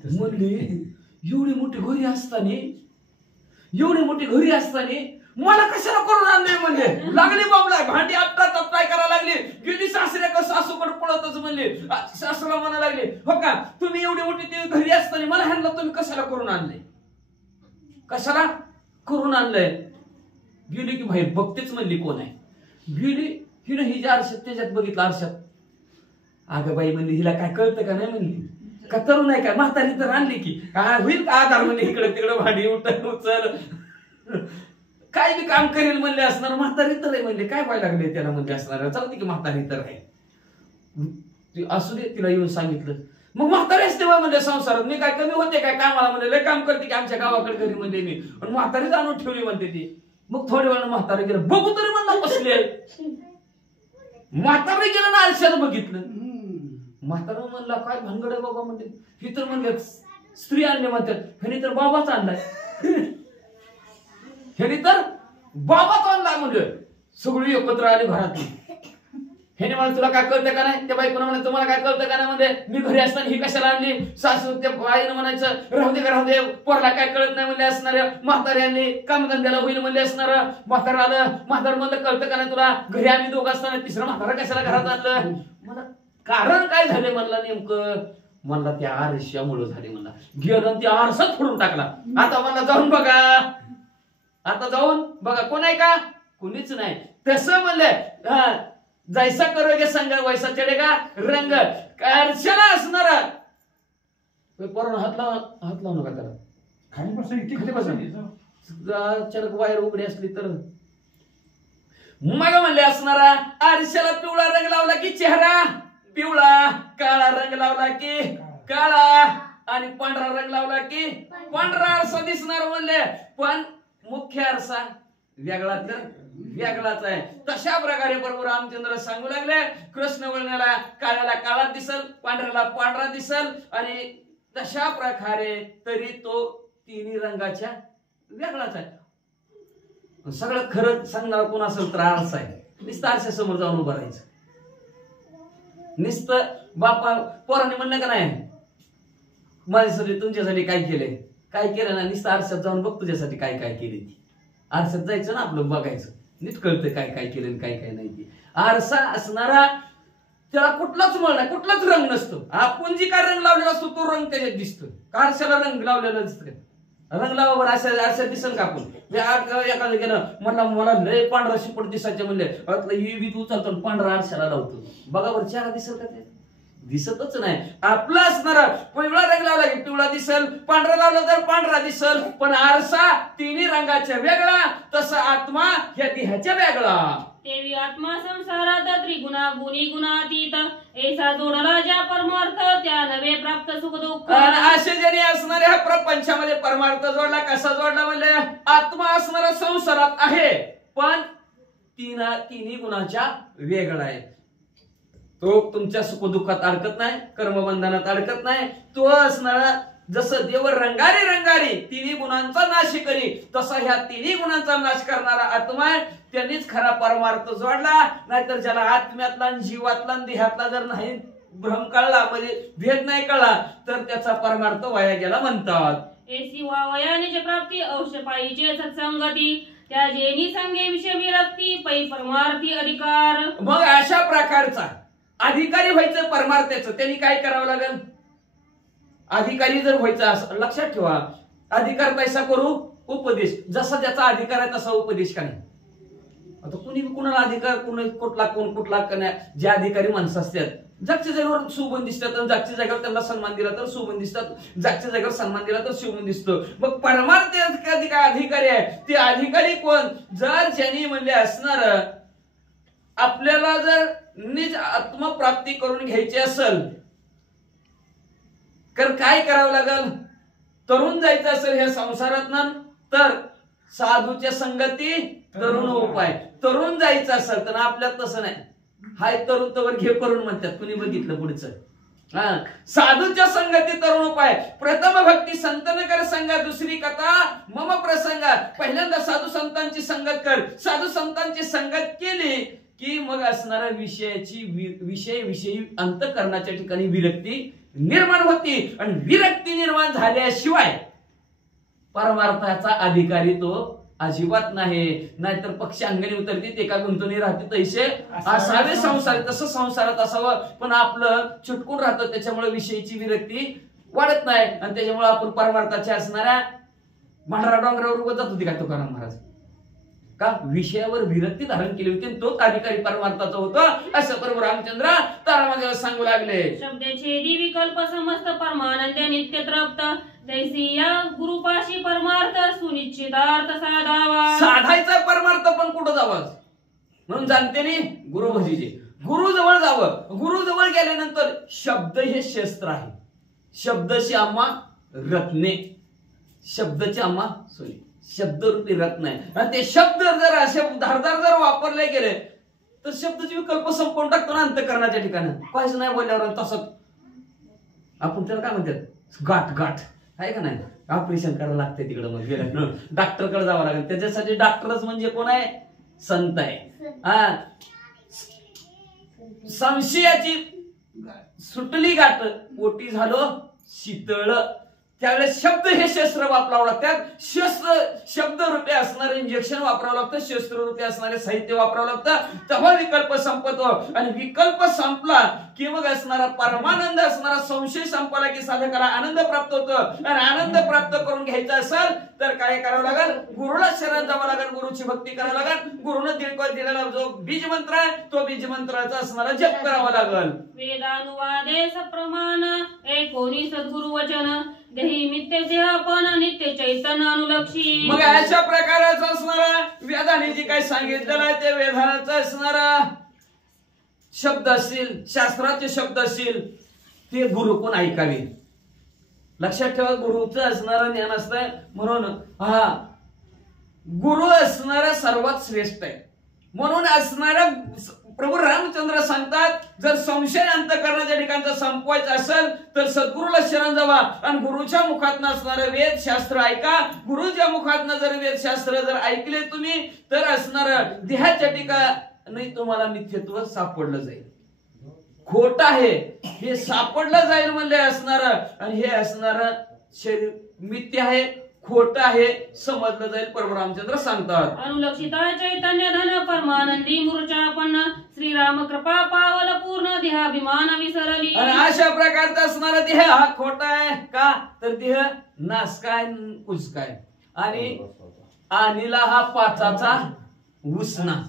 म्हणली एवढी मोठी घरी असताना मला कशाला करून आणले म्हणले. लागली बाबला भांडी आपटाय करायला लागली. गेली सासऱ्या का सासूकडे पळतच म्हणले. सासूला म्हणा लागले, हो का तुम्ही एवढी मोठी घरी असताना मला ह्यांना तुम्ही कशाला करून आणले, कशाला करून आणलंय. गेली की बाहेर बघतेच म्हणली कोण आहे. गेली हिनं हिच्या आरशात त्याच्यात बघितलं आरशात. अगं बाई म्हणली हिला काय कळतं का नाही म्हणली, का तरुण आहे का, म्हातारी तर आणली की काय होईल का आधार म्हणले, इकडे तिकडे भांडी उचल काय बी काम करेल म्हणले असणार. म्हातारी तर आहे म्हणले, काय व्हायला लागले त्याला म्हणले असणार. चालते की म्हातारी तर आहे, असू दे तिला येऊन सांगितलं. मग म्हातारी असते म्हणजे संसारात मी काय कमी होते काय कामाला म्हणले, लय काम करते की आमच्या गावाकडे घरी म्हणले मी, पण म्हातारीच आणून ठेवली म्हणते ती. मग थोड्या वेळानं म्हातारी गेलं, बघू तरी म्हणला बसले. म्हातारी गेलं ना आरशात बघितलं. म्हातारा म्हणला काय भानगड आहे बाबा म्हणते, ही तर म्हणले स्त्री आणले म्हणतात, ह्यानी तर बाबाच आणलाय, ह्यानी तर बाबाच आणलाय म्हणलं. सगळी एकत्र आली घरातली. ह्याने मला तुला काय कळतं का नाही, त्या बाईकोनं म्हणायचं तुम्हाला काय कळतं का नाही म्हणजे, मी घरी असताना ही कशाला आणली. सासू त्या बाईनं म्हणायचं राहू दे पोरला काय कळत नाही म्हणले असणार. म्हातारी आणली कामधंद्याला होईल म्हणले असणार. म्हातारा आलं, म्हातारा म्हणलं कळतं का नाही तुला, घरी आम्ही दोघं असताना तिसरा म्हातारा कशाला घरात आणलं. मला कारण काय झाले म्हणला नेमकं, म्हणला त्या आरशामुळे झाले म्हणला. गेलं त्या आरसाच फोडून टाकला. आता म्हणला जाऊन बघा, आता जाऊन बघा कोण आहे का, कोणीच नाही. तसं म्हणलं जैसा करोगे संग वैसा चढेगा रंग. आरशाला असणारा पोरांनो हात लावू नका त्याला, खाली बसा. वायर उघडी असली तर मग म्हणले असणारा. आरशाला पिवळा रंग लावला की चेहरा पिवळा, काळा रंग लावला की काळा आणि पांढरा रंग लावला की पांढरा आरसा दिसणार म्हणले. पण मुख्य आरसा वेगळा तर वेगळाच आहे. तशा प्रकारे प्रभू रामचंद्र सांगू लागले, कृष्ण वळणाला काळ्याला काळा दिसल, पांढऱ्याला पांढरा दिसल, आणि तशा प्रकारे तरी तो तिन्ही रंगाच्या वेगळाच आहे. सगळं खरं सांगणार कोण असेल तर आरसा आहे. नुसतं आरशासमोर जाऊन उभं राहायचं. नुसतं बापा पोरांनी म्हणणं का नाही, माझ्यासाठी तुमच्यासाठी काय केलंय, काय केलं ना, नुसतं आरशात जाऊन बघ तुझ्यासाठी काय काय केले. ती आरशात जायचं ना आपलं, बघायचं, नीट कळतं काय काय केलं आणि काय काय नाही. ती आरसा असणारा त्याला कुठलाच मळ नाही, कुठलाच रंग नसतो. आपण जी काय रंग लावलेला असतो तो रंग त्याच्यात दिसतो. आरशाला रंग लावलेला दिसतो. रंग लावावर आरशा दिसल का आपण? एखादं गेलं म्हणला मला लय पांढरा शिपट दिसायचे म्हणले, विध उचलतो पांढरा आरशाला लावतो, बघा बरं चेहरा दिसल का? ते दिसतच नाही. आपला असणारा पिवळा रंग लावला की पिवळा दिसल, पांढरा लावला तर पांढरा दिसल, पण आरसा तिन्ही रंगाच्या वेगळा, तसा आत्मा ह्या देहाच्या वेगळा. तेवी आत्मा संसारात त्रिगुणा गुणी गुणातीत, ऐसा जोडला ज्या परमार्थ त्या नवे प्राप्त सुख दुःख. असे ज्याने असणाऱ्या ह्या प्रपंचामध्ये परमार्थ जोडला. कसा जोडला म्हणजे आत्मा असणारा संसारात आहे पण तिन्ही गुणाच्या वेगळा आहे. तो तुमच्या सुखदुःखात अडकत नाही, कर्मबंधनात अडकत नाही. तो असणारा जसं देव रंगारी रंगारी तिन्ही गुणांचा नाश करी, तसा ह्या तिन्ही गुणांचा नाश करणारा आत्मा आहे. त्यांनीच खरा परमार्थ जोडला. नाहीतर ज्याला आत्म्यातला जीवातला देहातला जर नाही भ्रम कळला, म्हणजे भेद नाही कळला, तर त्याचा परमार्थ वाया गेला म्हणतात. ऐसी वावयाने प्राप्ती औष पाहिजे सत्संगती, त्या जेनी संगे विषय विरक्ती पै परमार्थी अधिकार. मग अशा प्रकारचा अधिकारी व्हायचं परमार्थाचं, त्यांनी काय करावं लागेल? अधिकारी जर व्हायचं असं लक्षात ठेवा, अधिकार तैसा करू उपदेश, जसा ज्याचा अधिकार आहे तसा उपदेश का नाही. आता कुणी कुणाला अधिकार कुठला जे अधिकारी माणसं असतात, जागच्या जागेवर सुबन दिसतात, जागच्या जागेवर त्यांना सन्मान दिला तर सुबन दिसतात, जागच्या जागेवर सन्मान दिला तर शिवून दिसतो. मग परमार्थ अधिकारी आहे ते अधिकारी कोण? जर ज्यांनी म्हणले असणार आपल्याला जर निज आत्मप्राप्ती करून घ्यायची असेल तर काय करावं लागेल? तरुण जायचं असेल ह्या संसारात तर साधूच्या संगती तरुण उपाय. तरुण जायचं असेल तर आपल्यात तसं नाही, हाय तरुण तवर घे करून म्हणतात. कुणी बघितलं पुढचं? साधूच्या संगती तरुण उपाय. प्रथम भक्ती संतन कर संगा, दुसरी कथा मम प्रसंगा. पहिल्यांदा साधू संतांची संगत कर. साधू संतांची संगत केली की मग असणाऱ्या विषयी अंतःकरणाच्या ठिकाणी विरक्ती निर्माण होती, आणि विरक्ती निर्माण झाल्याशिवाय परमार्थाचा अधिकारी तो अजिबात नाही. नाहीतर पक्षी अंगणी उतरते ते का गुंतवणी राहते तैसे असावे संसार. तसं संसारात असावं, पण आपलं चुटकून राहतं, त्याच्यामुळे विषयीची विरक्ती वाढत नाही, आणि त्याच्यामुळे आपण परमार्थाच्या असणाऱ्या भांडरा डोंगरावर उभं जात होती का तुकाराम महाराज? का विषयावर विरक्ती धारण केली होती, तोच अधिकारी परमार्थाचा होता, असं प्रभू रामचंद्र तारामाला सांगू लागले. शब्दाचे विकल्प समस्त परमानंद नित्य तृप्त, जैसी या गुरुपाशी परमार्थ सुनिश्चितार्थ साधावा. साधायचा परमार्थ पण कुठं जावं म्हणून जाणते नाही, गुरु भजीचे गुरु जवळ जावं. गुरु जवळ गेल्यानंतर शब्द हे शस्त्र आहे. शब्दची आम्हा रत्ने, शब्दची आम्हा सोयी, शब्दरूपी रत्न आहे. आणि ते शब्द जर असे धारदार जर वापरले गेले तर शब्दाचे विकल्प संपवून टाकतो ना अंतःकरणाच्या ठिकाणी. काहीच नाही बोलल्यावर तसंच आपण त्याला काय म्हणतात गाठ आहे का नाही, ऑपरेशन करायला लागते तिकडे. मग गेलं डॉक्टरकडे जावं लागेल. त्याच्यासाठी डॉक्टरच म्हणजे कोण आहे? संत आहे. संशयाची सुटली गाठ, पोटी झालो शीतळ. त्यावेळेस शब्द हे शस्त्र वापरावं लागतात. शब्द रूपे असणारे इंजेक्शन वापरावं लागतं, शस्त्र रूपे असणारे साहित्य वापरावं लागतं, तेव्हा विकल्प संपतो. आणि विकल्प संपला की मग असणारा परमानंद, असणारा संशय संपला की साधकाला आनंद प्राप्त होतो. आणि आनंद प्राप्त करून घ्यायचा असेल तर काय करावं लागेल? गुरुला शरण जावं लागेल, गुरुची भक्ती करावं लागेल. गुरुनं दिलेला जो बीज मंत्र आहे तो बीज मंत्राचा असणारा जप करावा लागेल. वेदानुवादे सप्रमाण एकोणी सद्गुरु वचन, देही नित्य देहापन नित्य चैतन्य अनुलक्षी. मग अशा प्रकारचा असणारा वेदाने जे काही सांगितलेलं आहे ते वेदानाचा असणारा शब्द असतील, शास्त्राचे शब्द असतील, ते गुरु कोण ऐकावे. लक्षात ठेवा, गुरुचं असणारं ज्ञान असतंय. म्हणून गुरु असणारा सर्वात श्रेष्ठ आहे. म्हणून असणाऱ्या प्रभू रामचंद्र सांगतात, जर संशय अंतःकरणाच्या ठिकाणचा संपवायचा असेल तर सद्गुरूला शरण जावा आणि गुरुच्या मुखातनं असणारं वेदशास्त्र ऐका. गुरुच्या मुखातनं जर वेदशास्त्र जर ऐकले तुम्ही तर असणारं देहाच्या ठिकाणी तुम्हाला मिथ्यत्व सापडलं जाईल. खोट आहे हे सापडलं जाईल म्हणजे असणारं, आणि हे असणारं शरीर मिथ्य आहे, खोट आहे समजलं जाईल. प्रभू रामचंद्र सांगतात, अनुलक्षिता चैतन्य धन परमानंदी मूर्छापन्न श्रीराम कृपा पावल पूर्ण देहाभिमान विसरली. आणि अशा प्रकारचा असणारा देह हा खोटा आहे का, तर देह नासकाय कुचकाय आणि आणीला हा पाचाचा उसना,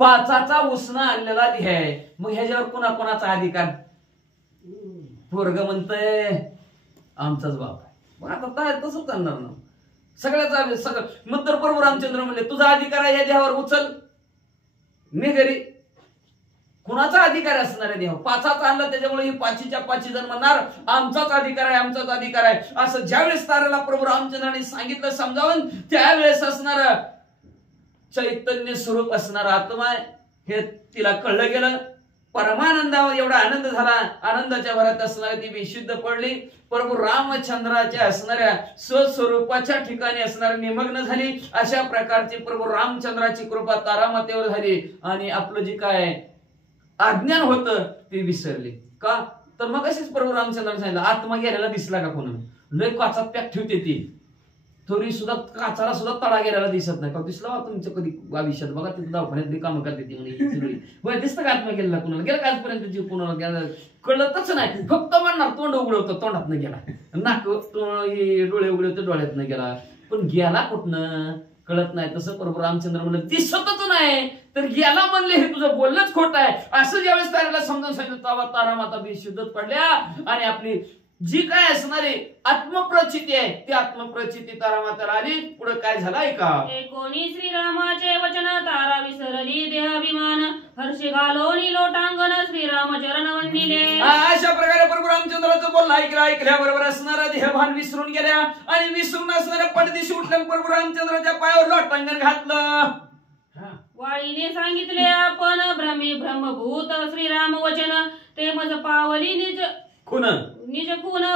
पाचाचा उसना आणलेला देह आहे. मग ह्याच्यावर कुणाचा अधिकार? पोरग म्हणतंय आमचाच बाप आहे, मग आता तसं करणार ना सगळ्याचा सगळं. मग तर प्रभू रामचंद्र म्हणले तुझा अधिकार आहे या देहावर, उचल मी घरी. कुणाचा अधिकार असणार आहे देह? पाचाचा आणला त्याच्यामुळे ही पाचीच्या पाची जण म्हणणार आमचाच अधिकार आहे, आमचाच अधिकार आहे. असं ज्यावेळेस तारेला प्रभू रामचंद्राने सांगितलं समजावून, त्यावेळेस असणार चैतन्य स्वरूप असणार आत्मा आहे हे तिला कळलं गेलं. परमानंदावर एवढा आनंद झाला, आनंदाच्या भरात असणारी ती बेशुद्ध पडली. प्रभू रामचंद्राच्या असणाऱ्या स्वस्वरूपाच्या ठिकाणी असणारी निमग्न झाली. अशा प्रकारची प्रभू रामचंद्राची कृपा तारामातेवर झाली आणि आपलं जे काय अज्ञान होतं ते विसरले. का तर मग असेच प्रभू रामचंद्राने सांगितलं, आत्मा गेलेला दिसला का कोणा? लय काचात पॅक ठेवते ती, तरी सुद्धा काचाला सुद्धा तडा गेलेला दिसत नाही का? दिसला बा तुमचं कधी आयुष्यात? बघा तिथे दवाखान्यात कामं करते ती म्हणे दिसतं का आत्मा गेलेला कुणाला? गेला का आजपर्यंत जीव कुणाला गेला कळतच नाही. फक्त म्हणणार तोंड उघडवतं, तोंडात न गेला, नाक डोळे उघडवतं, डोळ्यात न गेला, पण गेला कुठनं कळत नाही. तसं प्रभू रामचंद्र म्हणलं दिसतच नाही तर गेला म्हणले हे तुझं बोलणंच खोट आहे. असं ज्यावेळेस तारेला समजावून सांगितलं तेव्हा तारामाता बेशुद्धच पडल्या आणि आपली जी काय असणारी आत्मप्रचिती आहे ती आत्मप्रचिती तारामाताला आली. पुढे काय झालं ऐका. एकोणी श्रीरामाचे वचन तारा विसरली देहाभिमान हर्षे घालोनी लोटांगण श्रीरामचरण वंदिले. अशा प्रकारे प्रभू रामचंद्राचं बोलणं ऐकल्याबरोबर असणारा देहभान विसरून गेल्या आणि विसरून असणाऱ्या पडदिशी उठल्या प्रभू रामचंद्राच्या पायावर लोटांगण घातलं. वाळीने सांगितले आपण भ्रमी ब्रह्मभूत श्रीराम वचन ते मज पावली निज खुन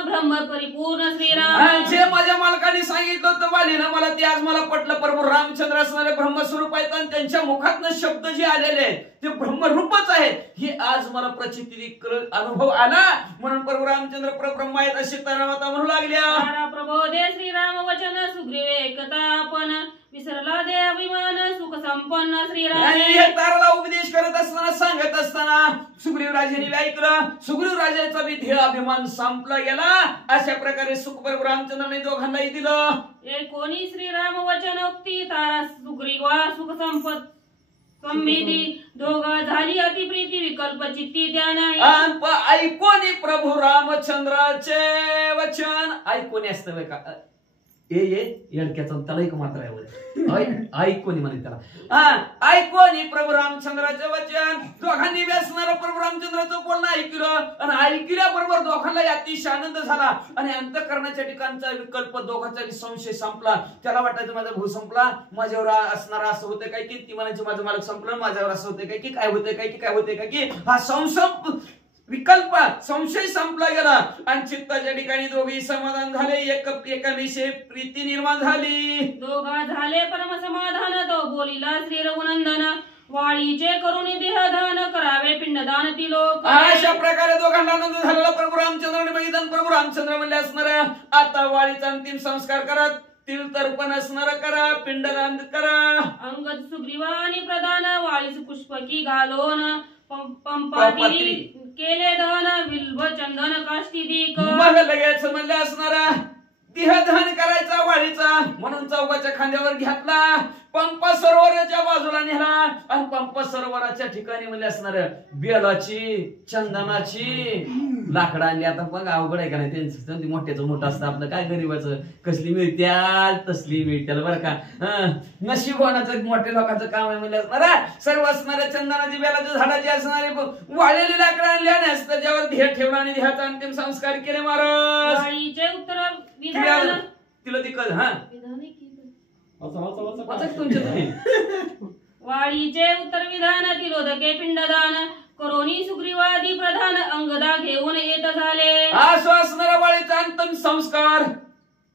ब्रह्म परिपूर्ण श्रीराम. जे माझ्या मालकाने सांगितलं होतं वालीनं मला ते आज मला पटलं. प्रभू रामचंद्र असणारे ब्रह्मस्वरूप आहेत आणि त्यांच्या मुखातनं शब्द जे आलेले आहेत ते ब्रह्मरूपच आहेत हे आज मला प्रचिती अनुभव आला. म्हणून प्रभू रामचंद्र परब्रह्म आहेत अशी तारामाता म्हणू लागल्या. प्रबोधे श्रीराम वचन सुग्रीवे एकता आपण विसरला दे अभिमान सुख संपन्न श्रीराम. हे ताराला उपदेश करत असताना सांगत असताना सुग्रीव राजाने ऐकलं. सुग्रीव राजाचा बी ध्येय अभिमान संपला गेला. अशा प्रकारे सुख प्रभू रामचंद्राने दोघांनाही दिलं. एकोणी श्रीराम वचन उक्ती तारा सुग्रीवा सुख संपत संमिती दोघा झाली अतिप्रीती विकल्प चित्ती ध्यान. ऐकोनी प्रभू रामचंद्राचे वचन ऐकोनी असतं का येडक्याचा त्याला एक मात्र आहे ऐकोनी म्हणे त्याला. ऐकोनी प्रभू रामचंद्राचे वचन दोघांनी व्यसनार प्रभू रामचंद्राचं बोलणं ऐकलं आणि ऐकल्याबरोबर दोघांनाही अतिशय आनंद झाला आणि अंतःकरणाच्या ठिकाणचा विकल्प दोघांचा संशय संपला. त्याला वाटायचं माझा भाऊ संपला, माझ्यावर असणार असं होतं काय की, ती म्हणायची माझं मालक संपलं, माझ्यावर असं होतं काय की, काय होतंय काय की, काय होतंय काय की, हा विकल्प संशय संपला गेला आणि चित्ताच्या ठिकाणी दोघे समाधान झाले. एकाविषयी प्रीती निर्माण झाली. दोघा झाले परम समाधान तो बोलिला श्री रघुनंदन वाळीचे करून देहदान करावे पिंडदान ती लोक. अशा प्रकारे दोघांना आनंद झालेला प्रभू रामचंद्राने बघितलं. प्रभू रामचंद्र म्हणले असणाऱ्या आता वाळीचा अंतिम संस्कार करा, तिल तर्पण असणार करा, पिंडदान करा. अंगद सुग्रीवा आणि प्रधान वाळीस पुष्पकी घालोन पंपातिरी केले दान विल्भ चंदन काष्टी दीक. मग लगेच म्हणले असणारा देहदान करायचा वाळीचा म्हणून चौकाच्या खांद्यावर घेतला. पंपा सरोवराच्या बाजूला नेला आणि पंपा सरोवराच्या ठिकाणी म्हणले असणार बेलाची चंदनाची लाकडं आणली. आता बघ अवघड आहे का नाही त्यांचं, मोठ्याचं मोठं असतं आपलं काय गरीबाचं कसली मिळत्याल तसली मिळत्याल बरं का. नशिबवानाचं मोठ्या लोकांचं काम आहे म्हणजे असणार सर्व असणाऱ्या चंदनाची बेलाच्या झाडाची असणारे वाळलेली लाकडं आणली आणि त्याच्यावर ध्येय ठेवला आणि ध्येयाचा अंतिम संस्कार केले महाराज. वाळीचे उत्तर तिला दिक्कत हा तुमच्या वाळीचे उत्तर विधान तिलोदके पिंडदान करोनी सुग्रीवादी प्रधान अंगदा घेऊन येत झाले. असो असणारा वाळीचा अंतिम संस्कार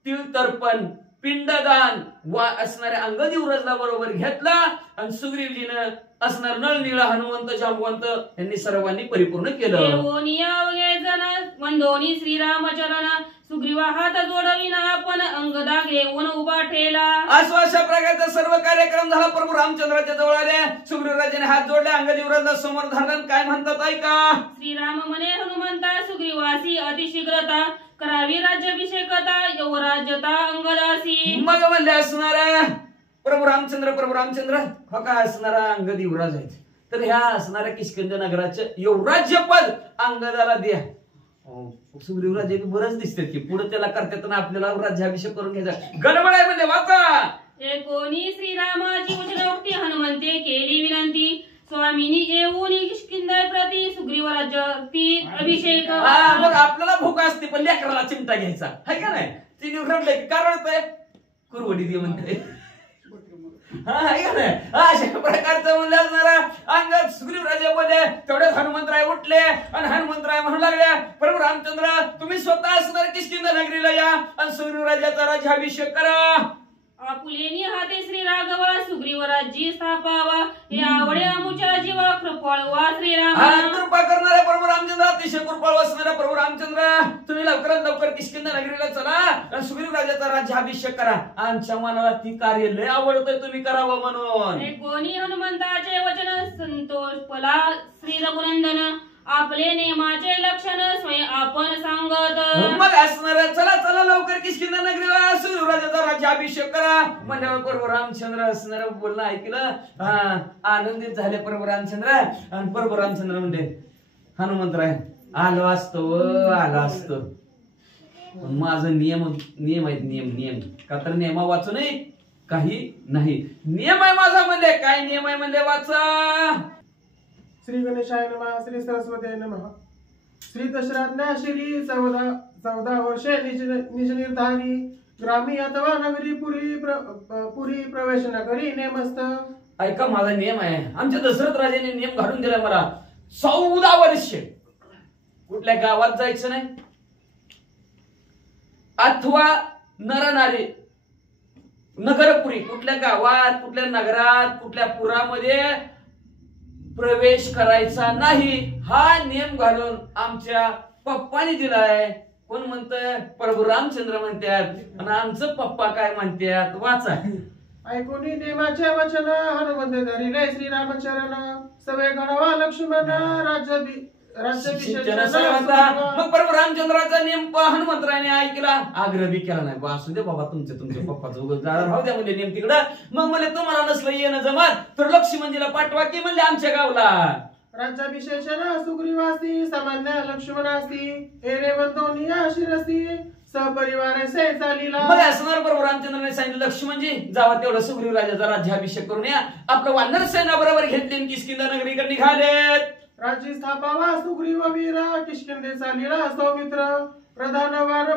तिळ तर्पण पिंडदान वा असणाऱ्या अंगद युवराजला बरोबर घेतला आणि सुग्रीवजीनं असणार नळनीळ हनुमंत जांबवंत यांनी सर्वांनी परिपूर्ण केलं. देवोनी अवघे जण वंदोनी श्रीरामचरण सुग्रीवा हात जोडविना आपण अंगदा घेऊन उभा ठेला. असो अशा प्रकारचा सर्व कार्यक्रम झाला. प्रभू रामचंद्राच्या जवळ आले. सुग्रीवराजाने हात जोडले. अंगद युवराजला समोर धरलं. काय म्हणतात ऐका. श्रीराम म्हणे हनुमंता सुग्रीवासी अतिशीघ्रता करावी राज्याभिषेकता युवराज्यता अंगदासी. मग म्हणले असणाऱ्या प्रभू रामचंद्र हा काय असणारा अंगद युवराज आहेत. तर ह्या असणाऱ्या किष्किंध नगराचे युवराज्य पद अंगदाला द्या. सुग्रीवराजे बरंच दिसतात की पुढे त्याला करतात ना आपल्याला राज्याभिषेक करून घ्यायचा. गडबड आहे म्हणजे वाचा. एकोणी श्रीरामाची वचनोक्ती हनुमंते केली विनंती स्वामीनी येऊन किष्किंध प्रती सुग्रीव राज्याती अभिषेक. मग आपल्याला भूक असते पण लेकराला चिमटा घ्यायचा आहे का नाही. ती निवडले कारण ते कुरवडी दे म्हणते. अशा प्रकारचं म्हणलं असणारा अंगद सुग्रीवराजे बोलले. तेवढ्याच हनुमंतराय उठले आणि हनुमंतराय म्हणू लागले प्रभू रामचंद्र तुम्ही स्वतः असणाऱ्या किष्किंध नगरीला या आणि सुग्रीवराजाचा राज्याभिषेक करा. आपुलेनी हाते श्री राघवा सुग्रीव राज्य स्थापावा हे आवडे आमुच्या जीवा कृपाळवा श्रीराम. कृपा करणारे प्रभू रामचंद्र अतिशय कृपाळू असणारा प्रभू रामचंद्र तुम्ही लवकरात लवकर किष्किंध नगरीला चला आणि सुग्रीव राजाचा राज्याभिषेक करा. आमच्या मनाला ती कार्य लय आवडतंय तुम्ही करावं म्हणून. कोणी हनुमंताचे वचन संतोष पला श्री रघुनंदन आपले नेमाचे लक्षण स्वयं आपण सांगत. मग असणार चला चला लवकर किष्किंध नगरीला सुग्रीवराजाचा राज्याभिषेक करा म्हणल्यावर प्रभू रामचंद्र असणार बोलणं ऐकलं. आनंदित झाले प्रभू रामचंद्र आणि प्रभू रामचंद्र म्हणले हनुमंतराय आलो असतो माझं नियम आहेत नियम का तर नियमा वाचू नये काही नाही. नियम आहे माझा म्हणले. काय नियम आहे म्हणले वाचा. श्री गणेशाय नमः. श्री सरस्वती नमः. श्री दशरथना श्री 14 वर्षे निज निर्धारी ग्रामी अथवा नगरी पुरी प्रवेश न करी नेमस्त. ऐका माझा नियम आहे. आमच्या दशरथ राजाने नियम घालून दिला मला 14 वर्ष कुठल्या गावात जायचं नाही अथवा नरनारी नगरपुरी कुठल्या गावात कुठल्या नगरात कुठल्या पुरामध्ये प्रवेश करायचा नाही. हा नियम घालून आमच्या पप्पाने दिलाय. कोण म्हणतंय प्रभू रामचंद्र म्हणतात आणि आमचं पप्पा काय म्हणतात वाचा. ऐकोनी नेमाचे वचन हनुमंत धरिले श्रीरामचरण सवे घडावा लक्ष्मण मग प्रभू रामचंद्राचा नेम हनुमंतराने ऐकला. आग्रह बी केला नाही. असू दे बाबा तुमच्या पप्पाचं राहू द्या म्हणजे नेम तिकडं. मग म्हणले तुम्हाला नसलं येणं जमत तर लक्ष्मणजीला पाठवा की म्हणले आमच्या गावला. राज्याभिषेचन सुग्रीवासी सामान्य लक्ष्मणासी एरे वंदोनिया शिरसी सपरिवार से चालीला. मग असणार प्रभू रामचंद्राने सांगितलं लक्ष्मणजी जावा तेवढा सुग्रीव राजाचा राज्याभिषेक करून या. आपलं वानर सेना बरोबर घेतले किष्किंध नगरीकडे निघालेत. राज्य स्थापावा सुग्रीव वीरा किष्किंधे चालीला सौमित्र प्रधान वार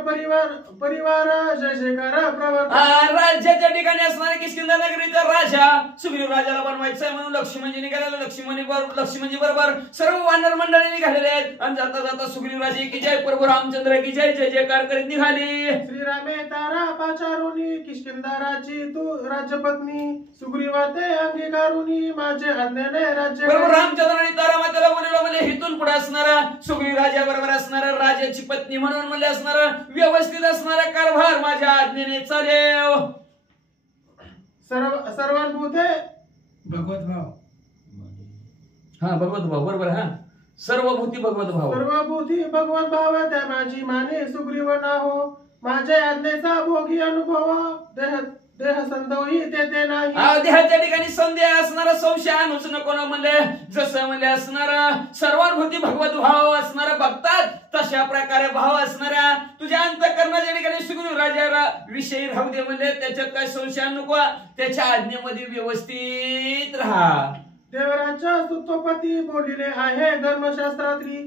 परिवार जय जयकार प्रवर्तन. राज्याच्या ठिकाणी असणारे किष्किंध नगरीचा राजा सुग्रीव राजाला बनवायचा आहे म्हणून लक्ष्मणजी निघालेले. लक्ष्मणजी बरोबर सर्व वानर मंडळी निघालेले आहेत आणि जाता जाता सुग्रीव राजे की जय प्रभू रामचंद्र की जय जय जयकार करीत निघाली. श्रीरामे तारा पाचारुनी किष्किंधाराची तू राज्यपत्नी सुग्रीवाते अंगीकारुनी माझे आज्ञेने राज्य. प्रभू रामचंद्राने तारा मातेला बोलवलं म्हणजे हिथून पुढे असणारा सुग्रीव राजा बरोबर असणारा राजाची पत्नी म्हणून म्हणले असणार व्यवस्थित असणारा कारभार माझ्या आज्ञेने चालेल. सर्वांभूते भगवत भाव. भगवत भाव बरोबर. सर्वभूती भगवत भाव. सर्वभूती भगवत भाव त्या माझी माने सुग्रीव नाहो माझ्या आज्ञेचा भोगी अनुभव देह संदेही तेथे नाही. देहाच्या ठिकाणी संदेह असणारा संशय आणूच नको ना म्हणले. जसं म्हणले असणारा सर्वांभूती भगवत भाव असणारा बघतात तशा प्रकारे भाव असणाऱ्या तुझ्या अंतःकरणाच्या ठिकाणी सुग्रीव राजा विषयी राहू दे म्हणले. त्याच्यात काय संशय नको. त्याच्या आज्ञेमध्ये व्यवस्थित राहा. देवराच्या सुतोपती बोलिले आहे धर्मशास्त्रातली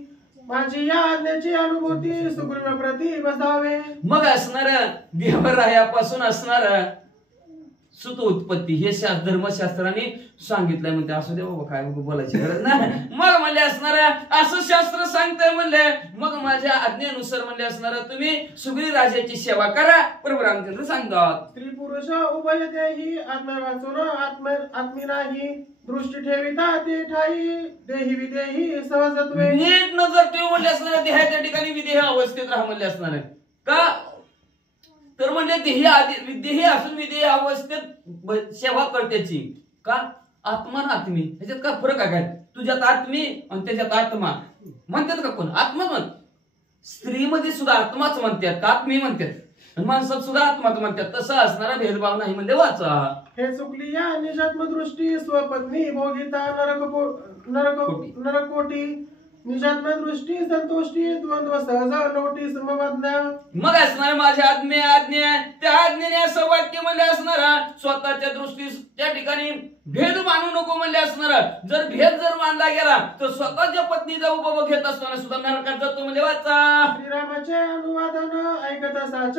माझी या आज्ञेची अनुभूती सुग्रीव प्रती बसावे. मग असणार देवरायापासून असणार सुत उत्पत्ती हे धर्मशास्त्राने सांगितलंय. म्हणते असू दे बाबा, काय बोलायची गरज नाही. मग म्हणले असणार असं शास्त्र सांगतंय म्हणले, मग माझ्या आज्ञेनुसार म्हणले असणार तुम्ही सुग्रीव राजाची सेवा करा. प्रभू रामचंद्र सांगतात स्त्री पुरुष उभय देही आत्मा वाचून आत्मी नाही दृष्टी ठेविता ते ठाई देही विदेही सहजत्वे. नीट नजर ठेवून म्हणले असणार देहाच्या ठिकाणी विदेह अवस्थेत राहा म्हणले असणार का, तर म्हणजे देही असून विदेह अवस्थेत सेवा करण्याची का. आत्मा ना आत्मी ह्याच्यात काय फरक आहे काय, तुझ्यात आत्मी आणि त्याच्यात आत्मा म्हणतात का कोण, आत्माच म्हणत. स्त्रीमध्ये सुद्धा आत्माच म्हणतात का आत्मी म्हणतात, माणसात सुद्धा आत्माच म्हणतात. तसा असणारा भेदभाव नाही म्हणजे वाचा. हे चुकली या निजात्म दृष्टी स्वपत्नी भोगिता नरकोटी निजात्म दृष्टी संतोष्टी द्वंद्व सहज नोटी समवज्ञा. मग असणार माझ्या आज्ञा त्या आज्ञेने असं वाक्य म्हणले असणारा स्वतःच्या दृष्टीच्या ठिकाणी भेद मानू नको म्हणले असणार. जर भेद मानला गेला तर स्वतःच्या पत्नीचा उपभोग घेत असताना सुद्धा नरकात जातो म्हणजे वाचा. श्रीरामाचे अनुवादन ऐकत असाच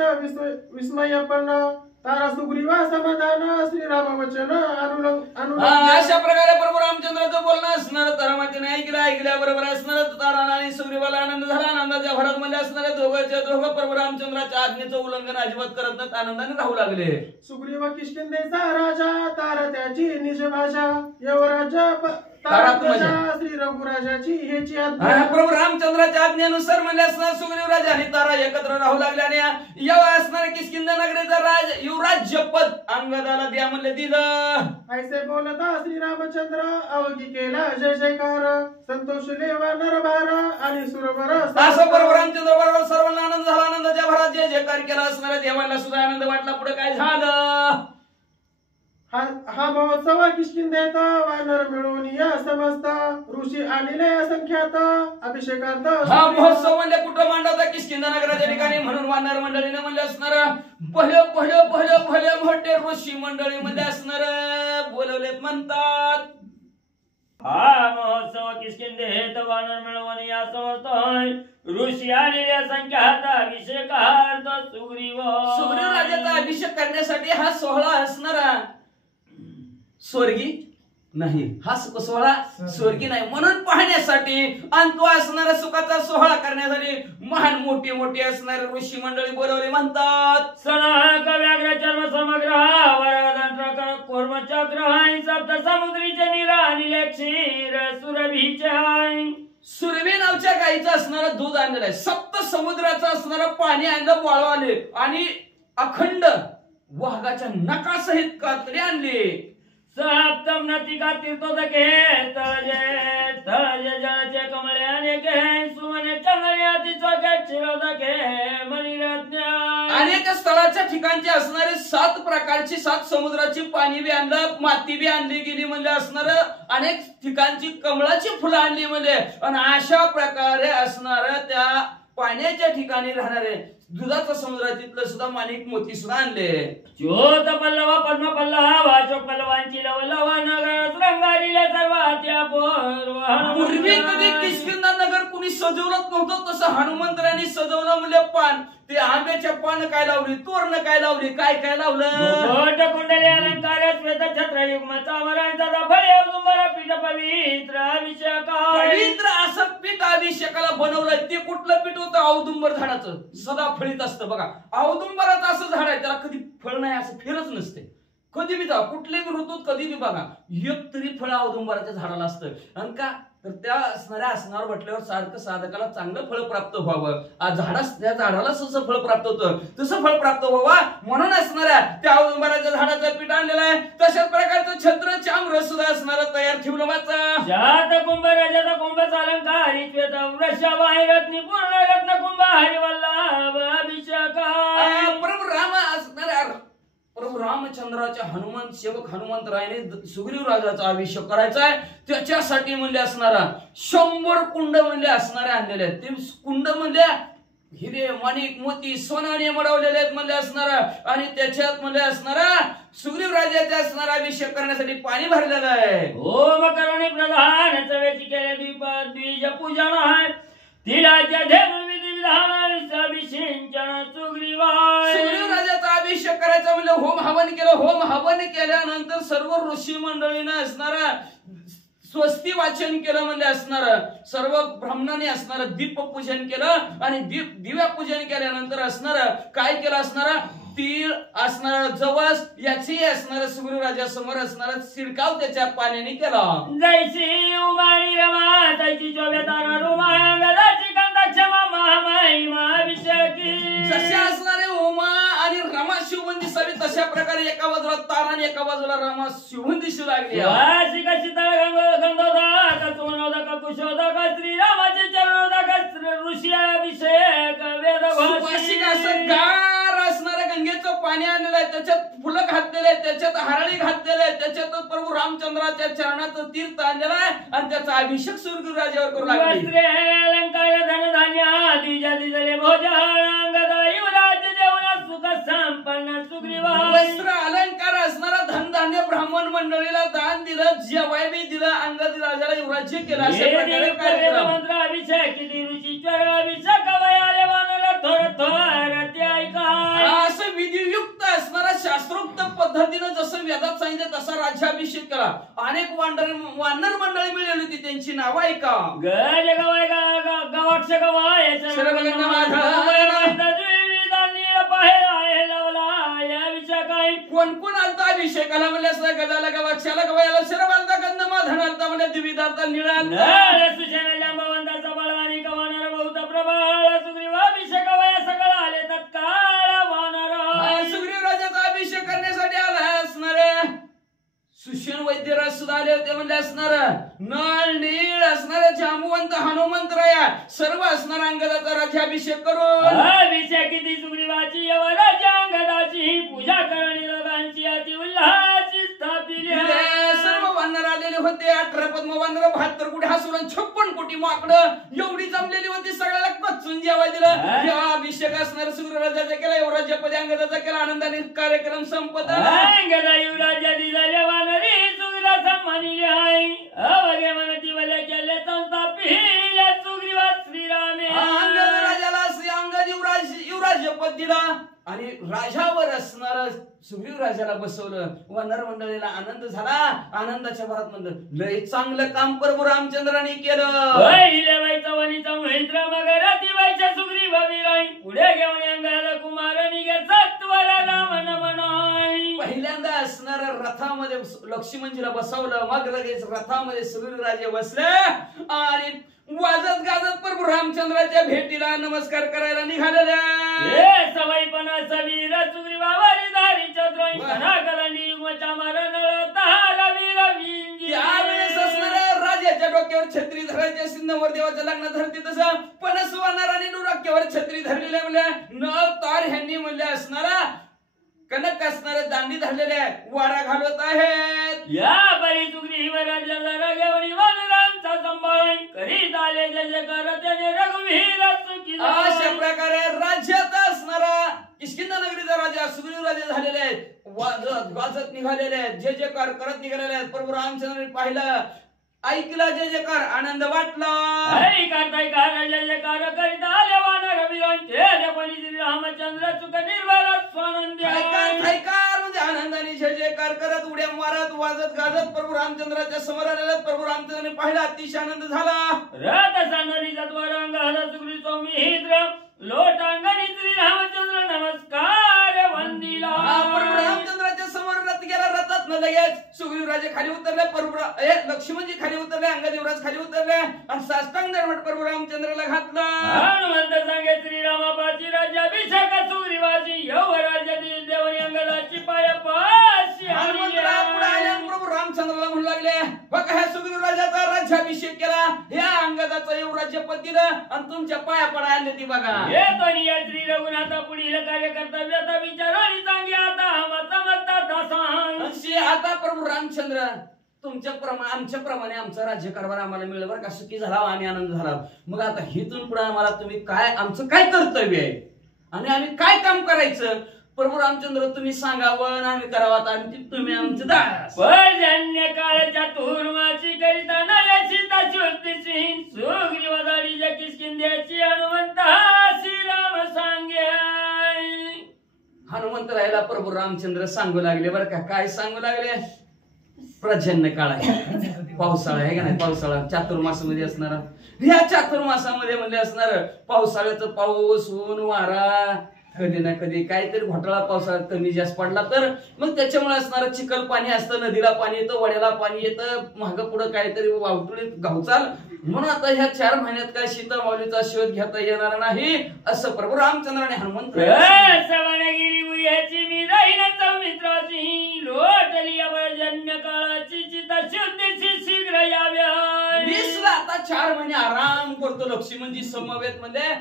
विस्मयपन्न तारा सुग्रीवा समाधान श्रीराम वचन अशा प्रकारे प्रभू रामचंद्राचं बोलणं असणार. तारामातेने ऐकल्या बरोबर असणार. ताराला आणि सुग्रीवाला आनंद झाला. आनंदाच्या भरात मध्ये असणारे दोघं प्रभू रामचंद्राच्या आज्ञेचं उल्लंघन अजिबात करत नाहीत, आनंदाने राहू लागले. सुग्रीव किष्किंधेचा राजा तारा त्याची निज भाषा यवराज श्री रघुराजाची ह्याची प्रभू रामचंद्राच्या आज्ञेनुसार म्हणले असणार सुग्रीव राजा आणि तारा एकत्र राहू लागल्याने यावा असणारे किष्किंध नगरीचा राज युवराज्य पद अंगदाला द्या म्हणले दिलं. ऐसे बोलता श्री रामचंद्र अवघी केला जय जयकार संतोषले वा नरभार आणि सुरवर. असं प्रभू रामचंद्र बरोबर सर्वांना आनंद झाला. आनंदाच्या भरात जय जयकार केला असणाऱ्या देवाला सुद्धा आनंद वाटला. पुढे काय झालं, हा महोत्सव किष्किंधेत वानर मिळून या समस्त ऋषी आणले असंख्यात अभिषेकार्थ. हा महोत्सव म्हणजे कुठं मांडवता किष्किंधा नगराच्या ठिकाणी, म्हणून वानर मंडळीने म्हणले असणार भले मोठे ऋषी मंडळी मध्ये असणार बोलवलेत म्हणतात. हा महोत्सव किष्किंधेत वानर मिळवून या समस्त ऋषी आलेल्या संख्यात अभिषेकार्थ सुग्रीव राजाचा अभिषेक करण्यासाठी हा सोहळा असणारा स्वर्गी नाही, हा सोहळा स्वर्गी नाही म्हणून पाहण्यासाठी आणि तो असणारा सुखाचा सोहळा करण्यासाठी महान मोठी असणारे ऋषी मंडळी बोलवले म्हणतात. सनक व्याघ्र चर्म समग्र वरदंत्र कोर्मचक्र सप्त समुद्रीचे निरानिले क्षीर सुरभीचे. सुरभी नावच्या गाईचं असणारं दूध आणलेलं आहे. सप्त समुद्राचं असणारं पाणी आणलं वाळवाले आणि अखंड वाघाच्या नकासहित कातडी आणली. सप्तम नतिका तीर्थोदके तळजे जळचे कमळे अनेके सुमने चंद्रे अति चौके चिरोदके मणिरत्न. अनेक स्थळाच्या ठिकाणचे असणारे 7 प्रकारची 7 समुद्राची पाणी बी आणलं, माती बी आणली गेली म्हणजे असणार. अनेक ठिकाणची कमळाची फुलं आणली म्हणजे. आणि अशा प्रकारे असणार त्या पाण्याच्या ठिकाणी राहणारे दुधाचा समुद्रातीतलं सुद्धा माणिक मोती सुद्धा आणले. ज्योत पल्लव पद्म पल्लव अशोक पल्लवांची लवलव नगर रंगारीले सर्वात्या पूर्वी कधी किष्किंधा नगर कुणी सजवलंच नव्हतं, तसं हनुमंतरायांनी सजवलं म्हणजे पान. ते आंब्याच्या पान काय लावली, तोरण काय लावली, काय लावलं. कुंडली अलंकार श्वेत छत्र युग्म चामरांचा फळे औदुंबर पीठ पवित्र पवित्र असं पीठ अभिषेकाला बनवलंय. ते कुठलं पीठ होतं, औदुंबर झाडाचं. सदा फळीत असतं बघा. औदुंबराचं असं झाड आहे त्याला कधी फळ नाही असं फिरच नसते. कधी बी जा कुठल्याही ऋतूत कधी बी बघा एक तरी फळ औदुंबराच्या झाडाला असतं. आणि का तर त्या असणावर म्हटल्यावर सारखं साधकाला चांगलं फळ प्राप्त व्हावं. त्या झाडाला जसं फळ प्राप्त होतं तसं फळ प्राप्त व्हावं म्हणून असणाऱ्या त्या औदुंबराच्या झाडाचं पीठ आणलेलं आहे. तशाच प्रकारचं छत्र चाम्र सुद्धा असणारं तयार ठेवलं वाचा. जात कुंभ राजाचा कुंभ अलंकारी श्वेत वृषभाई रत्नी पूर्ण रत्न कुंभ हरिवल्लभ अभिषेका. प्रभू राम असणाऱ्या प्रभू रामचंद्राच्या सेवक हनुमंतरायाने सुग्रीव राजाचा अभिषेक करायचा आहे. त्याच्यासाठी म्हणले असणारा 100 कुंड म्हणले असणारे आणलेले आहेत. ते कुंड म्हणजे हिरे माणिक मोती सोनाने मडवलेले आहेत म्हणले असणारा. आणि त्याच्यात म्हणले असणारा सुग्रीव राजाचा असणारा अभिषेक करण्यासाठी पाणी भरलेलं आहे. ओम करणी प्रधान चवेची केले द्विज पूजन आहे. तिला विधी विधान अभिषेचन सुग्रीव राजाचा राज्याभिषेक करायचा म्हणजे होम हवन केलं. होम हवन केल्यानंतर सर्व ऋषी मंडळीनं असणारा स्वस्ती वाचन केलं म्हणजे असणार, सर्व ब्राह्मणांनी असणार दीप पूजन केलं आणि दिव्या पूजन केल्यानंतर असणार काय केलं असणार, तीळ असणार, जवस याची असणार सुग्रीव राजा समोर असणार शिडकाव त्याच्या पाण्याने केला. जैसी उमाळी रमा तैची चोबेतारा रुमा गदाची कंदाक्षमा महामाई महाभिषेकी. जसे असणारे उमा आणि रमा शिवबंदी सवी तशा प्रकारे एका बाजूला तारा आणि एका बाजूला रमा शिवबंदी शिव लागली. वासी कशी गंधोदक सोनोदक कुशोदक श्रीरामाचे चरणोदक ऋषी अभिषेक वेदघोषी. असं गार असणाऱ्या गंगेचं पाणी आणलेलं आहे, त्याच्यात फुलं घातलेले आहेत, त्याच्यात हरळी घातलेले आहेत, त्याच्यात प्रभू रामचंद्राच्या चरणाचं तीर्थ आणलेलं आहे आणि त्याचा अभिषेक सुग्रीव राजावर करू लागले. वस्त्रे अलंकार धनधान्य द्विजा दिजले भोजन अंगद युवराज देऊन सुख संपन्न सुग्रीवा. वस्त्र अलंकार असणारा धनधान्य ब्राह्मण मंडळीला दान दिलं, जेवाय बी दिलं, अंगद राजाला युवराज्य केलं. अशा प्रकारे कार्यक्रम. मंत्र अभिषेक ऋषी चर अभिषेक वयाले वानर थोर थोर ते ऐका. असं विधियुक्त असणारा शास्त्रोक्त पद्धतीनं जसं वेदात सांगितलं तसा राज्याभिषेक केला. अनेक वानर मंडळी मिळाली होती, त्यांची नावं ऐका. गज गवाय गवाक्ष गवाय शरभगंगा माधव कोण कोण आलता अभिषेकाला म्हणजे असं गजाला गवाक्षाला गवायला शरभालता गंधमाधन आलता म्हणजे द्विविधार्थ निळा सुशेनाच्या भवंताचा बळवानी कवानर बहुत प्रबळ सुग्रीवाभिषेक वया सगळं आले तत्काळ वानर. सुग्रीव राजाचा अभिषेक करण्यासाठी आला असणारे सुषेण वैद्यराज सुद्धा आले होते म्हणजे असणार नळ नीळ असणारे जांबुवंत हनुमंतराया सर्व असणारा अंगदाचा राज्याभिषेक करून अभिषेक किती सुग्रीवाची यवराज अंगदाची पूजा करणी लोकांची अति उल्हासी स्थापिली. सर्व वानर आलेले होते, 18 पद्म वानर, 72 कोटी हसुर, 56 कोटी माकडं एवढी जमलेली होती. सगळ्याला कचून जेवाय दिलं. जेव्हा अभिषेक असणार सुग्रीव राजाचा केला, युवराज्य पदी अंगदाचा केला. आनंदाने कार्यक्रम संपत. अंगदा युवराज दिलेले वानरी सुग्रीवा सन्मानिले आहे. अवघे म्हणती वले केले संस्थापिले सुग्रीवा श्रीरामे. अंगद राजाला श्री अंगद युवराज्य पद दिला आणि राजावर असणार सुग्रीव राजाला बसवलं. वानर मंडळीला आनंद झाला. आनंदाच्या भरात म्हणलं लय चांगलं काम प्रभू रामचंद्राने केलं. पहिले वैचा वनीचा महित्रा मग राती वैच्या सुग्रीवा विराई पुढे घेऊन अंगाला कुमार निघे सत्वर राम नमनाई. पहिल्यांदा असणार रथामध्ये लक्ष्मणजीला बसवलं, मग लगेच रथामध्ये सुग्रीव राजे बसले आणि वाजत गाजत प्रभू रामचंद्राच्या भेटीला नमस्कार करायला निघालेल्या. हे सवयपणा सबीर सुग्रीवावरी धारी चंद्राई कलांडी युगमच्या मरण तारा वीर विंजी. त्यावेळेस असणाऱ्या राजाच्या डोक्यावर छत्री धरायच्या सिंधवर देवाच्या लग्न धरती तसं पणस वानराने डोक्यावर छत्री धरलेल्या म्हणल्या न तार ह्यांनी म्हणल्या असणारा कनक असणारे दांडी धरलेले वाडा घालवत आहेत. या बरी सुग्रीव राजाला घेऊन वानरांचा सांभाळ करीत आले जय कर त्याने रघुवीर सुखी. अशा प्रकारे राज्यात असणारा किष्किंधा नगरीचा राजा सुग्रीव राजे झालेले आहेत. वाजत गाजत निघालेले आहेत, जय जयकार करत निघालेले आहेत. प्रभू रामचंद्राने पाहिलं, ऐकला जय जयकार, आनंद वाटला. जय जयकार करीत आले वानर विरांचे पण श्री रामचंद्र सुख निर्भर स्वानंद. म्हणजे आनंदाने जय जयकार करत उड्या मारत वाजत गाजत प्रभू रामचंद्राच्या समोर आलेले. प्रभू रामचंद्राने पाहिला, अतिशय आनंद झाला. रथ सांडली सत्वरंग सुग्री सौमित्र लोटांगणी श्री रामचंद्र नमस्कार वंदिला. प्रभू रामचंद्राच्या समोर रथ गेला. रथात न लगेच सुग्रीव राजे खाली उतरले, लक्ष्मणजी खाली उतरले, अंगद युवराज खाली उतरले आणि साष्टांग दंडवत प्रभू रामचंद्राला घातला. हनुमंत सांगे श्रीरामापाची राज्याभिषेक सुग्रीवाची यवराज्य देवनी अंगदाची पायापाशी. हनुमंतराव पुढे आले आणि प्रभू रामचंद्राला म्हणू लागले, बघा ह्या सुग्रीव राजाचा राज्याभिषेक केला, ह्या अंगदाचं युवराज्य पद दिलं आणि तुमच्या पाया पडा आले ती बघा. हे दोन्ही या श्री रघुनाथा पुढील कार्य कर्तव्याचा विचार आणि सांगे आता आता प्रभू रामचंद्र तुमच्या आमच्या प्रमाणे आमचा राज्यकारभार आम्हाला मिळेल बरं का, सुखी झाला आणि आनंद झाला. मग आता हिथून पुढे आम्हाला तुम्ही काय आमचं काय कर्तव्य आहे आणि आम्ही काय काम करायचं प्रभू रामचंद्र तुम्ही सांगावं आम्ही करावं आणि तुम्ही आमचे दास. पर्जन्य काळच्या तुर्माची करिता नव्याची ताची सुग्रीवदारीच्या किष्किंध्याची हनुमंत श्रीराम सांगे. हनुमंत राहायला प्रभू रामचंद्र सांगू लागले बरं का. काय सांगू लागले? प्रजन्य काळ आहे, पावसाळा आहे का नाही, पावसाळा चातुर्मासामध्ये असणारा. या चातुर्मासामध्ये म्हणजे असणार पावसाळ्याचं पाऊस, ऊन, वारा, कधी ना कधी काहीतरी घोटाळा पावसाळ्यात कमी जास्त पडला तर मग त्याच्यामुळे असणारं चिखल पाणी असतं, नदीला पाणी येतं, वड्याला पाणी येतं, मागं पुढं काहीतरी वावटुळीत घावचाल. म्हणून आता ह्या 4 महिन्यात काय सीता माऊलीचा शोध घेता येणार नाही असं प्रभू रामचंद्राने हनुमंत ह्याची मी राहीन मित्राची लोटली जन्य काळाची चिता शुद्धीची शीघ्र याव्या. मी सुद्धा आता 4 महिने आराम करतो. लक्ष्मणजी समवेत मध्ये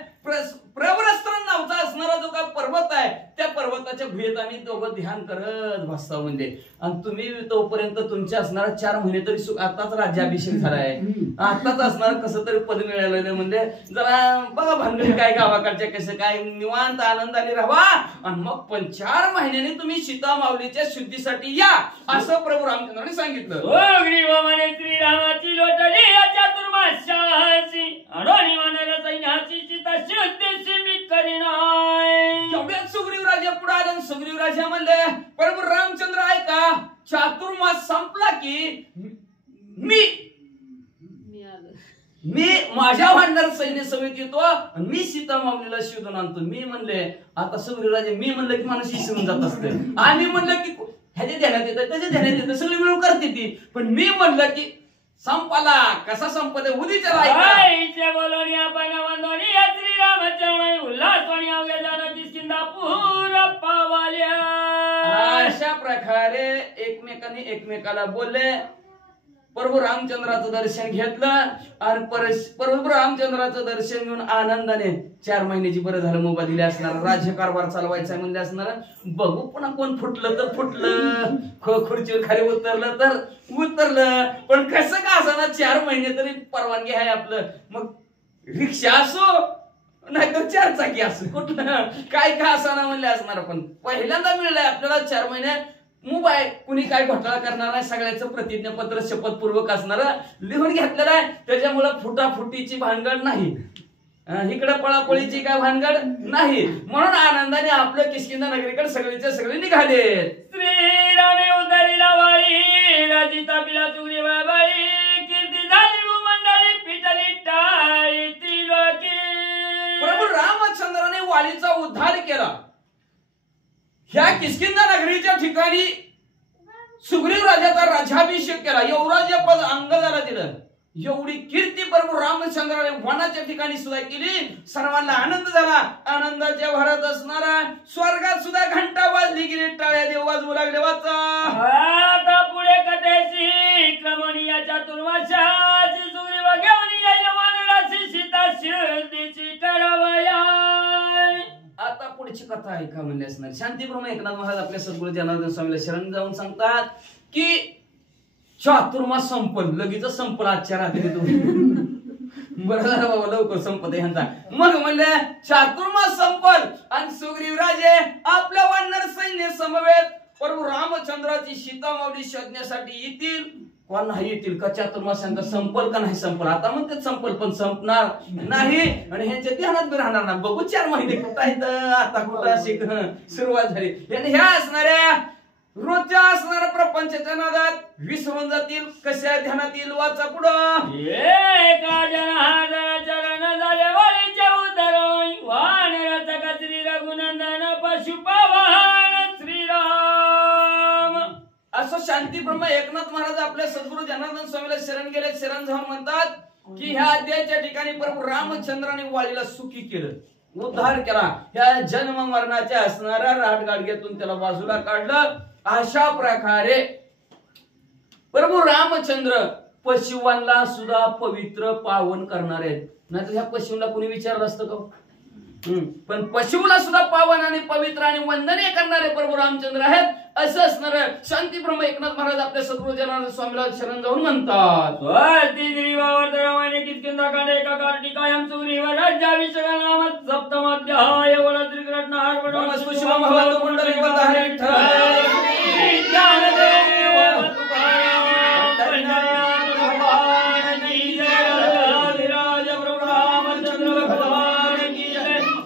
प्रवरस्त्र नावचा असणारा जो काय पर्वत आहे त्या पर्वताच्या गुहेत आम्ही दोघं ध्यान करत बसता म्हणजे. आणि तुम्ही तोपर्यंत तुमच्या असणारा 4 महिने तरी आताच राज्याभिषेक झालाय, आताच असणार कसं तरी पद मिळालेलं म्हणजे जरा बघा भानगडी काय गावाकडच्या कसं काय निवांत आनंदाने राहा. आणि मग पण 4 महिन्याने तुम्ही सीता माऊलीच्या शुद्धीसाठी या असं प्रभू रामचंद्राने सांगितलं. श्रीरामाची लोटली चातुर्मासाची अडोनी मानला सैन्याची चिता शुद्धीची मी करीनाय. तेवढ्यात सुग्रीव राजा पुढे आले. सुग्रीव राजा म्हणले प्रभू रामचंद्र ऐका, चातुर्मास संपला की मी माझ्या भांडार सैन्य समेत येतो आणि मी सीता माऊलीला शोधून आणतो. मी म्हणले आता सुग्रीव राजा मी म्हणलं की माणूस विसरून जात असते. आम्ही म्हणलं की ह्याच्या ध्यानात येतं त्याच्या ध्यानात येतं सगळी मिळून करते ती. पण मी म्हणलं की संपाला कसा संपत उद्याच्या बोलणी आपण श्रीरामचरण उल्हासवाणी अवघ्या जाणं किस्किंदा पूर पावाल्या. अशा प्रकारे एकमेकांनी एकमेकाला बोलले. प्रभू रामचंद्राचं दर्शन घेतलं आणि प्रभू रामचंद्राचं दर्शन घेऊन आनंदाने 4 महिन्याची बरं झालं मोबा दिले असणार. राज्यकारभार चालवायचा म्हणजे असणार. बघू पुन्हा कोण फुटलं तर फुटलं, खुर्चीवर खाली उतरलं तर उतरलं. पण कसं का असणार 4 महिने तरी परवानगी आहे आपलं. मग रिक्षा असो नाहीतर 4 चाकी असो कुठलं काय का असणार म्हणले असणार. पण पहिल्यांदा मिळलंय आपल्याला 4 महिने मोबाईल. कुणी काय घोटाळा करणार नाही, सगळ्याचं प्रतिज्ञापत्र शपथपूर्वक असणार लिहून घेतलेलं आहे. त्याच्यामुळं फुटाफुटीची भानगड नाही, इकडे पळापळीची काय भानगड नाही. म्हणून आनंदाने आपल्या किष्किंधा नगरीकडे सगळीचे सगळे निघाले. श्रीरामे उतरिला वाळी राजिता पिला तुरी बाबाई कीर्ती झाली भूमंडळी पिटली टाळी ती लोके. प्रभू रामचंद्राने वाळीचा उद्धार केला. ह्या किष्किंधा नगरीच्या ठिकाणी सुग्रीव राजाचा राज्याभिषेक केला. युवराज्य पद अंगदाला दिलं. एवढी कीर्ती प्रभू रामचंद्राने वनाच्या ठिकाणी सुद्धा केली. सर्वांना आनंद झाला. आनंदाच्या भरात असणारा स्वर्गात सुद्धा घंटा वाजली गेली, टाळ्या देव वाजवू लागले. वाचा आता पुढे कथेची क्रमणीय चातुर्मासाची सुग्रीव घेऊन येईल वानराची सीता शुद्धीची करावया. आता पुढची कथा ऐका म्हणले असणार. शांतीप्रमाणे एकनाथ महाराज आपल्या सद्गुरू जनार्दन स्वामीला शरण जाऊन सांगतात की चातुर्मास संपल, लगेच संपला आजच्या रात्री. बरं झालं बाबा लवकर संपत ह्यांचा. मग म्हणले चातुर्मास संपल आणि सुग्रीव राजे आपल्या वानर सैन्य समवेत प्रभू रामचंद्राची सीता माऊली शोधण्यासाठी येतील. कोण नाही येतील का चातुर्मास संपल का नाही संपल. आता मग ते संपल पण संपणार नाही आणि ह्यांच्या ध्यानात बी राहणार ना. बघू 4 महिने कुठं आहेत आता कुठं अशी सुरुवात झाली. ह्या असणाऱ्या रोजच्या असणाऱ्या प्रपंचाच्या नादात विसरून जातील. कशा ध्यानात येईल वाचा पुढं. एका जनार्दनाच्या रण झाले वालीच्या उदराई वानराचा कचरी रघुनंदन पशुपावाहन श्रीराम. असं शांतीब्रह्म एकनाथ महाराज आपल्या सद्गुरू जनार्दन स्वामीला शरण गेले. शरण जाऊन म्हणतात की ह्या अध्यायाच्या ठिकाणी प्रभू रामचंद्राने वालीला सुखी केलं, उद्धार केला. ह्या जन्म मरणाच्या असणाऱ्या राटगाडग्यातून त्याला बाजूला काढलं. अशा प्रकारे प्रभू रामचंद्र पशुवांना सुद्धा पवित्र पावन करणार आहेत. नाहीतर ह्या पशुला कोणी विचारलं असतं का. पण पशुला सुद्धा पावन आणि पवित्र आणि वंदनीय करणारे प्रभू रामचंद्र आहेत. असं असणार शांतीब्रह्म एकनाथ महाराज आपल्या सद्गुरू जनार्दन स्वामीला शरण जाऊन म्हणतात. सप्तमाध्याय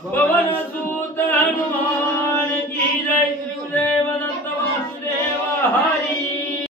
पवन सूत हनुमान